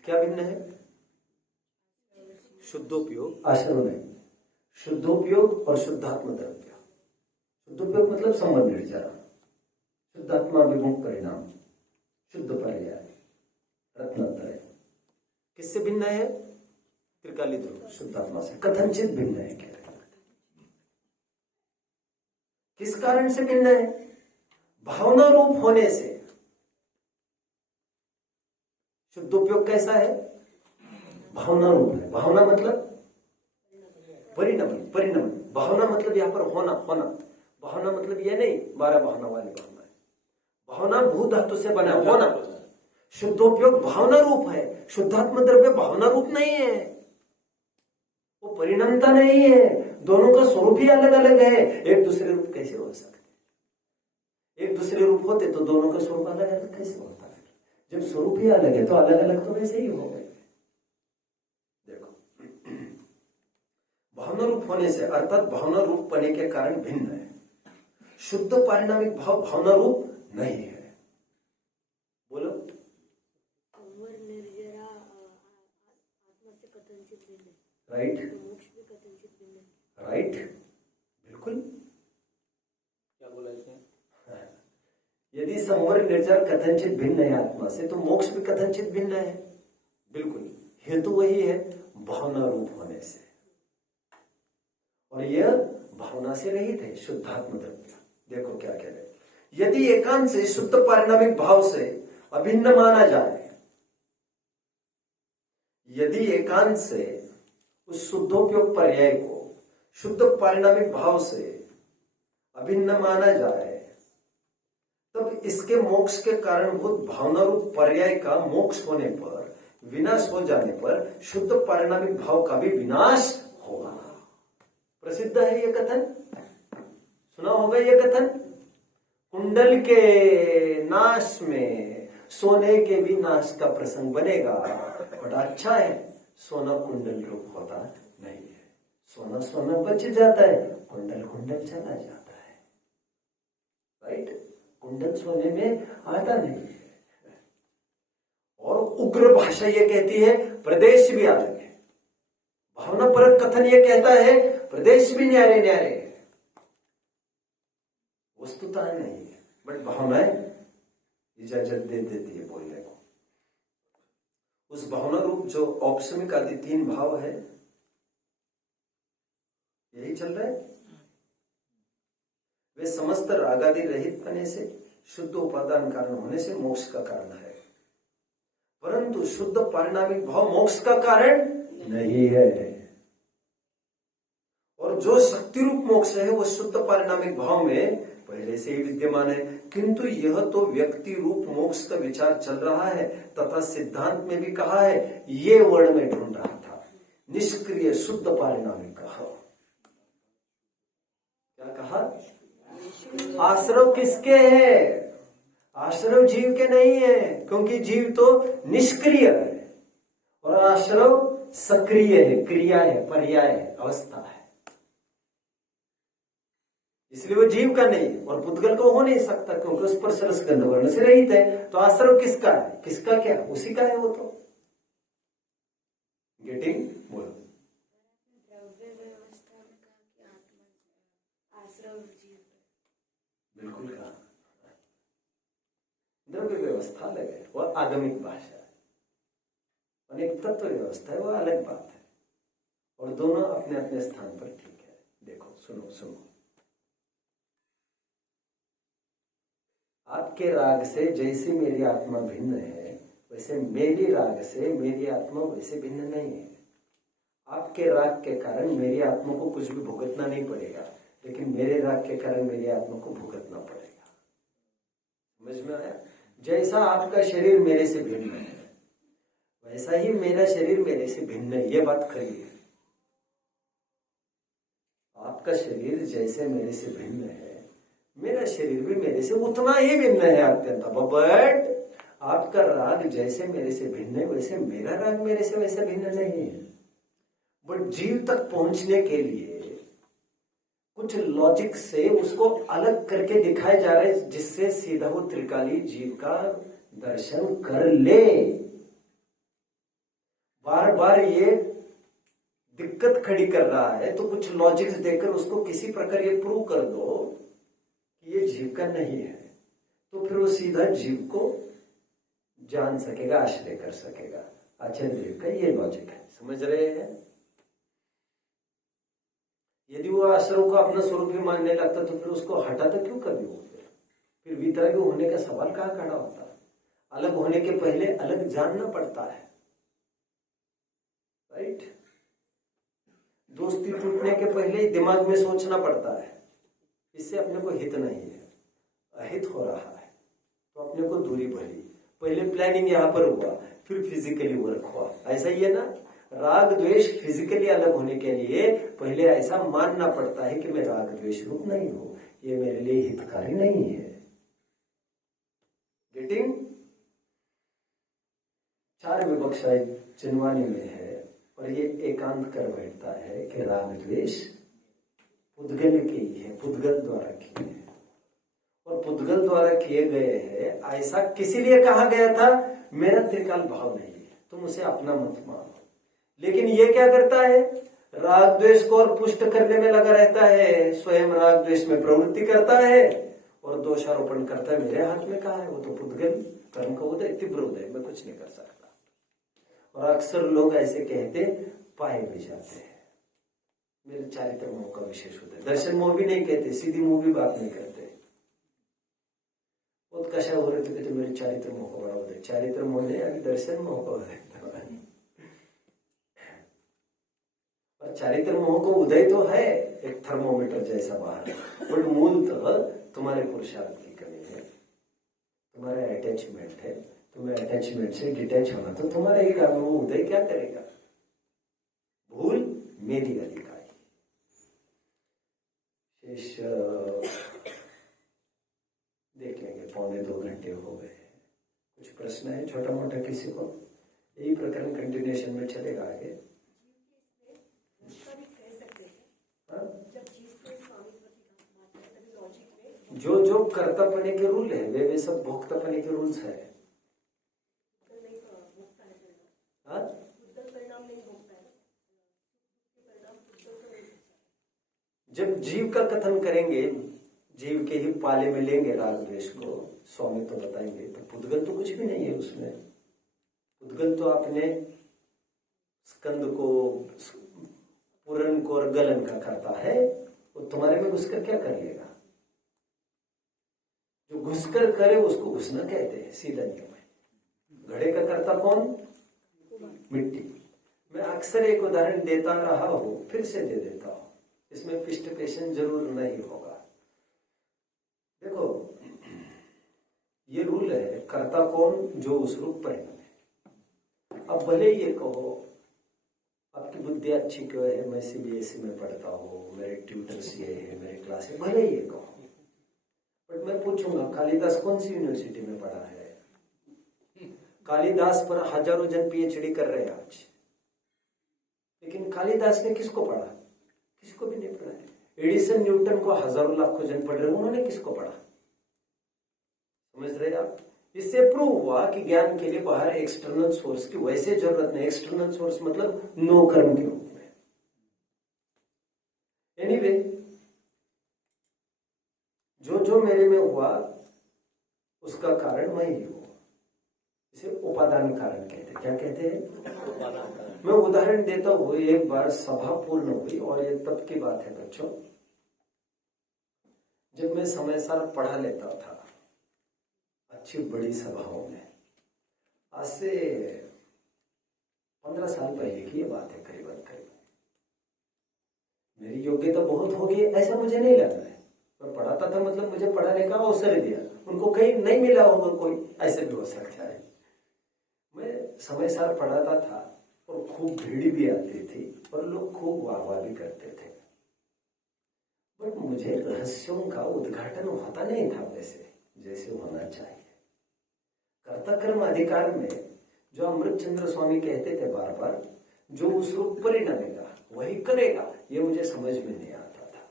क्या भिन्न है? शुद्धोपयोग, आश्रव नहीं, शुद्धोपयोग और शुद्धात्म द्रव्य। शुद्धोपयोग मतलब संबंध विचार, शुद्धात्मा विमुख परिणाम, शुद्ध पर्याय, रत्नत्रय। किससे भिन्न है? त्रिकाली ध्रुव शुद्धात्मा से कथनचित भिन्न है। कह रहे किस कारण से भिन्न है? भावना रूप होने से। शुद्धोपयोग कैसा है? भावना रूप है। भावना मतलब परिणमन। भावना मतलब यहां पर होना। भावना मतलब यह नहीं 12 भावना वाली भावना है। भावना भू धातु से बना होना। शुद्धोपयोग भावना रूप है। शुद्धात्म द्रव्य भावना रूप नहीं है, वो परिणमता नहीं है। दोनों का स्वरूप ही अलग अलग है। एक दूसरे रूप कैसे हो सकते? एक दूसरे रूप होते तो दोनों का स्वरूप अलग अलग कैसे होता है? जब स्वरूप ही अलग है तो अलग अलग तो वैसे ही हो गए। देखो भावना रूप होने से अर्थात भावना रूप बने के कारण भिन्न है। शुद्ध पारिणामिक भाव भावना रूप नहीं है। बोलो। अमर निर्जरा राइट, बिल्कुल। क्या बोला इसने? यदि संवर निर्जर कथनचित भिन्न है आत्मा से, तो मोक्ष भी कथनचित भिन्न है। बिल्कुल, हेतु वही है, भावना रूप होने से, और यह भावना से रहित है, शुद्धात्म द्रव्य। देखो क्या कह रहे, यदि एकांत से शुद्ध पारिणामिक भाव से अभिन्न माना जाए, यदि एकांत से उस शुद्धोपयोग पर्याय को शुद्ध पारिणामिक भाव से अभिन्न माना जाए, तब इसके मोक्ष के कारणभूत भावना रूप पर्याय का मोक्ष होने पर, विनाश हो जाने पर, शुद्ध पारिणामिक भाव का भी विनाश होगा। प्रसिद्ध है यह कथन, सुना होगा यह कथन। कुंडल के नाश में सोने के भी नाश का प्रसंग बनेगा, बट अच्छा है सोना कुंडल रूप होता नहीं है। सोना सोना बच जाता है, कुंडल कुंडल चला जाता है, राइट। कुंडल सोने में आता नहीं है। और उग्र भाषा ये कहती है प्रदेश भी अलग है, भावना परक कथन ये कहता है प्रदेश भी न्यारे न्यारे है। वस्तुतः नहीं है, बट भावनाएं इजाजत दे देती है बोलने को। उस भावना रूप जो औपसमिक आदि 3 भाव है, यही चल रहा है। वे समस्त राग आदि रहित होने से, शुद्ध उपादान कारण होने से मोक्ष का कारण है, परंतु शुद्ध पारिणामिक भाव मोक्ष का कारण नहीं है। और जो शक्ति रूप मोक्ष है वो शुद्ध पारिणामिक भाव में पहले से ही विद्यमान है, किंतु यह तो व्यक्ति रूप मोक्ष का विचार चल रहा है, तथा सिद्धांत में भी कहा है, ये वर्ण में ढूंढ रहा था, निष्क्रिय शुद्ध पारिणामिक कहा। क्या कहा? आश्रव किसके है? आश्रव जीव के नहीं है, क्योंकि जीव तो निष्क्रिय है और आश्रव सक्रिय है, क्रिया है, पर्याय है, अवस्था है, इसलिए वो जीव का नहीं है। और पुद्गल को हो नहीं सकता, क्योंकि उस पर सरस गंध वर्ण से रहित है। तो आश्रव किसका है? किसका क्या? उसी का है वो तो। गेटिंग? बोलो। द्रव्य व्यवस्था में कहा कि आत्मा आश्रव जीव, बिल्कुल कहा। द्रव्य व्यवस्था अलग है, वह आगमिक भाषा है, और एक तत्व व्यवस्था है, वह अलग बात है, और दोनों अपने अपने स्थान पर ठीक है। देखो, सुनो सुनो, आपके राग से जैसे मेरी आत्मा भिन्न है, वैसे मेरी राग से मेरी आत्मा वैसे भिन्न नहीं है। आपके राग के कारण मेरी आत्मा को कुछ भी भुगतना नहीं पड़ेगा, लेकिन मेरे राग के कारण मेरी आत्मा को भुगतना पड़ेगा। समझ में आया? जैसा आपका शरीर मेरे से भिन्न है, वैसा ही मेरा शरीर मेरे से भिन्न है, ये बात खरी है। आपका शरीर जैसे मेरे से भिन्न है, मेरा शरीर भी मेरे से उतना ही भिन्न है अत्यंत। बट आपका राग जैसे मेरे से भिन्न है, वैसे मेरा राग मेरे से वैसे भिन्न नहीं है। बट जीव तक पहुंचने के लिए कुछ लॉजिक से उसको अलग करके दिखाया जा रहा है, जिससे सीधा वो त्रिकाली जीव का दर्शन कर ले। बार बार ये दिक्कत खड़ी कर रहा है, तो कुछ लॉजिक्स देकर उसको किसी प्रकार ये प्रूव कर दो कि ये जीव का नहीं है, तो फिर वो सीधा जीव को जान सकेगा, आश्रय कर सकेगा। आचार्य देव का ये लॉजिक है, समझ रहे हैं? यदि वो आश्रव को अपना स्वरूप ही मानने लगता, तो फिर उसको हटाता क्यों कभी वो? फिर वितरागी होने का सवाल कहाँ खड़ा होता? अलग होने के पहले अलग जानना पड़ता है, राइट? दोस्ती टूटने के पहले ही दिमाग में सोचना पड़ता है, इससे अपने को हित नहीं है, अहित हो रहा है, तो अपने को दूरी बढ़ी। पहले प्लानिंग यहाँ पर हुआ, फिर फिजिकली वर्क हुआ, ऐसा ही है ना? राग द्वेष फिजिकली अलग होने के लिए पहले ऐसा मानना पड़ता है कि मैं राग द्वेष रूप नहीं हूं, ये मेरे लिए हितकारी नहीं है। गेटिंग? 4 विवक्षा चिन्वानी में है, और ये एकांत कर बैठता है कि राग द्वेष पुद्गल के ही है, पुद्गल द्वारा किए हैं, और पुद्गल द्वारा किए गए हैं। ऐसा किसी लिए कहा गया था? मेरा त्रिकाल भाव नहीं है, तुम उसे अपना मत मानो। लेकिन ये क्या करता है? राग द्वेष को और पुष्ट करने में लगा रहता है, स्वयं राग द्वेष में प्रवृत्ति करता है और दोषारोपण करता है। मेरे हाथ में कहा है, वो तो पुद्गल कर्म का उदय, तीव्र उदय, मैं कुछ नहीं कर सकता। और अक्सर लोग ऐसे कहते पाए भी जाते हैं, मेरे चारित्र मोह का विशेष उदय। दर्शन मोह भी नहीं कहते, सीधी मुंह भी बात नहीं करते। बहुत कशा हो रहे थे, कहते मेरे चारित्र मोह का बड़ा उदय। चारित्र मोह नहीं, अभी दर्शन मोह का उदय। और चारित्र मोह को उदय तो है एक थर्मोमीटर जैसा बाहर, बट मूलतः तुम्हारे पुरुषार्थ की कमी है, तुम्हारा अटैचमेंट है। तुम्हें अटैचमेंट से डिटैच होना तो तुम्हारा ही काम है। वो उदय क्या करेगा? भूल मेरी अधिकारी। शेष देख लेंगे, 1.25 घंटे हो गए। कुछ प्रश्न है छोटा मोटा किसी को? यही प्रकरण कंटिन्यूएशन में चलेगा आगे। जो जो कर्तापने के रूल है वे सब भोक्तापने के रूल्स है। जब जीव का कथन करेंगे, जीव के ही पाले में लेंगे राग द्वेष को, स्वामी तो बताएंगे, तो पुद्गल तो कुछ भी नहीं है उसमें। पुद्गल तो अपने स्कंद को, पूरन को और गलन का करता है। वो तुम्हारे में घुसकर क्या कर लेगा? जो घुसकर करे उसको घुसना कहते हैं, सीधा नियम है। घड़े का करता कौन? मिट्टी। मैं अक्सर एक उदाहरण देता रहा हूं, फिर से दे देता हूं, इसमें पिष्ट पेशन जरूर नहीं होगा। देखो, ये रूल है, कर्ता कौन? जो उस रूप परिणाम है। अब भले ये कहो आपकी बुद्धि अच्छी क्यों है, मैं CBSE में पढ़ता हूँ, मेरे ट्यूटर्स ये है, मेरे क्लास है, भले ये कहो, बट मैं पूछूंगा कालिदास कौन सी यूनिवर्सिटी में पढ़ा है? कालिदास पर हजारों जन PhD कर रहे हैं आज, लेकिन कालिदास ने किसको पढ़ा? किसको भी नहीं पढ़ा है। एडिसन न्यूटन को हजारों लाखों जन पढ़ रहे, उन्होंने किसको पढ़ा? समझ रहे आप? इससे प्रूव हुआ कि ज्ञान के लिए बाहर एक्सटर्नल सोर्स की वैसे जरूरत नहीं। एक्सटर्नल सोर्स मतलब नो कर्म के रूप में। एनीवे, जो जो मेरे में हुआ उसका कारण मैं ही हूं। इसे उपादान कारण कहते हैं। क्या कहते हैं? मैं उदाहरण देता हूं। एक बार सभा पूर्ण हुई और ये तब की बात है बच्चों, जब मैं समय सार पढ़ा लेता था अच्छी बड़ी सभाओं में। आज से 15 साल पहले की ये बात है करीबन। मेरी योग्यता बहुत होगी ऐसा मुझे नहीं लग रहा है। मैं पढ़ाता था मतलब मुझे पढ़ाने का अवसर दिया, उनको कहीं नहीं मिला होगा कोई, ऐसे भी हो सकता है। मैं समय सार पढ़ाता था और खूब भीड़ भी आती थी और लोग खूब वाह भी करते थे, बट मुझे रहस्यों का उद्घाटन होता नहीं था वैसे जैसे होना चाहिए। कर्ता कर्म अधिकार में जो अमृत चंद्र स्वामी कहते थे बार बार, जो उस रूप परिणमेगा वही करेगा, ये मुझे समझ में नहीं आता था।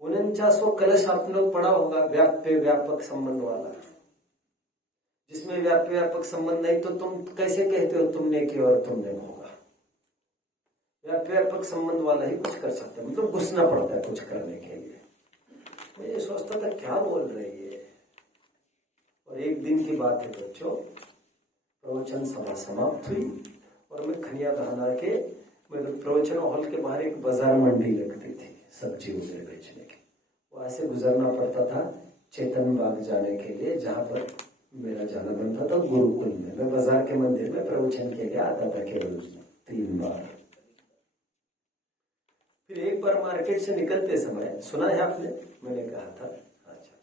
49वां कलश आप लोग पढ़ा होगा, व्याप्य व्यापक संबंध वाला, जिसमें व्याप्य व्यापक संबंध नहीं तो तुम कैसे कहते हो तुमने किया और तुमने होगा। व्याप्य व्यापक संबंध वाला ही कुछ कर सकता है, मतलब घुसना पड़ता है कुछ करने के लिए। मैं ये सोचता था क्या बोल रही है। और एक दिन की बात है बच्चों, प्रवचन सभा समाप्त हुई और मैं खनिया धाना के प्रवचन हॉल के बाहर एक बाजार मंडी लगती थी सब्जी वगैरह बेचने की, वहां से गुजरना पड़ता था चेतन बाग जाने के लिए, जहां पर मेरा जाना बनता था गुरुकुल में। मैं बाजार के मंदिर में प्रवचन के लिए आता था केवल 3 बार। फिर एक बार मार्केट से निकलते समय, सुना है आपने, मैंने कहा था अच्छा,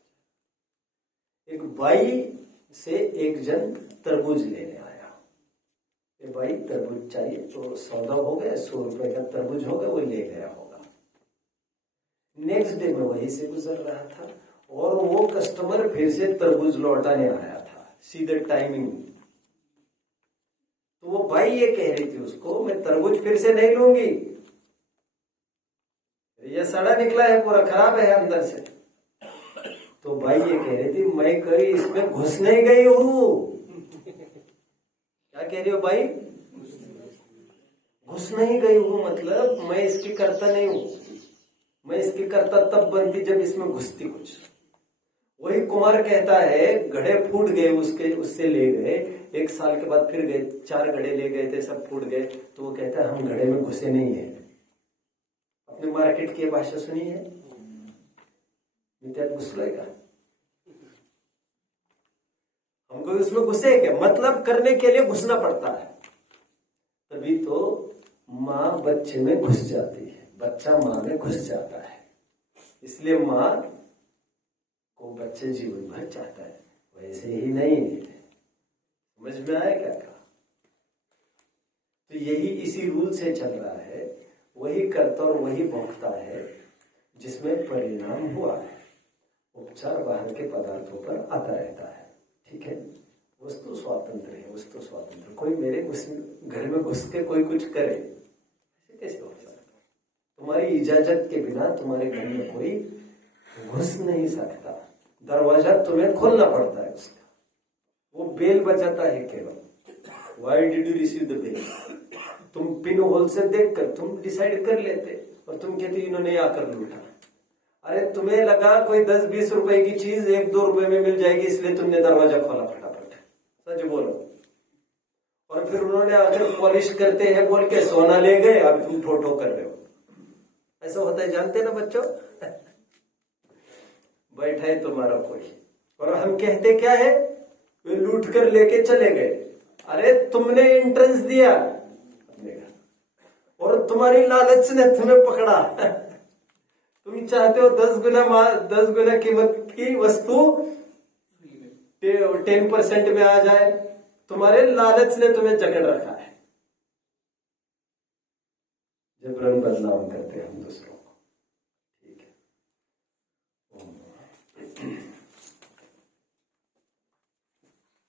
एक बाई से एक जन तरबूज लेने आया। ये बाई तरबूज चाहिए तो सौदा हो गया, 100 रुपए का तरबूज हो गया, वो ले गया होगा। नेक्स्ट डे में वहीं से गुजर रहा था और वो कस्टमर फिर से तरबूज लौटाने आया था, सीधे टाइमिंग। तो वो बाई ये कह रही थी उसको, मैं तरबूज फिर से नहीं लूंगी, ये सड़ा निकला है, पूरा खराब है अंदर से। तो भाई ये कह रही थी मैं कभी इसमें घुस नहीं गई हूं। क्या कह रही हो भाई? घुस नहीं गई हूं मतलब मैं इसकी कर्ता नहीं हूं। मैं इसकी कर्ता तब बनती जब इसमें घुसती कुछ। वही कुमार कहता है घड़े फूट गए उसके, उससे ले गए, 1 साल के बाद फिर गए, 4 घड़े ले गए थे, सब फूट गए। तो वो कहता है हम घड़े में घुसे नहीं है। अपने मार्केट की भाषा सुनी है, त्यात घुसलोय का? हमको उसमें घुसे क्या? मतलब करने के लिए घुसना पड़ता है। तभी तो माँ बच्चे में घुस जाती है, बच्चा माँ में घुस जाता है। इसलिए माँ को बच्चे जीवन भर चाहता है, वैसे ही नहीं। समझ में आया क्या कहा? तो यही इसी रूल से चल रहा है। वही कर्ता और वही भोक्ता है जिसमें परिणाम हुआ है। उपचार बाहर के पदार्थों पर आता रहता है, ठीक है। वस्तु स्वातंत्र है, वस्तु स्वातंत्र। कोई मेरे घर में घुस के कोई कुछ करे, ऐसे कैसे हो सकता? तुम्हारी इजाजत के बिना तुम्हारे घर में कोई घुस नहीं सकता। दरवाजा तुम्हें खोलना पड़ता है उसका। वो बेल बजाता है केवल। Why did you receive the bill? तुम पिन होल से देखकर तुम डिसाइड कर लेते और तुम कहते इन्होंने आकर लूटा। अरे तुम्हें लगा कोई 10-20 रुपए की चीज 1-2 रुपए में मिल जाएगी, इसलिए तुमने दरवाजा खोला फटाफट। सच बोलो। और फिर उन्होंने आकर पॉलिश करते हैं बोल के सोना ले गए, अब तुम ठोठो कर रहे हो। ऐसा होता है, जानते ना बच्चों? बैठा है तुम्हारा कोई और हम कहते क्या है, वे लूट कर लेके चले गए। अरे तुमने एंट्रेंस दिया अपने घर और तुम्हारी लालच ने तुम्हें पकड़ा। तुम चाहते हो 10 गुना कीमत की वस्तु 10% में आ जाए, तुम्हारे लालच ने तुम्हें जकड़ रखा है। जबरन बदनाम करते हैं हम दूसरों।